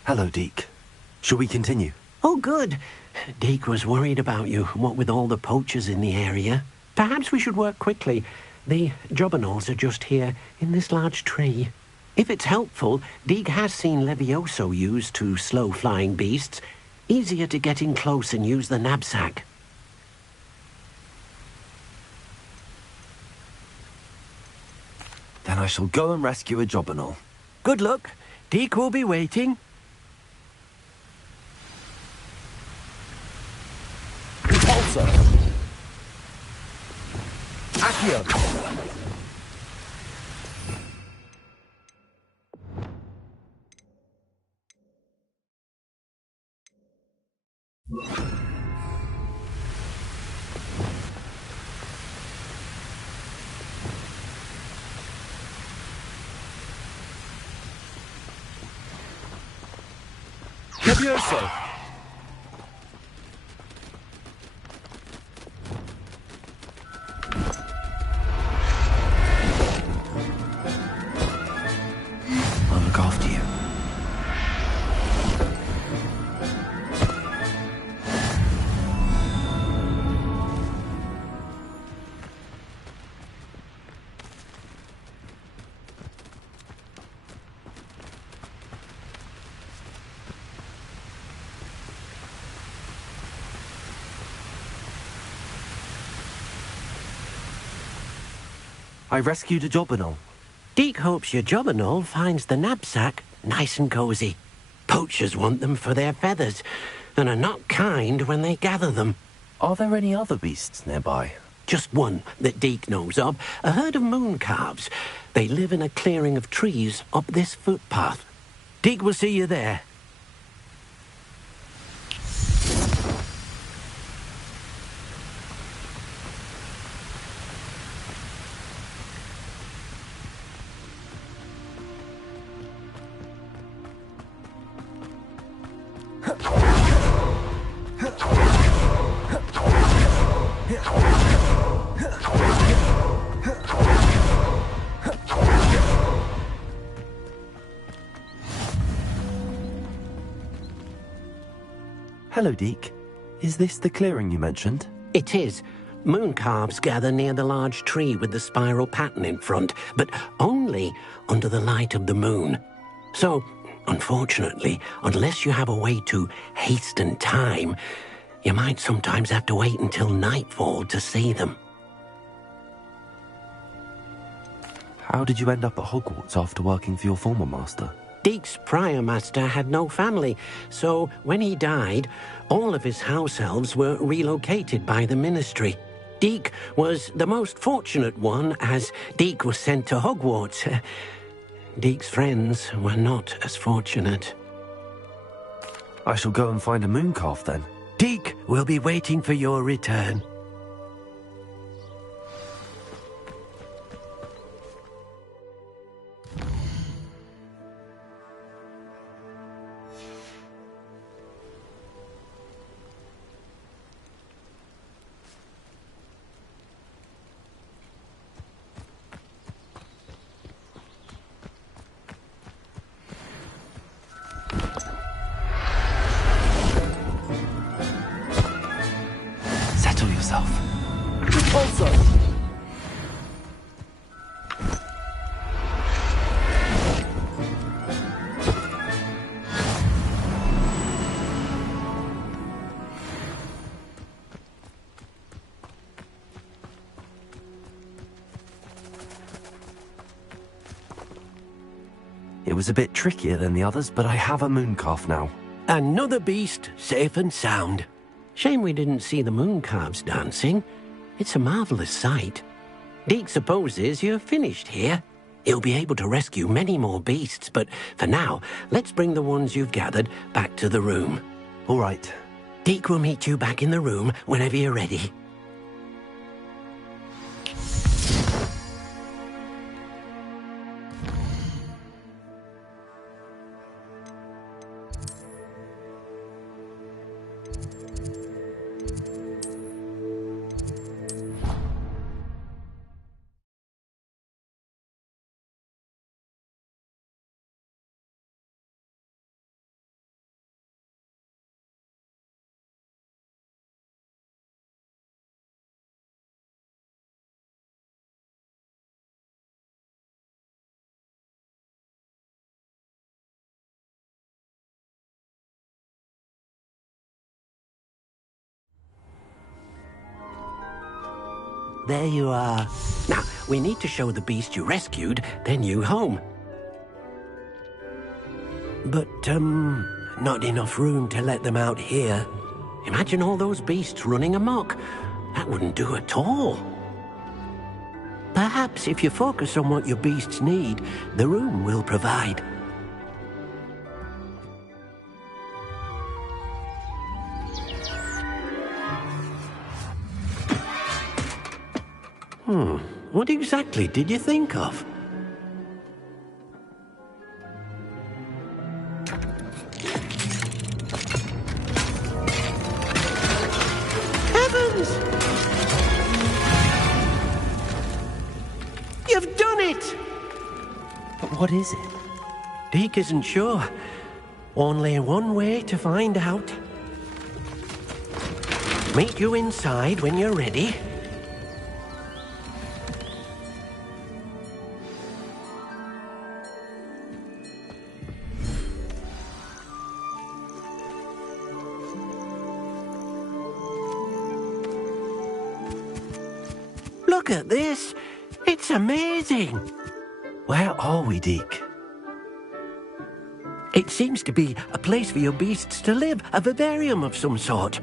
Hello, Deke. Shall we continue? Oh, good. Deke was worried about you, what with all the poachers in the area. Perhaps we should work quickly. The jobberknolls are just here, in this large tree. If it's helpful, Deke has seen Levioso used to slow flying beasts. Easier to get in close and use the knapsack. Then I shall go and rescue a jobberknoll. Good luck. Deke will be waiting. Repulsor! Accio! Levioso! I'll look after you. I rescued a Jobberknoll. Deke hopes your Jobberknoll finds the knapsack nice and cozy. Poachers want them for their feathers, and are not kind when they gather them. Are there any other beasts nearby? Just one that Deke knows of, a herd of moon calves. They live in a clearing of trees up this footpath. Deke will see you there. Hello, Deke. Is this the clearing you mentioned? It is. Moon calves gather near the large tree with the spiral pattern in front, but only under the light of the moon. So, unfortunately, unless you have a way to hasten time, you might sometimes have to wait until nightfall to see them. How did you end up at Hogwarts after working for your former master? Deke's prior master had no family, so when he died, all of his house elves were relocated by the ministry. Deke was the most fortunate one, as Deke was sent to Hogwarts. Deke's friends were not as fortunate. I shall go and find a mooncalf then. Deke will be waiting for your return. Settle yourself. Also. It was a bit trickier than the others, but I have a mooncalf now. Another beast, safe and sound. Shame we didn't see the moon calves dancing. It's a marvelous sight. Deke supposes you're finished here. He'll be able to rescue many more beasts, but for now, let's bring the ones you've gathered back to the room. All right. Deke will meet you back in the room whenever you're ready. There you are. Now, we need to show the beast you rescued their new home. But, not enough room to let them out here. Imagine all those beasts running amok. That wouldn't do at all. Perhaps if you focus on what your beasts need, the room will provide. What exactly did you think of? What is it? Deke isn't sure. Only one way to find out. Meet you inside when you're ready. Look at this. It's amazing. Where are we, Deke? It seems to be a place for your beasts to live, a vivarium of some sort.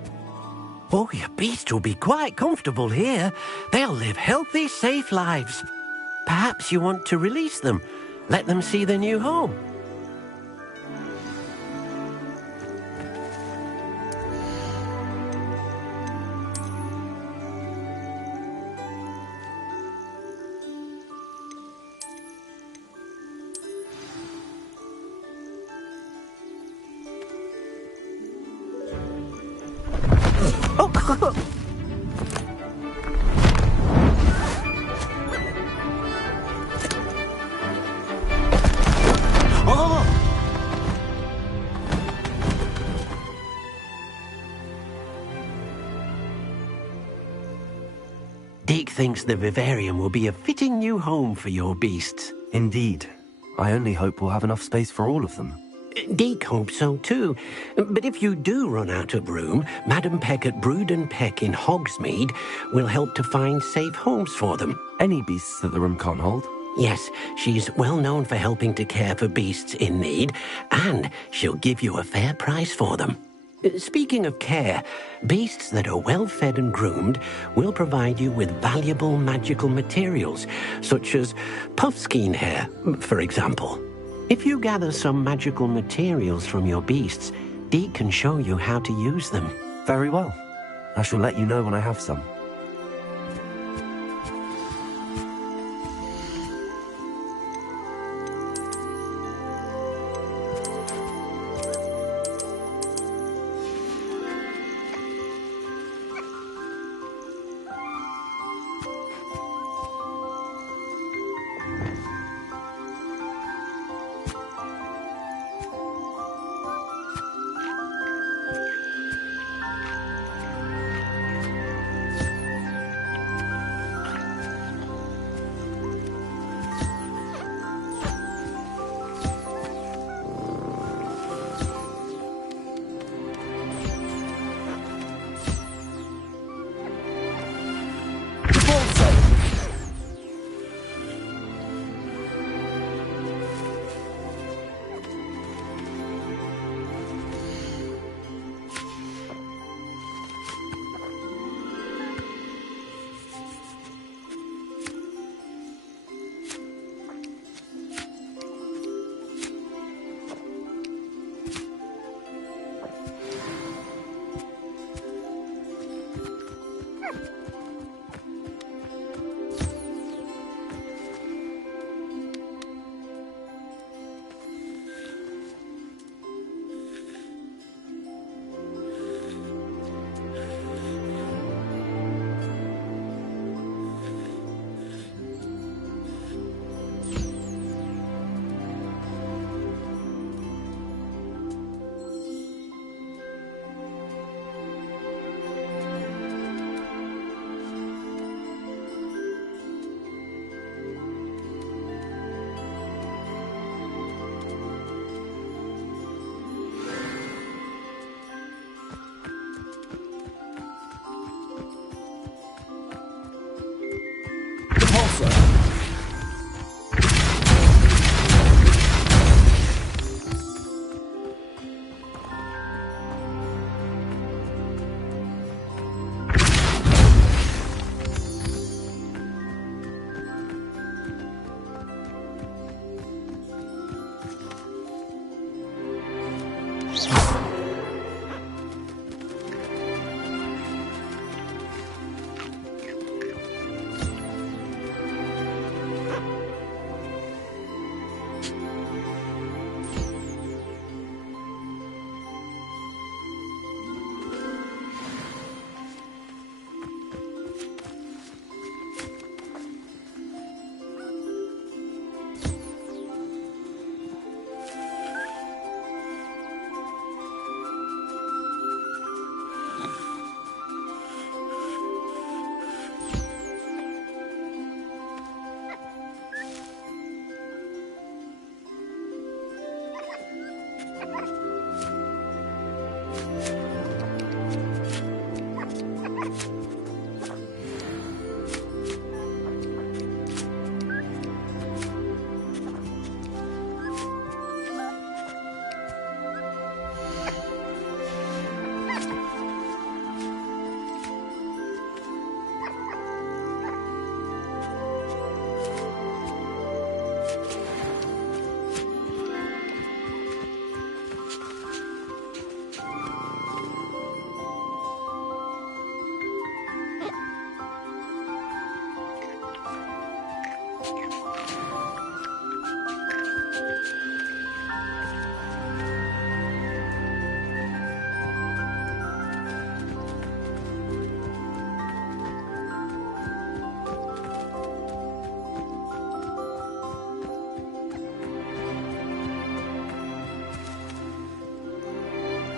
Oh, your beasts will be quite comfortable here. They'll live healthy, safe lives. Perhaps you want to release them, let them see their new home. Deke thinks the vivarium will be a fitting new home for your beasts. Indeed. I only hope we'll have enough space for all of them. Deke hopes so too. But if you do run out of room, Madam Peck at Brood and Peck in Hogsmeade will help to find safe homes for them. Any beasts that the room can't hold? Yes, she's well known for helping to care for beasts in need, and she'll give you a fair price for them. Speaking of care, beasts that are well fed and groomed will provide you with valuable magical materials, such as puffskein hair, for example. If you gather some magical materials from your beasts, Deke can show you how to use them. Very well. I shall let you know when I have some.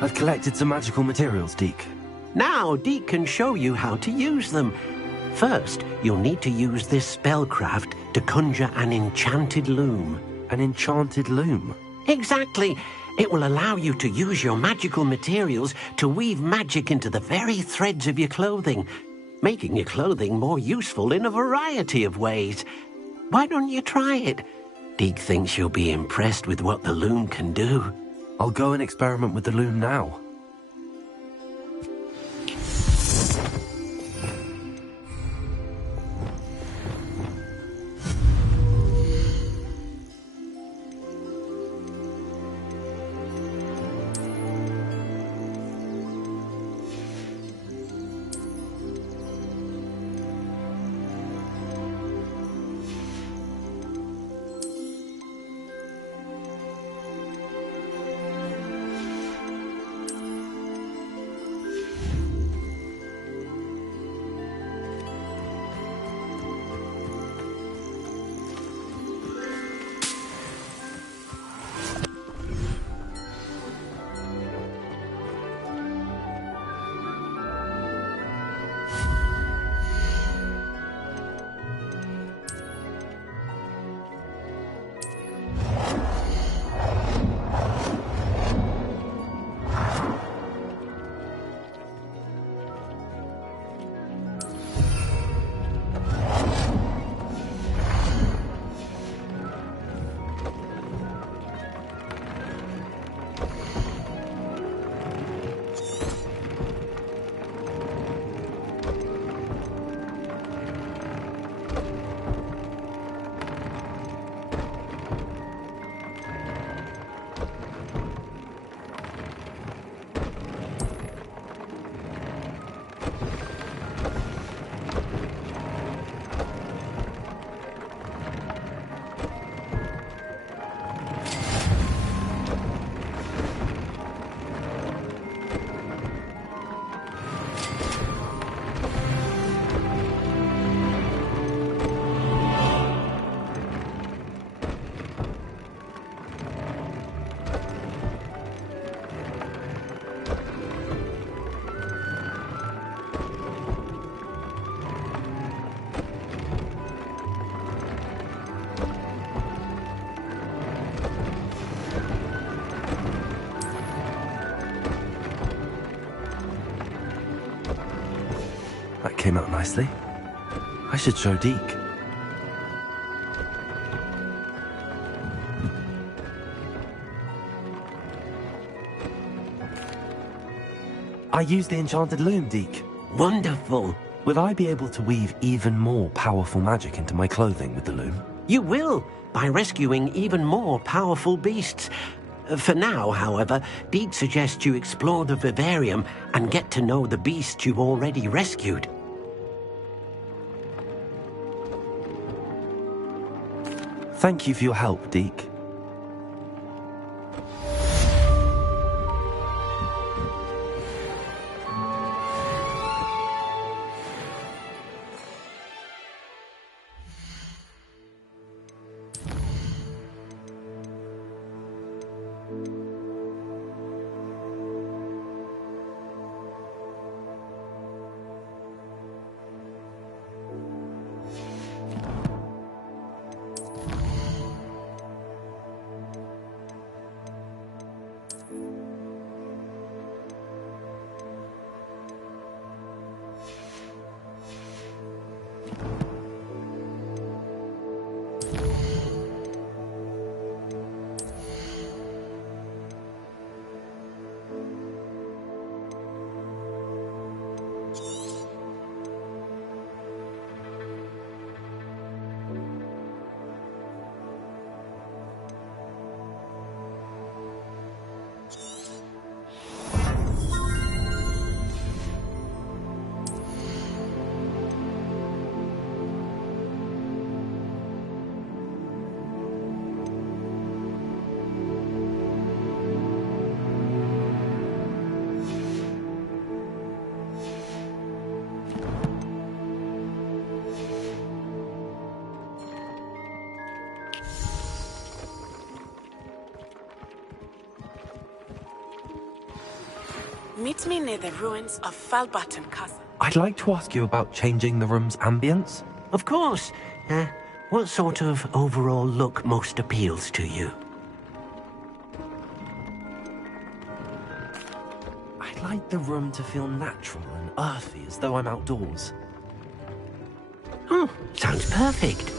I've collected some magical materials, Deke. Now, Deke can show you how to use them. First, you'll need to use this spellcraft to conjure an enchanted loom. An enchanted loom? Exactly. It will allow you to use your magical materials to weave magic into the very threads of your clothing, making your clothing more useful in a variety of ways. Why don't you try it? Deke thinks you'll be impressed with what the loom can do. I'll go and experiment with the loom now. That came out nicely. I should show Deke. I used the enchanted loom, Deke. Wonderful. Will I be able to weave even more powerful magic into my clothing with the loom? You will, by rescuing even more powerful beasts. For now, however, Deke suggests you explore the vivarium and get to know the beasts you've already rescued. Thank you for your help, Deke. Meet me near the ruins of Falbaton Castle. I'd like to ask you about changing the room's ambience. Of course. What sort of overall look most appeals to you? I'd like the room to feel natural and earthy, as though I'm outdoors. Oh, sounds perfect.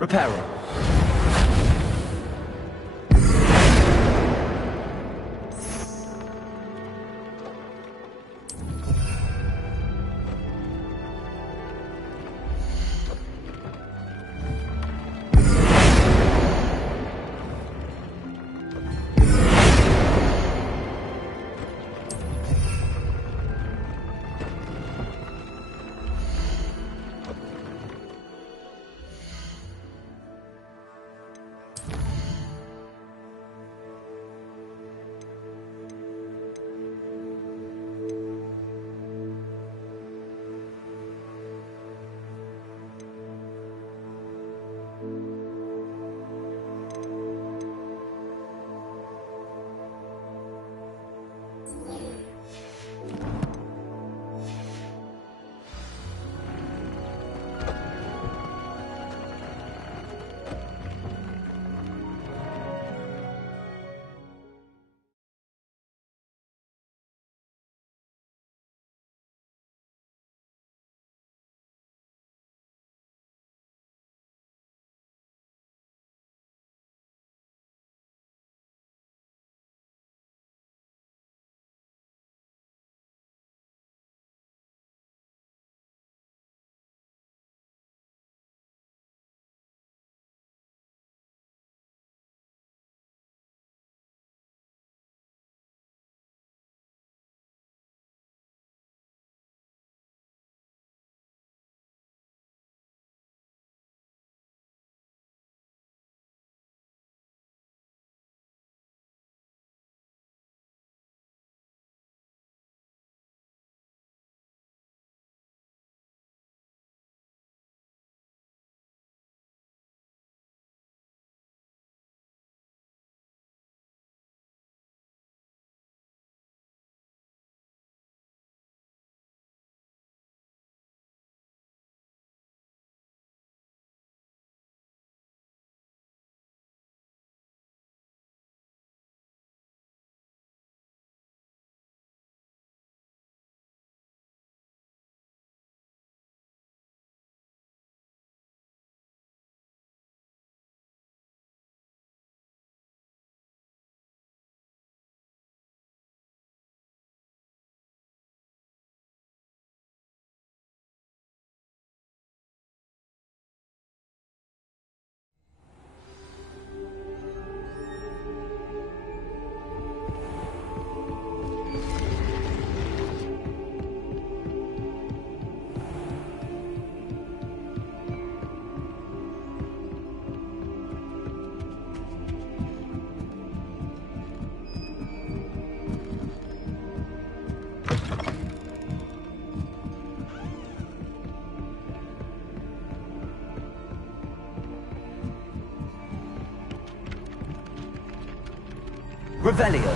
Repairer. Revelio.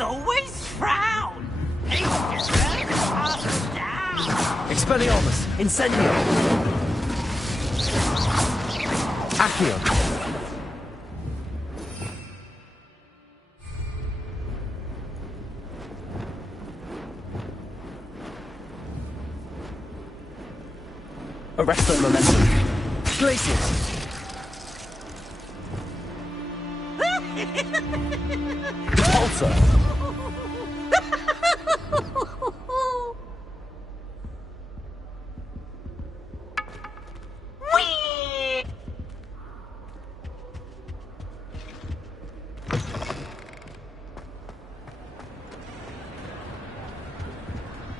Cowards always frown. He deserves to pass us down. Expelliarmus! Incendio! Accio! Arresto momentum. Glacius! Repulsor!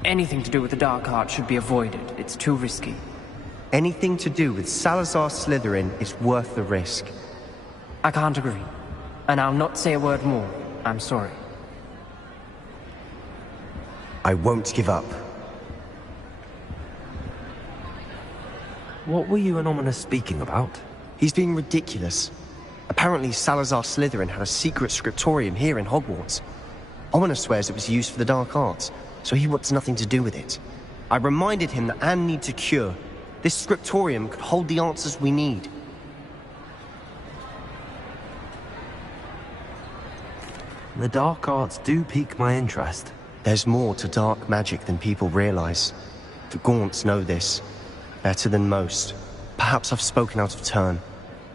Anything to do with the Dark Art should be avoided. It's too risky. Anything to do with Salazar Slytherin is worth the risk. I can't agree. And I'll not say a word more. I'm sorry. I won't give up. What were you and Ominous speaking about? He's being ridiculous. Apparently Salazar Slytherin had a secret scriptorium here in Hogwarts. Ominous swears it was used for the Dark Arts, so he wants nothing to do with it. I reminded him that Anne needs a cure. This scriptorium could hold the answers we need. The Dark Arts do pique my interest. There's more to dark magic than people realize. The Gaunts know this. Better than most. Perhaps I've spoken out of turn.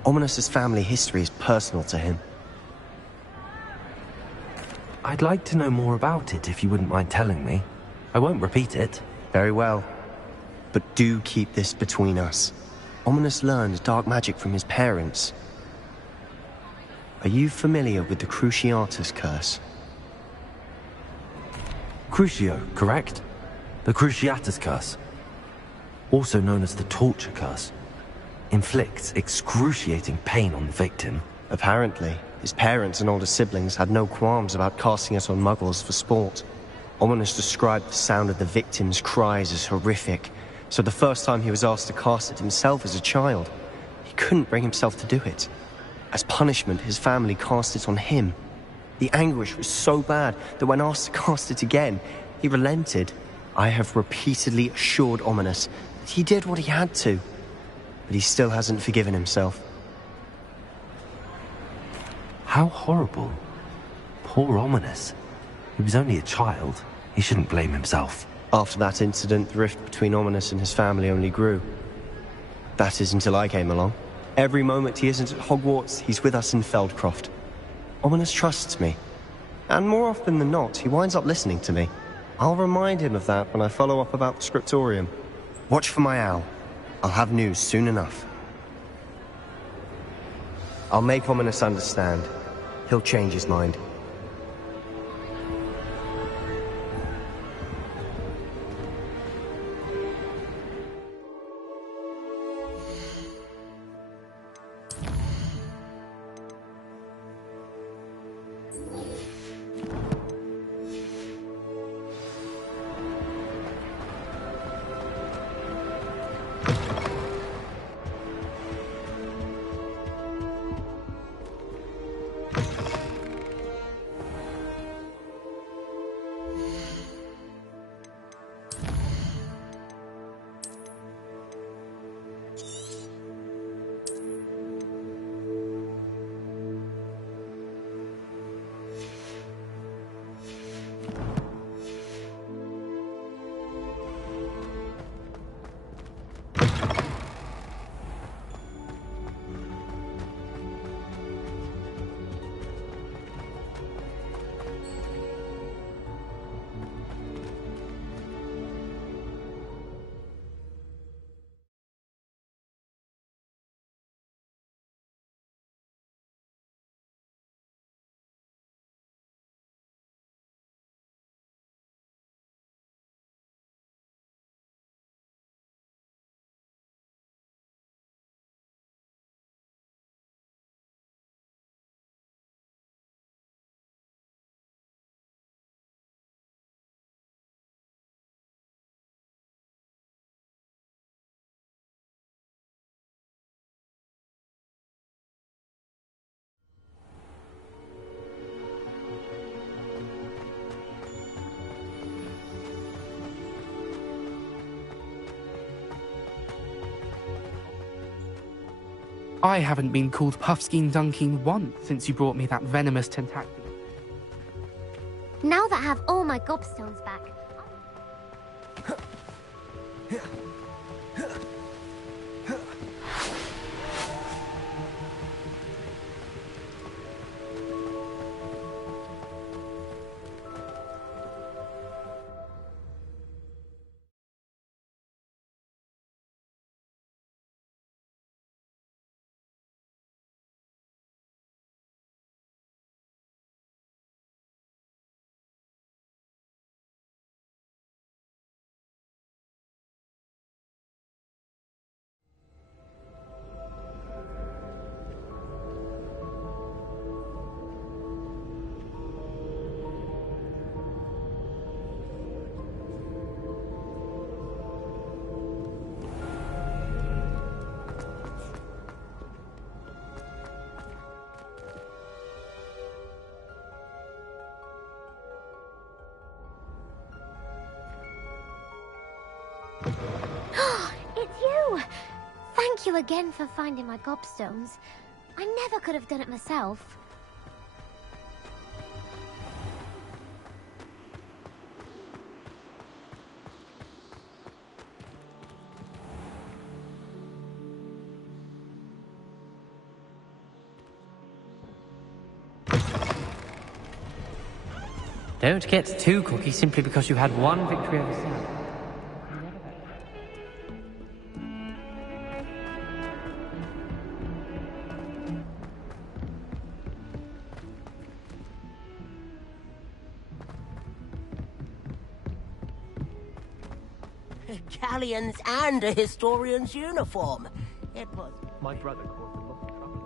Ominous's family history is personal to him. I'd like to know more about it if you wouldn't mind telling me. I won't repeat it. Very well. But do keep this between us. Ominous learned dark magic from his parents. Are you familiar with the Cruciatus Curse? Crucio, correct? The Cruciatus Curse. Also known as the Torture Curse. Inflicts excruciating pain on the victim. Apparently, his parents and older siblings had no qualms about casting it on muggles for sport. Ominous described the sound of the victim's cries as horrific, so the first time he was asked to cast it himself as a child, he couldn't bring himself to do it. As punishment, his family cast it on him. The anguish was so bad that when asked to cast it again, he relented. I have repeatedly assured Ominous that he did what he had to, but he still hasn't forgiven himself. How horrible. Poor Ominous. He was only a child. He shouldn't blame himself. After that incident, the rift between Ominous and his family only grew. That is until I came along. Every moment he isn't at Hogwarts, he's with us in Feldcroft. Ominous trusts me. And more often than not, he winds up listening to me. I'll remind him of that when I follow up about the scriptorium. Watch for my owl. I'll have news soon enough. I'll make Ominous understand. He'll change his mind. I haven't been called Puffskein Dunkeen once since you brought me that venomous tentaculum. Now that I have all my gobstones back, it's you! Thank you again for finding my gobstones. I never could have done it myself. Don't get too cocky simply because you had one victory over Sam. Galleons and a historian's uniform. It was... My brother caused a lot of trouble.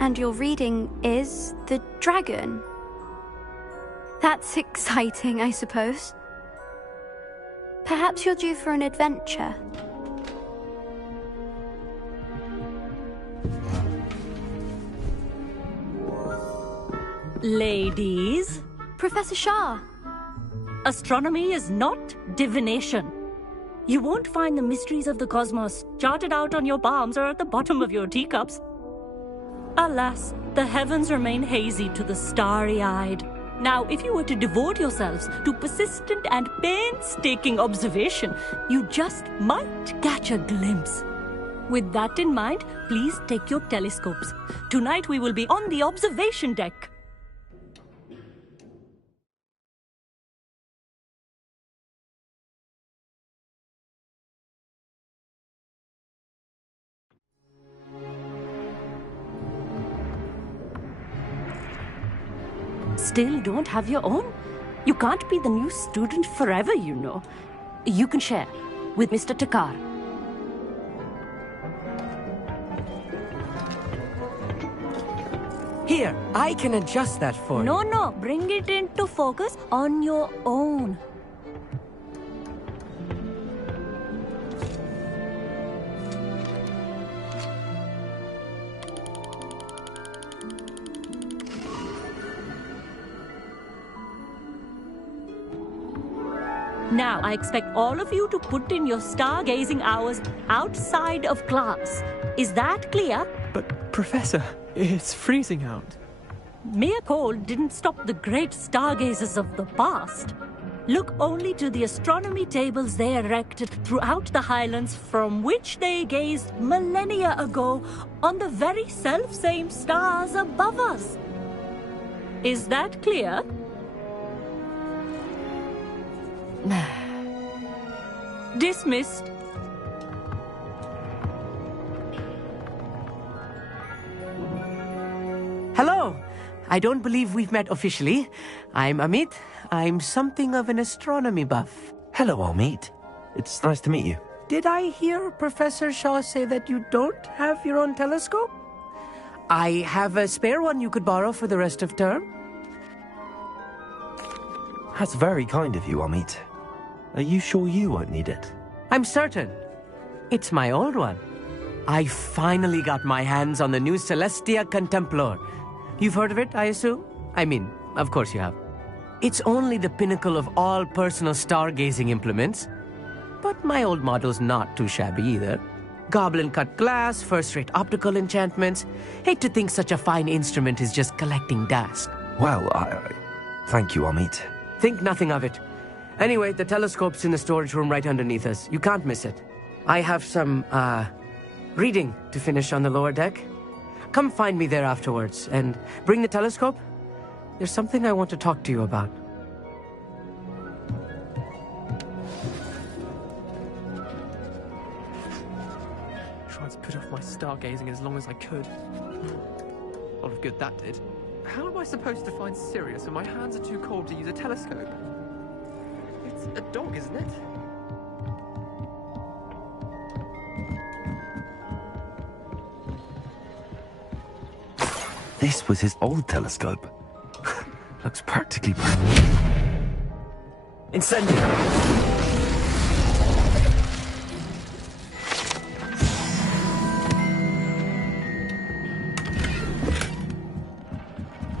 And your reading is The Dragon. That's exciting, I suppose. Perhaps you're due for an adventure. Ladies. Professor Shah. Astronomy is not divination. You won't find the mysteries of the cosmos charted out on your palms or at the bottom of your teacups. Alas, the heavens remain hazy to the starry-eyed. Now, if you were to devote yourselves to persistent and painstaking observation, you just might catch a glimpse. With that in mind, please take your telescopes. Tonight we will be on the observation deck. Still don't have your own? You can't be the new student forever, you know. You can share with Mr. Takar. Here, I can adjust that for you. No, bring it into focus on your own. Now, I expect all of you to put in your stargazing hours outside of class. Is that clear? But, Professor, it's freezing out. Mere cold didn't stop the great stargazers of the past. Look only to the astronomy tables they erected throughout the highlands from which they gazed millennia ago on the very self-same stars above us. Is that clear? Dismissed. Hello. I don't believe we've met officially. I'm Amit. I'm something of an astronomy buff. Hello, Amit. It's nice to meet you. Did I hear Professor Shaw say that you don't have your own telescope? I have a spare one you could borrow for the rest of term. That's very kind of you, Amit. Are you sure you won't need it? I'm certain. It's my old one. I finally got my hands on the new Celestia Contemplar. You've heard of it, I assume? I mean, of course you have. It's only the pinnacle of all personal stargazing implements. But my old model's not too shabby either. Goblin-cut glass, first-rate optical enchantments. Hate to think such a fine instrument is just collecting dust. Well, thank you, Amit. Think nothing of it. Anyway, the telescope's in the storage room right underneath us. You can't miss it. I have some, reading to finish on the lower deck. Come find me there afterwards, and bring the telescope. There's something I want to talk to you about. Tried to put off my stargazing as long as I could. A lot of good that did. How am I supposed to find Sirius when my hands are too cold to use a telescope? It's a dog, isn't it? This was his old telescope. Looks practically brand new. Incendio!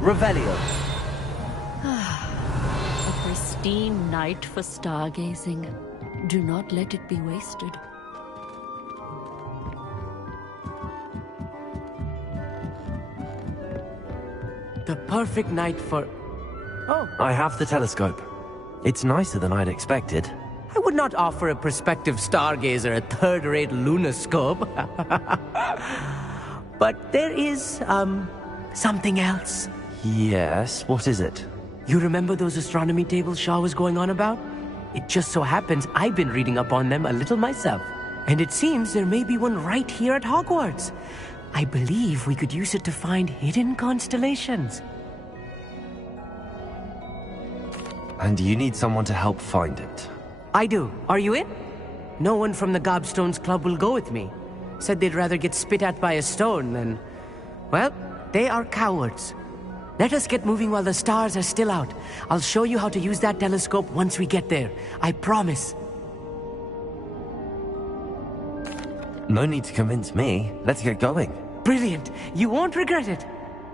Revelio. A pristine night for stargazing. Do not let it be wasted. The perfect night for... Oh. I have the telescope. It's nicer than I'd expected. I would not offer a prospective stargazer a third-rate lunoscope. But there is, something else. Yes, what is it? You remember those astronomy tables Shaw was going on about? It just so happens I've been reading up on them a little myself. And it seems there may be one right here at Hogwarts. I believe we could use it to find hidden constellations. And you need someone to help find it. I do. Are you in? No one from the Gobstones Club will go with me. Said they'd rather get spit at by a stone than... Well, they are cowards. Let us get moving while the stars are still out. I'll show you how to use that telescope once we get there. I promise. No need to convince me. Let's get going. Brilliant. You won't regret it.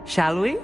Shall we?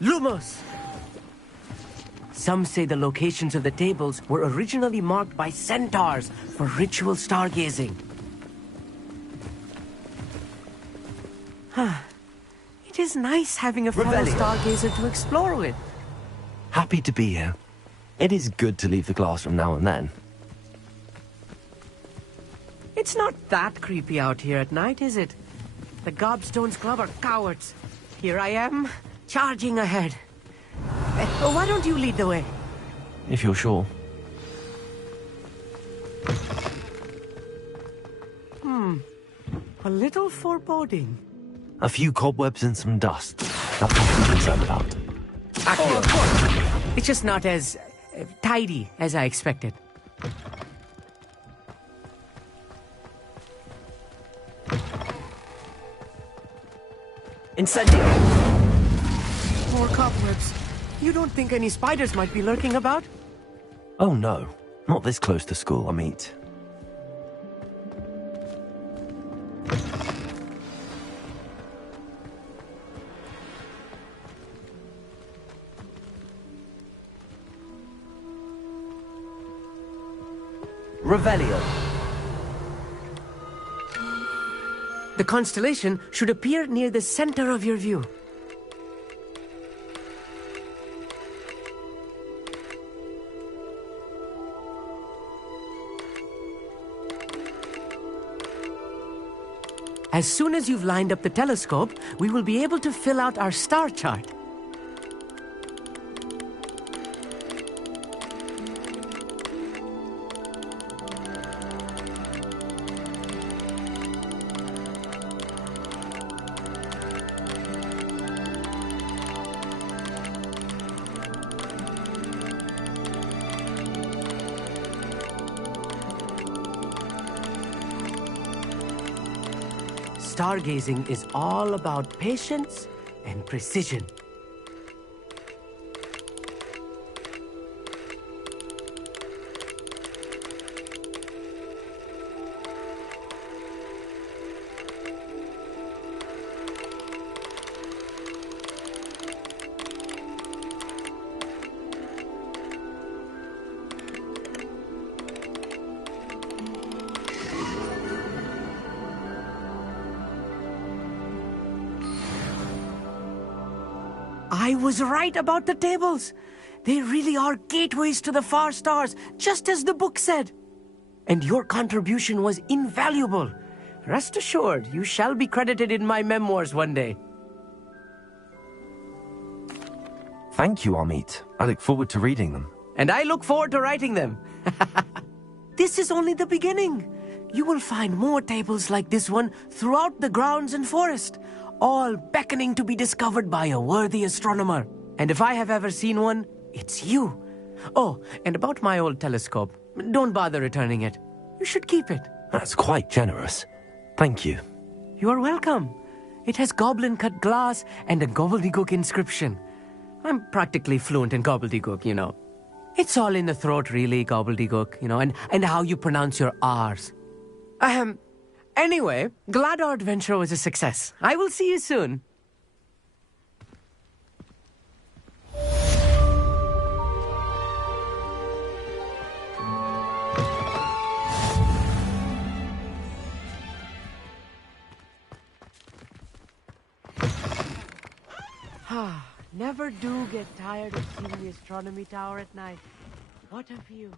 Lumos! Some say the locations of the tables were originally marked by centaurs for ritual stargazing. It is nice having a fellow stargazer to explore with. Happy to be here. It is good to leave the classroom now and then. It's not that creepy out here at night, is it? The Gobstones Club are cowards. Here I am, charging ahead. Why don't you lead the way? If you're sure. A little foreboding. A few cobwebs and some dust. That's what I'm concerned about. Oh, of course. It's just not as tidy as I expected. Incendio! More cobwebs. You don't think any spiders might be lurking about? Oh no, not this close to school, Amit. Revelio. The constellation should appear near the center of your view. As soon as you've lined up the telescope, we will be able to fill out our star chart. Stargazing is all about patience and precision. I was right about the tables. They really are gateways to the far stars, just as the book said. And your contribution was invaluable. Rest assured, you shall be credited in my memoirs one day. Thank you, Amit. I look forward to reading them. And I look forward to writing them. This is only the beginning. You will find more tables like this one throughout the grounds and forest, all beckoning to be discovered by a worthy astronomer. And if I have ever seen one, it's you. Oh, and about my old telescope, don't bother returning it. You should keep it. That's quite generous. Thank you. You are welcome. It has goblin-cut glass and a gobbledygook inscription. I'm practically fluent in gobbledygook, you know. It's all in the throat, really, gobbledygook, you know, and how you pronounce your R's. Anyway, glad our adventure was a success. I will see you soon. Never do get tired of seeing the astronomy tower at night. What a view.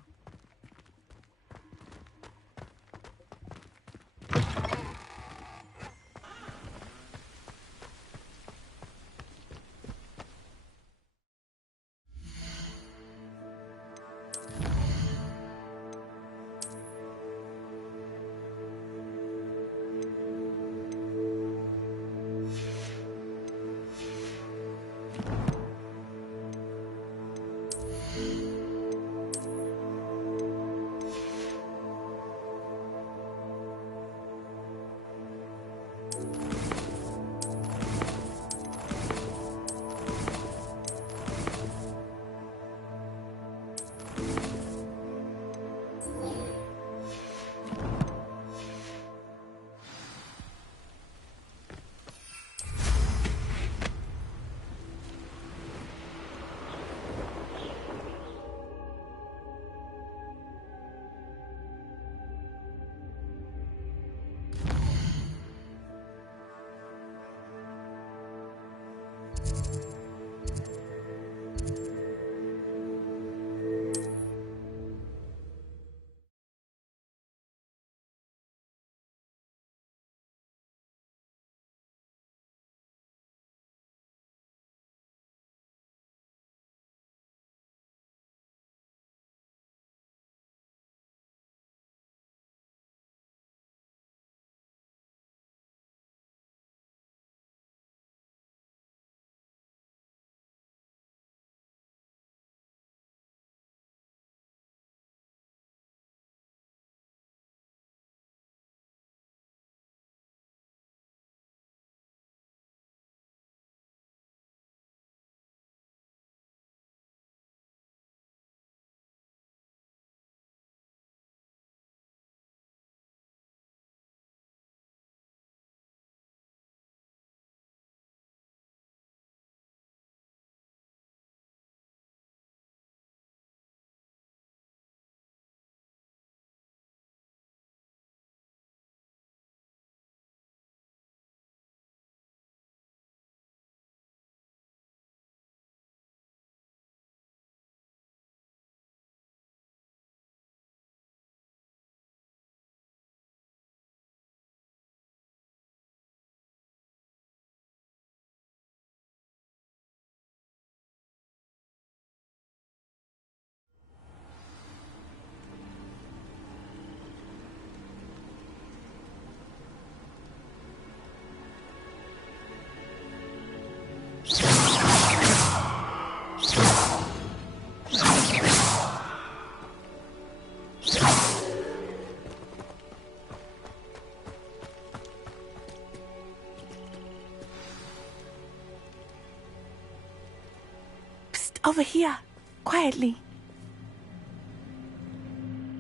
Over here, quietly.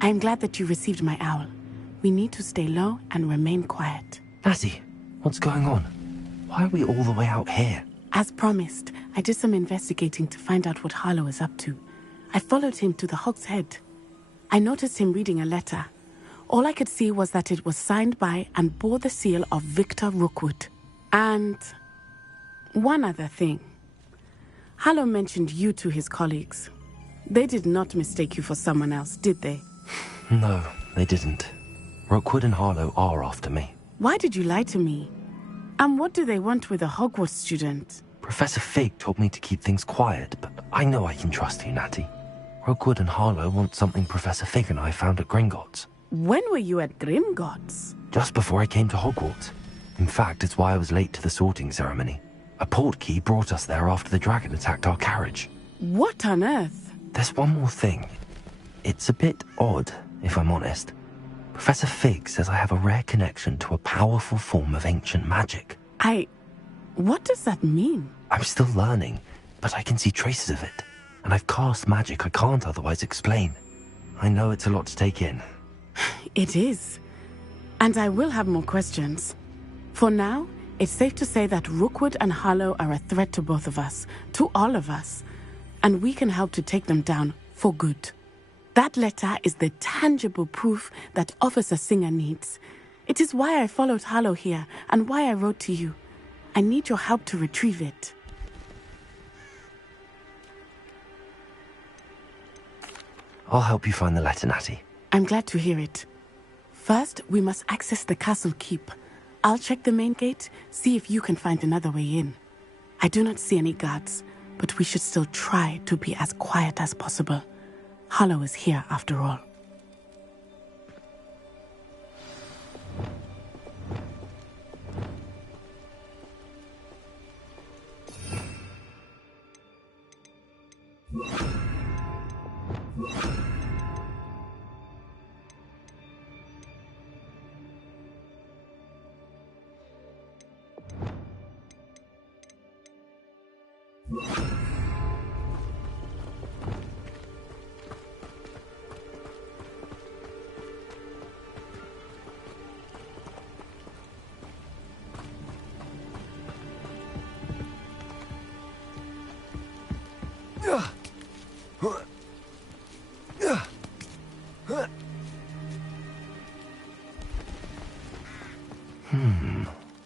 I'm glad that you received my owl. We need to stay low and remain quiet. Natty, what's going on? Why are we all the way out here? As promised, I did some investigating to find out what Harlow is up to. I followed him to the Hog's Head. I noticed him reading a letter. All I could see was that it was signed by and bore the seal of Victor Rookwood. And one other thing. Harlow mentioned you to his colleagues. They did not mistake you for someone else, did they? No, they didn't. Rookwood and Harlow are after me. Why did you lie to me? And what do they want with a Hogwarts student? Professor Fig told me to keep things quiet, but I know I can trust you, Natty. Rookwood and Harlow want something Professor Fig and I found at Gringotts. When were you at Gringotts? Just before I came to Hogwarts. In fact, it's why I was late to the sorting ceremony. A portkey brought us there after the dragon attacked our carriage. What on earth? There's one more thing. It's a bit odd, if I'm honest. Professor Fig says I have a rare connection to a powerful form of ancient magic. What does that mean? I'm still learning, but I can see traces of it. And I've cast magic I can't otherwise explain. I know it's a lot to take in. It is. And I will have more questions. For now, it's safe to say that Rookwood and Harlow are a threat to both of us, to all of us. And we can help to take them down for good. That letter is the tangible proof that Officer Singer needs. It is why I followed Harlow here and why I wrote to you. I need your help to retrieve it. I'll help you find the letter, Natty. I'm glad to hear it. First, we must access the castle keep. I'll check the main gate, see if you can find another way in. I do not see any guards, but we should still try to be as quiet as possible. Harlow is here after all.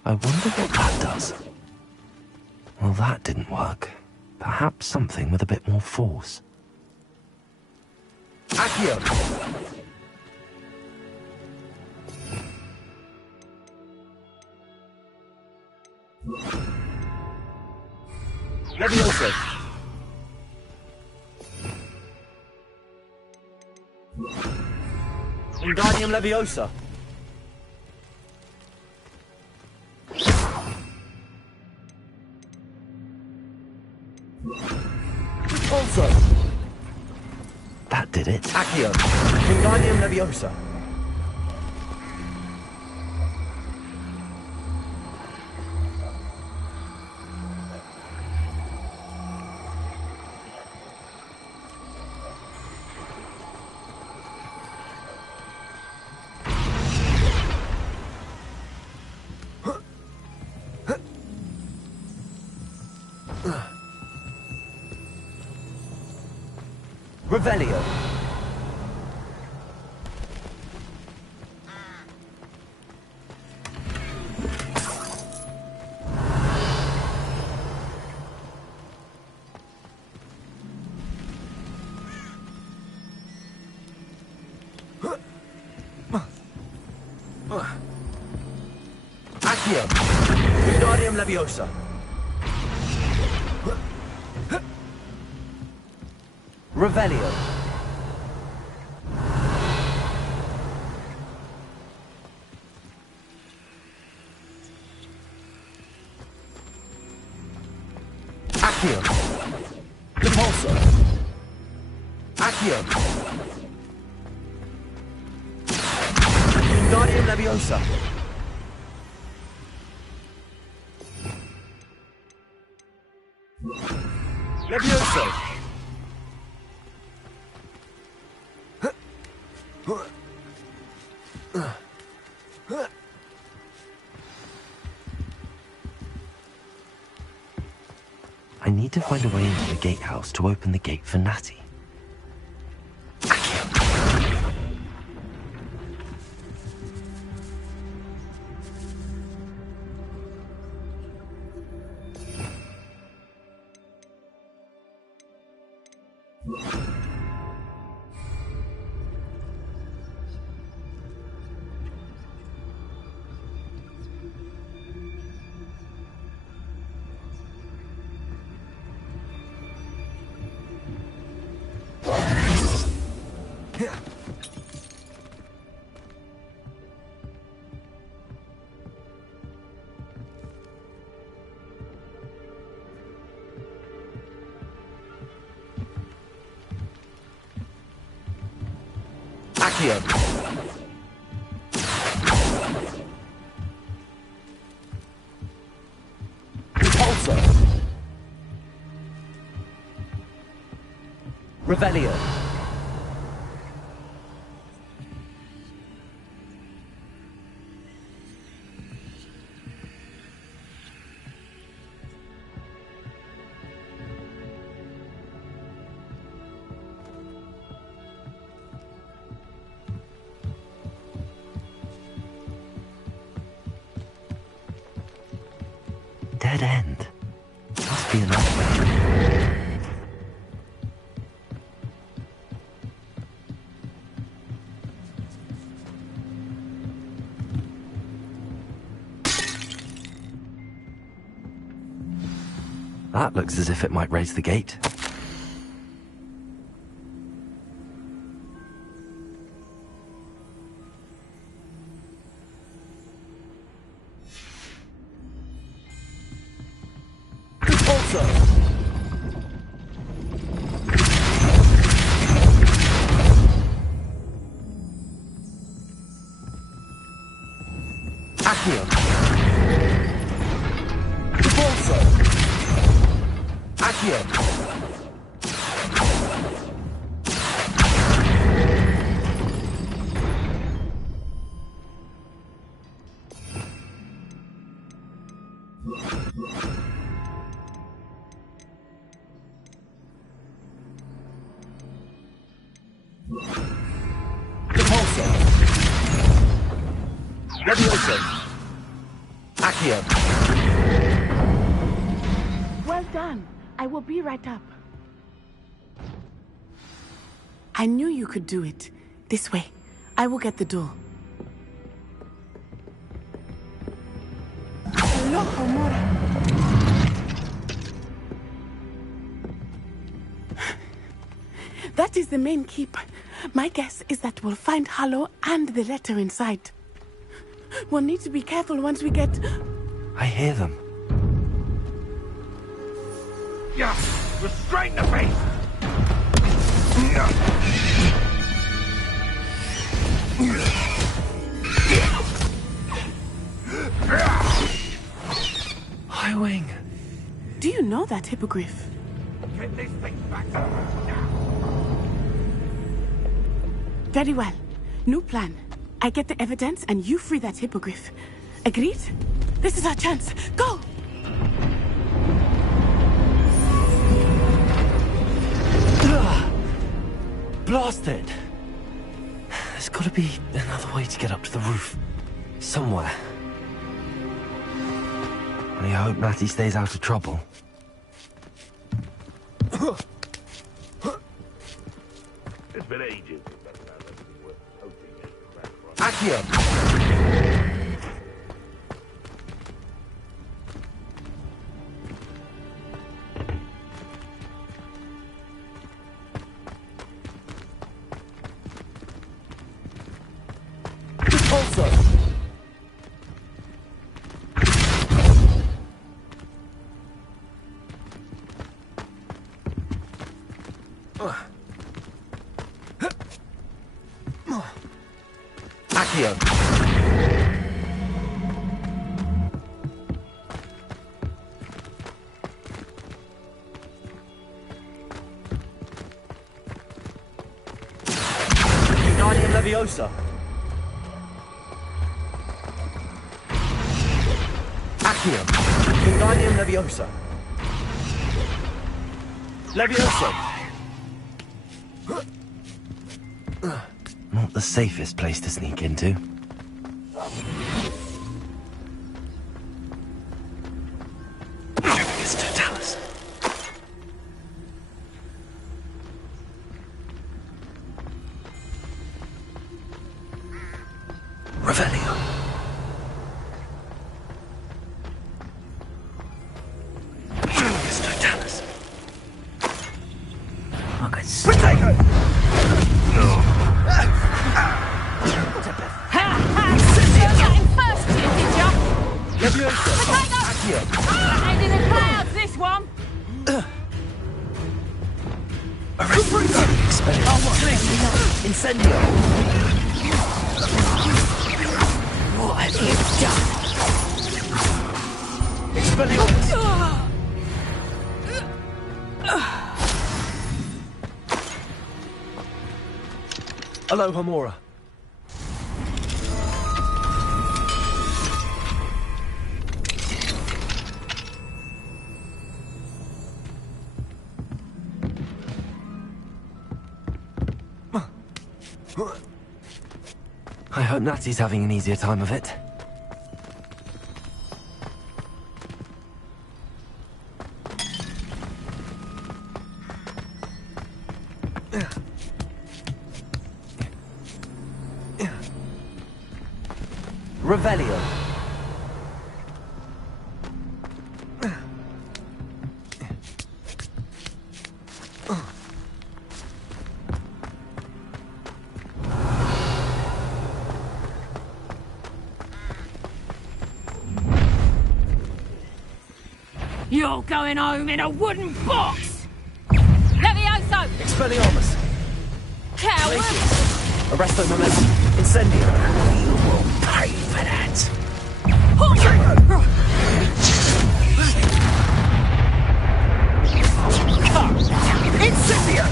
I wonder what that does. Well, that didn't work. Perhaps something with a bit more force. Accio! Leviosa! Wingardium Leviosa! Also! That did it. Accio! Wingardium Leviosa! Revelio. Accio. Wingardium Leviosa. Revelio. Accio. Repulsor. Accio. Wingardium Leviosa. Levioso. I need to find a way into the gatehouse to open the gate for Natty. Accio. Repulsor. Revelio. Dead end. Must be another way. That looks as if it might raise the gate. Well done. I will be right up. I knew you could do it. This way. I will get the door. Loco, Mora. That is the main keep. My guess is that we'll find Hallow and the letter inside. We'll need to be careful once we get... I hear them. Yeah, restrain the beast! Highwing. Do you know that hippogriff? Get this thing back now! Very well. New plan. I get the evidence and you free that hippogriff. Agreed? This is our chance. Go! Blasted! There's got to be another way to get up to the roof. Somewhere. I hope Natty stays out of trouble. It's been ages. Accio! Leviosa. Accio. Wingardium Leviosa. Leviosa. Not the safest place to sneak into. Revelio. Totalis. I could Potato! Leviosa. Accio. Head in the clouds, this one. Incendio. What have you done? Expelliarmus. Aloha Mora. I hope Natsy's having an easier time of it. Revelio. You're going home in a wooden box! Levioso! Expelliarmus. Coward! Arresto Momentum. Incendio. You will pay for that. Incendio!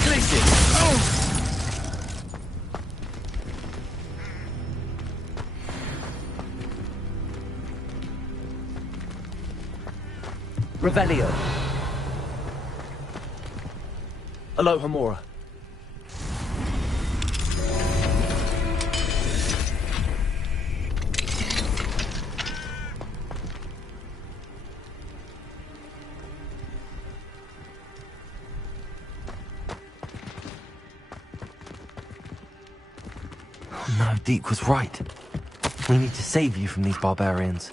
Revelio. Aloha Mora. Oh no, Deke was right. We need to save you from these barbarians.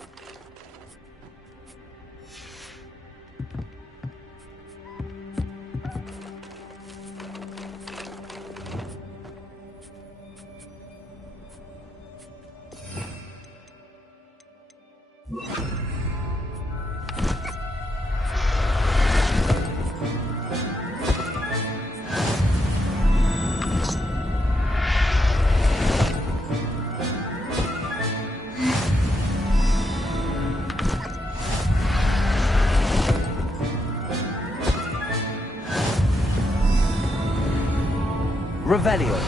Revelio.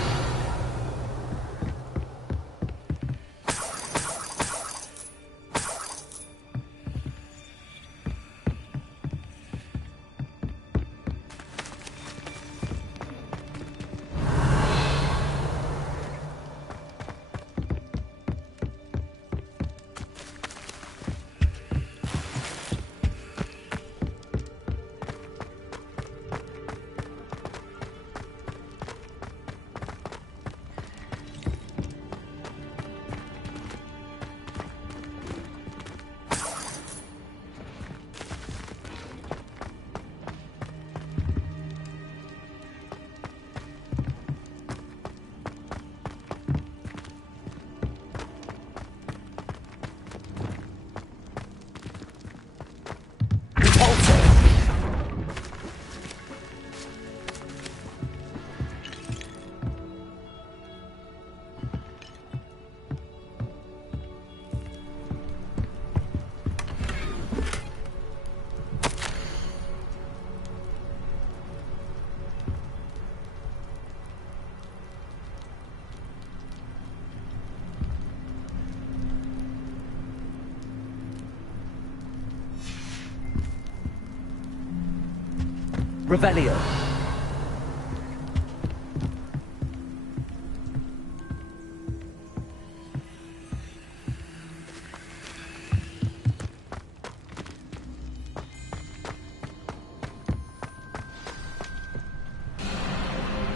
Revelio.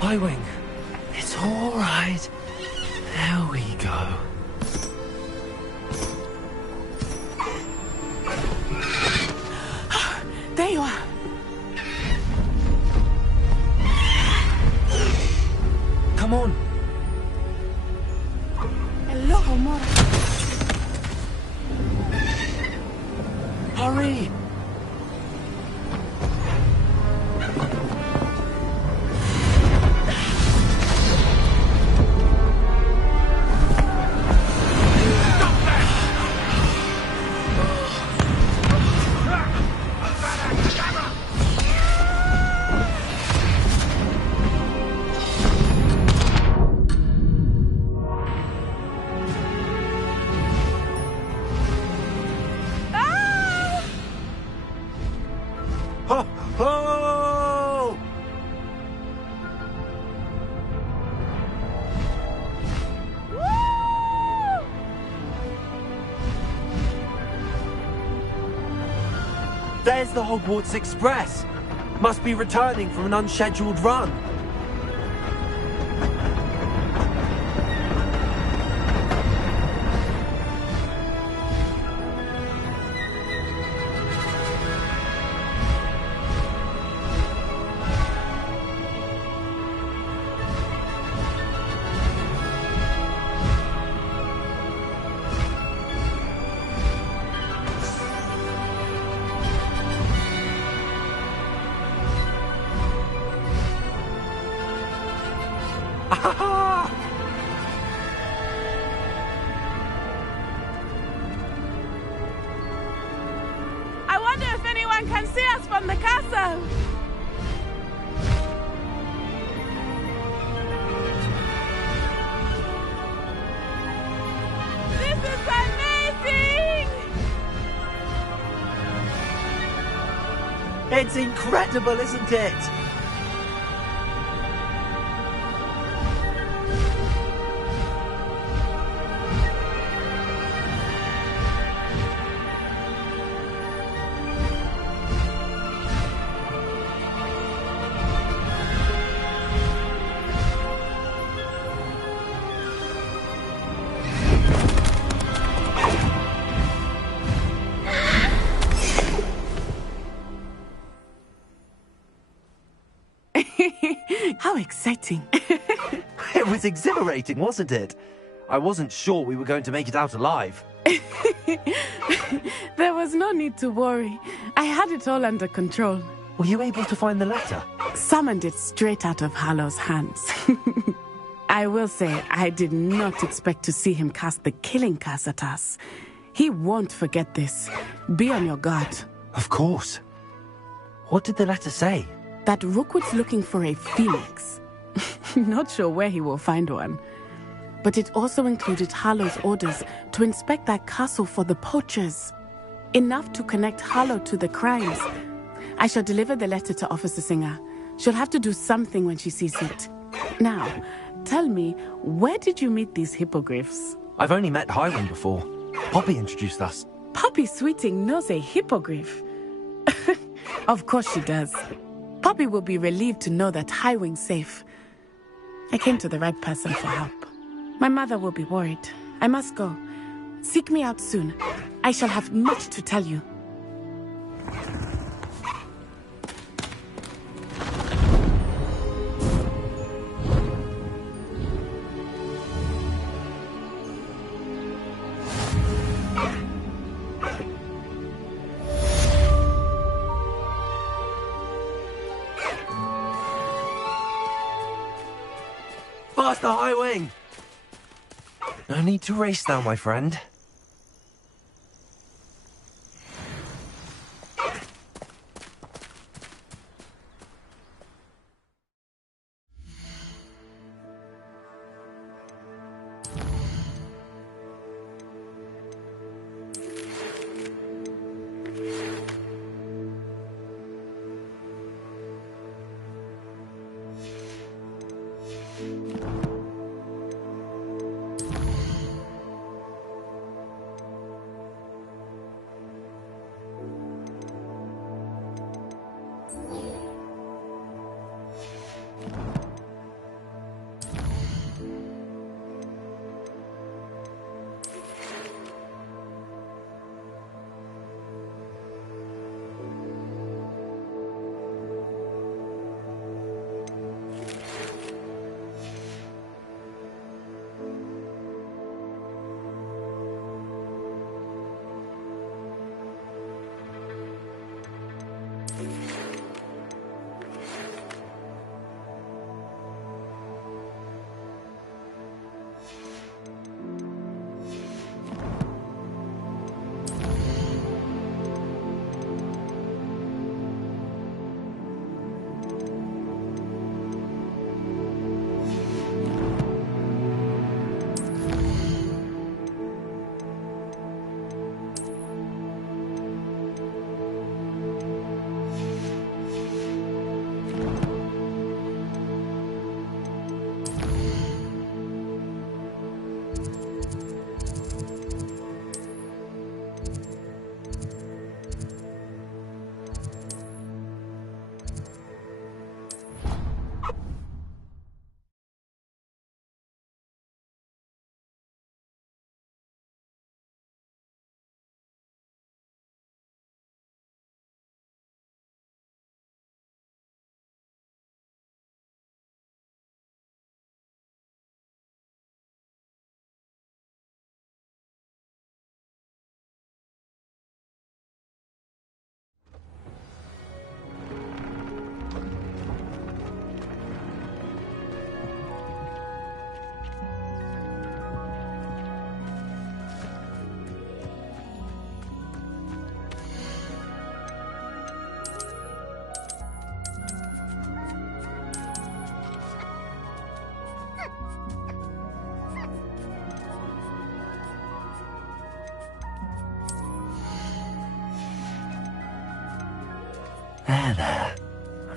Highwing. It's all right. There we go. There you are. Come on. Hello, Mora. Hurry. There's the Hogwarts Express. Must be returning from an unscheduled run. I wonder if anyone can see us from the castle. This is amazing! It's incredible, isn't it? How exciting. It was exhilarating, wasn't it? I wasn't sure we were going to make it out alive. There was no need to worry. I had it all under control. Were you able to find the letter? Summoned it straight out of Hallow's hands. I will say, I did not expect to see him cast the killing curse at us. He won't forget this. Be on your guard. Of course. What did the letter say? That Rookwood's looking for a phoenix. Not sure where he will find one. But it also included Hallow's orders to inspect that castle for the poachers. Enough to connect Hallow to the crimes. I shall deliver the letter to Officer Singer. She'll have to do something when she sees it. Now, tell me, where did you meet these hippogriffs? I've only met Highwing before. Poppy introduced us. Poppy Sweeting knows a hippogriff. Of course she does. Poppy will be relieved to know that Highwing's safe. I came to the right person for help. My mother will be worried. I must go. Seek me out soon. I shall have much to tell you. Faster, Highwing! No need to race now, my friend. There.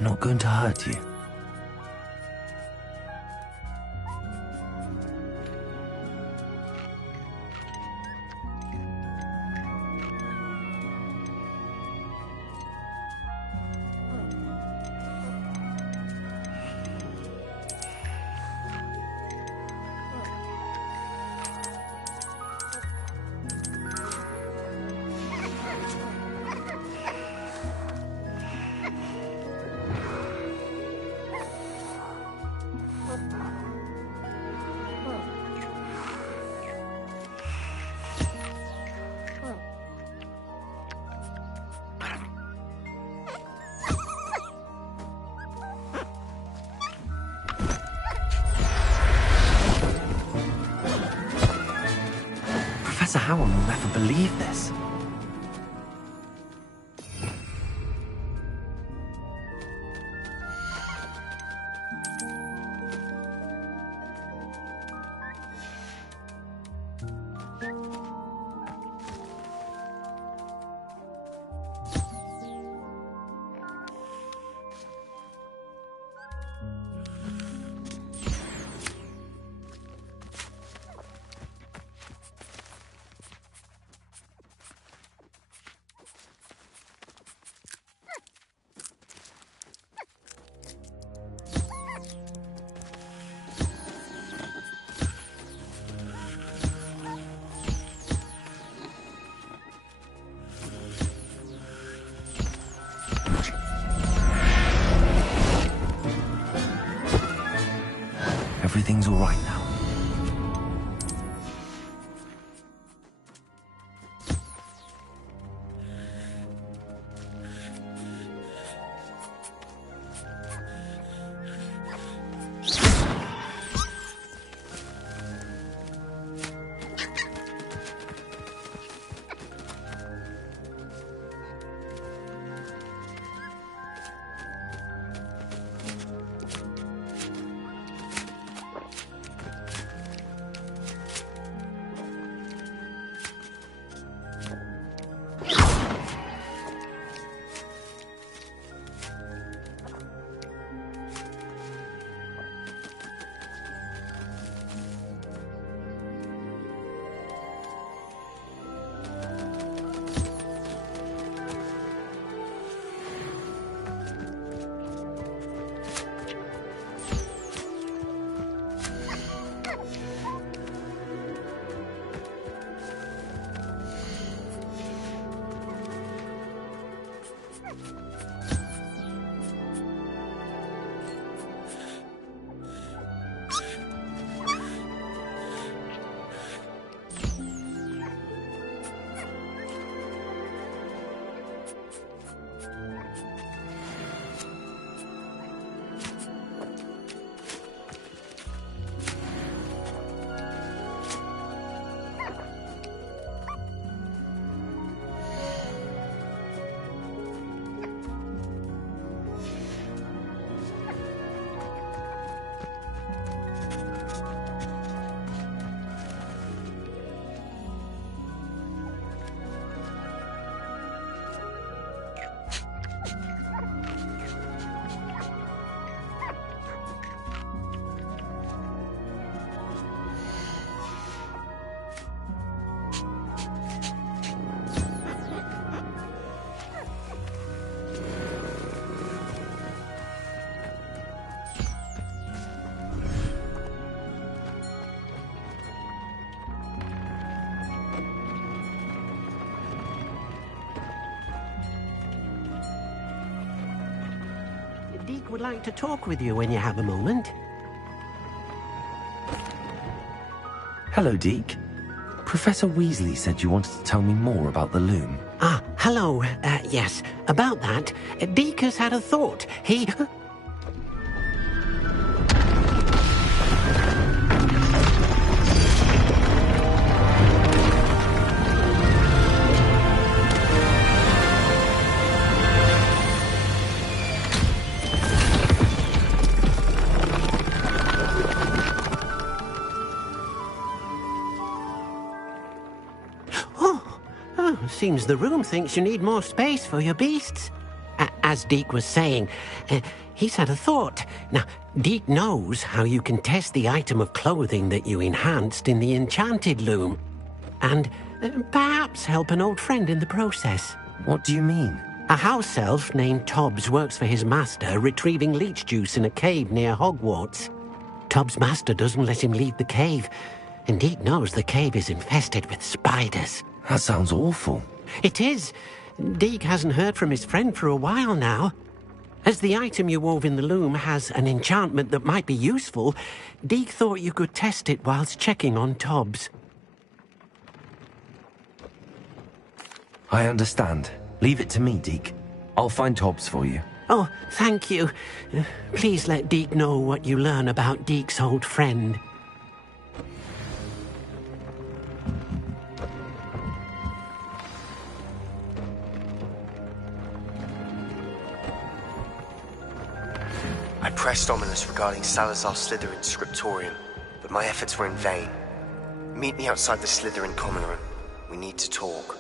I'm not going to hurt you. Professor Howell will never believe this. would like to talk with you when you have a moment. Hello, Deke. Professor Weasley said you wanted to tell me more about the loom. Ah, hello. Yes, about that. Deke has had a thought. He... Seems the room thinks you need more space for your beasts. As Deke was saying, he's had a thought. Now, Deke knows how you can test the item of clothing that you enhanced in the enchanted loom. And perhaps help an old friend in the process. What do you mean? A house elf named Tobbs works for his master, retrieving leech juice in a cave near Hogwarts. Tobbs' master doesn't let him leave the cave, and Deke knows the cave is infested with spiders. That sounds awful. It is. Deke hasn't heard from his friend for a while now. As the item you wove in the loom has an enchantment that might be useful, Deke thought you could test it whilst checking on Tobbs. I understand. Leave it to me, Deke. I'll find Tobbs for you. Oh, thank you. Please let Deke know what you learn about Deke's old friend. I pressed Ominous regarding Salazar Slytherin's scriptorium, but my efforts were in vain. Meet me outside the Slytherin common room. We need to talk.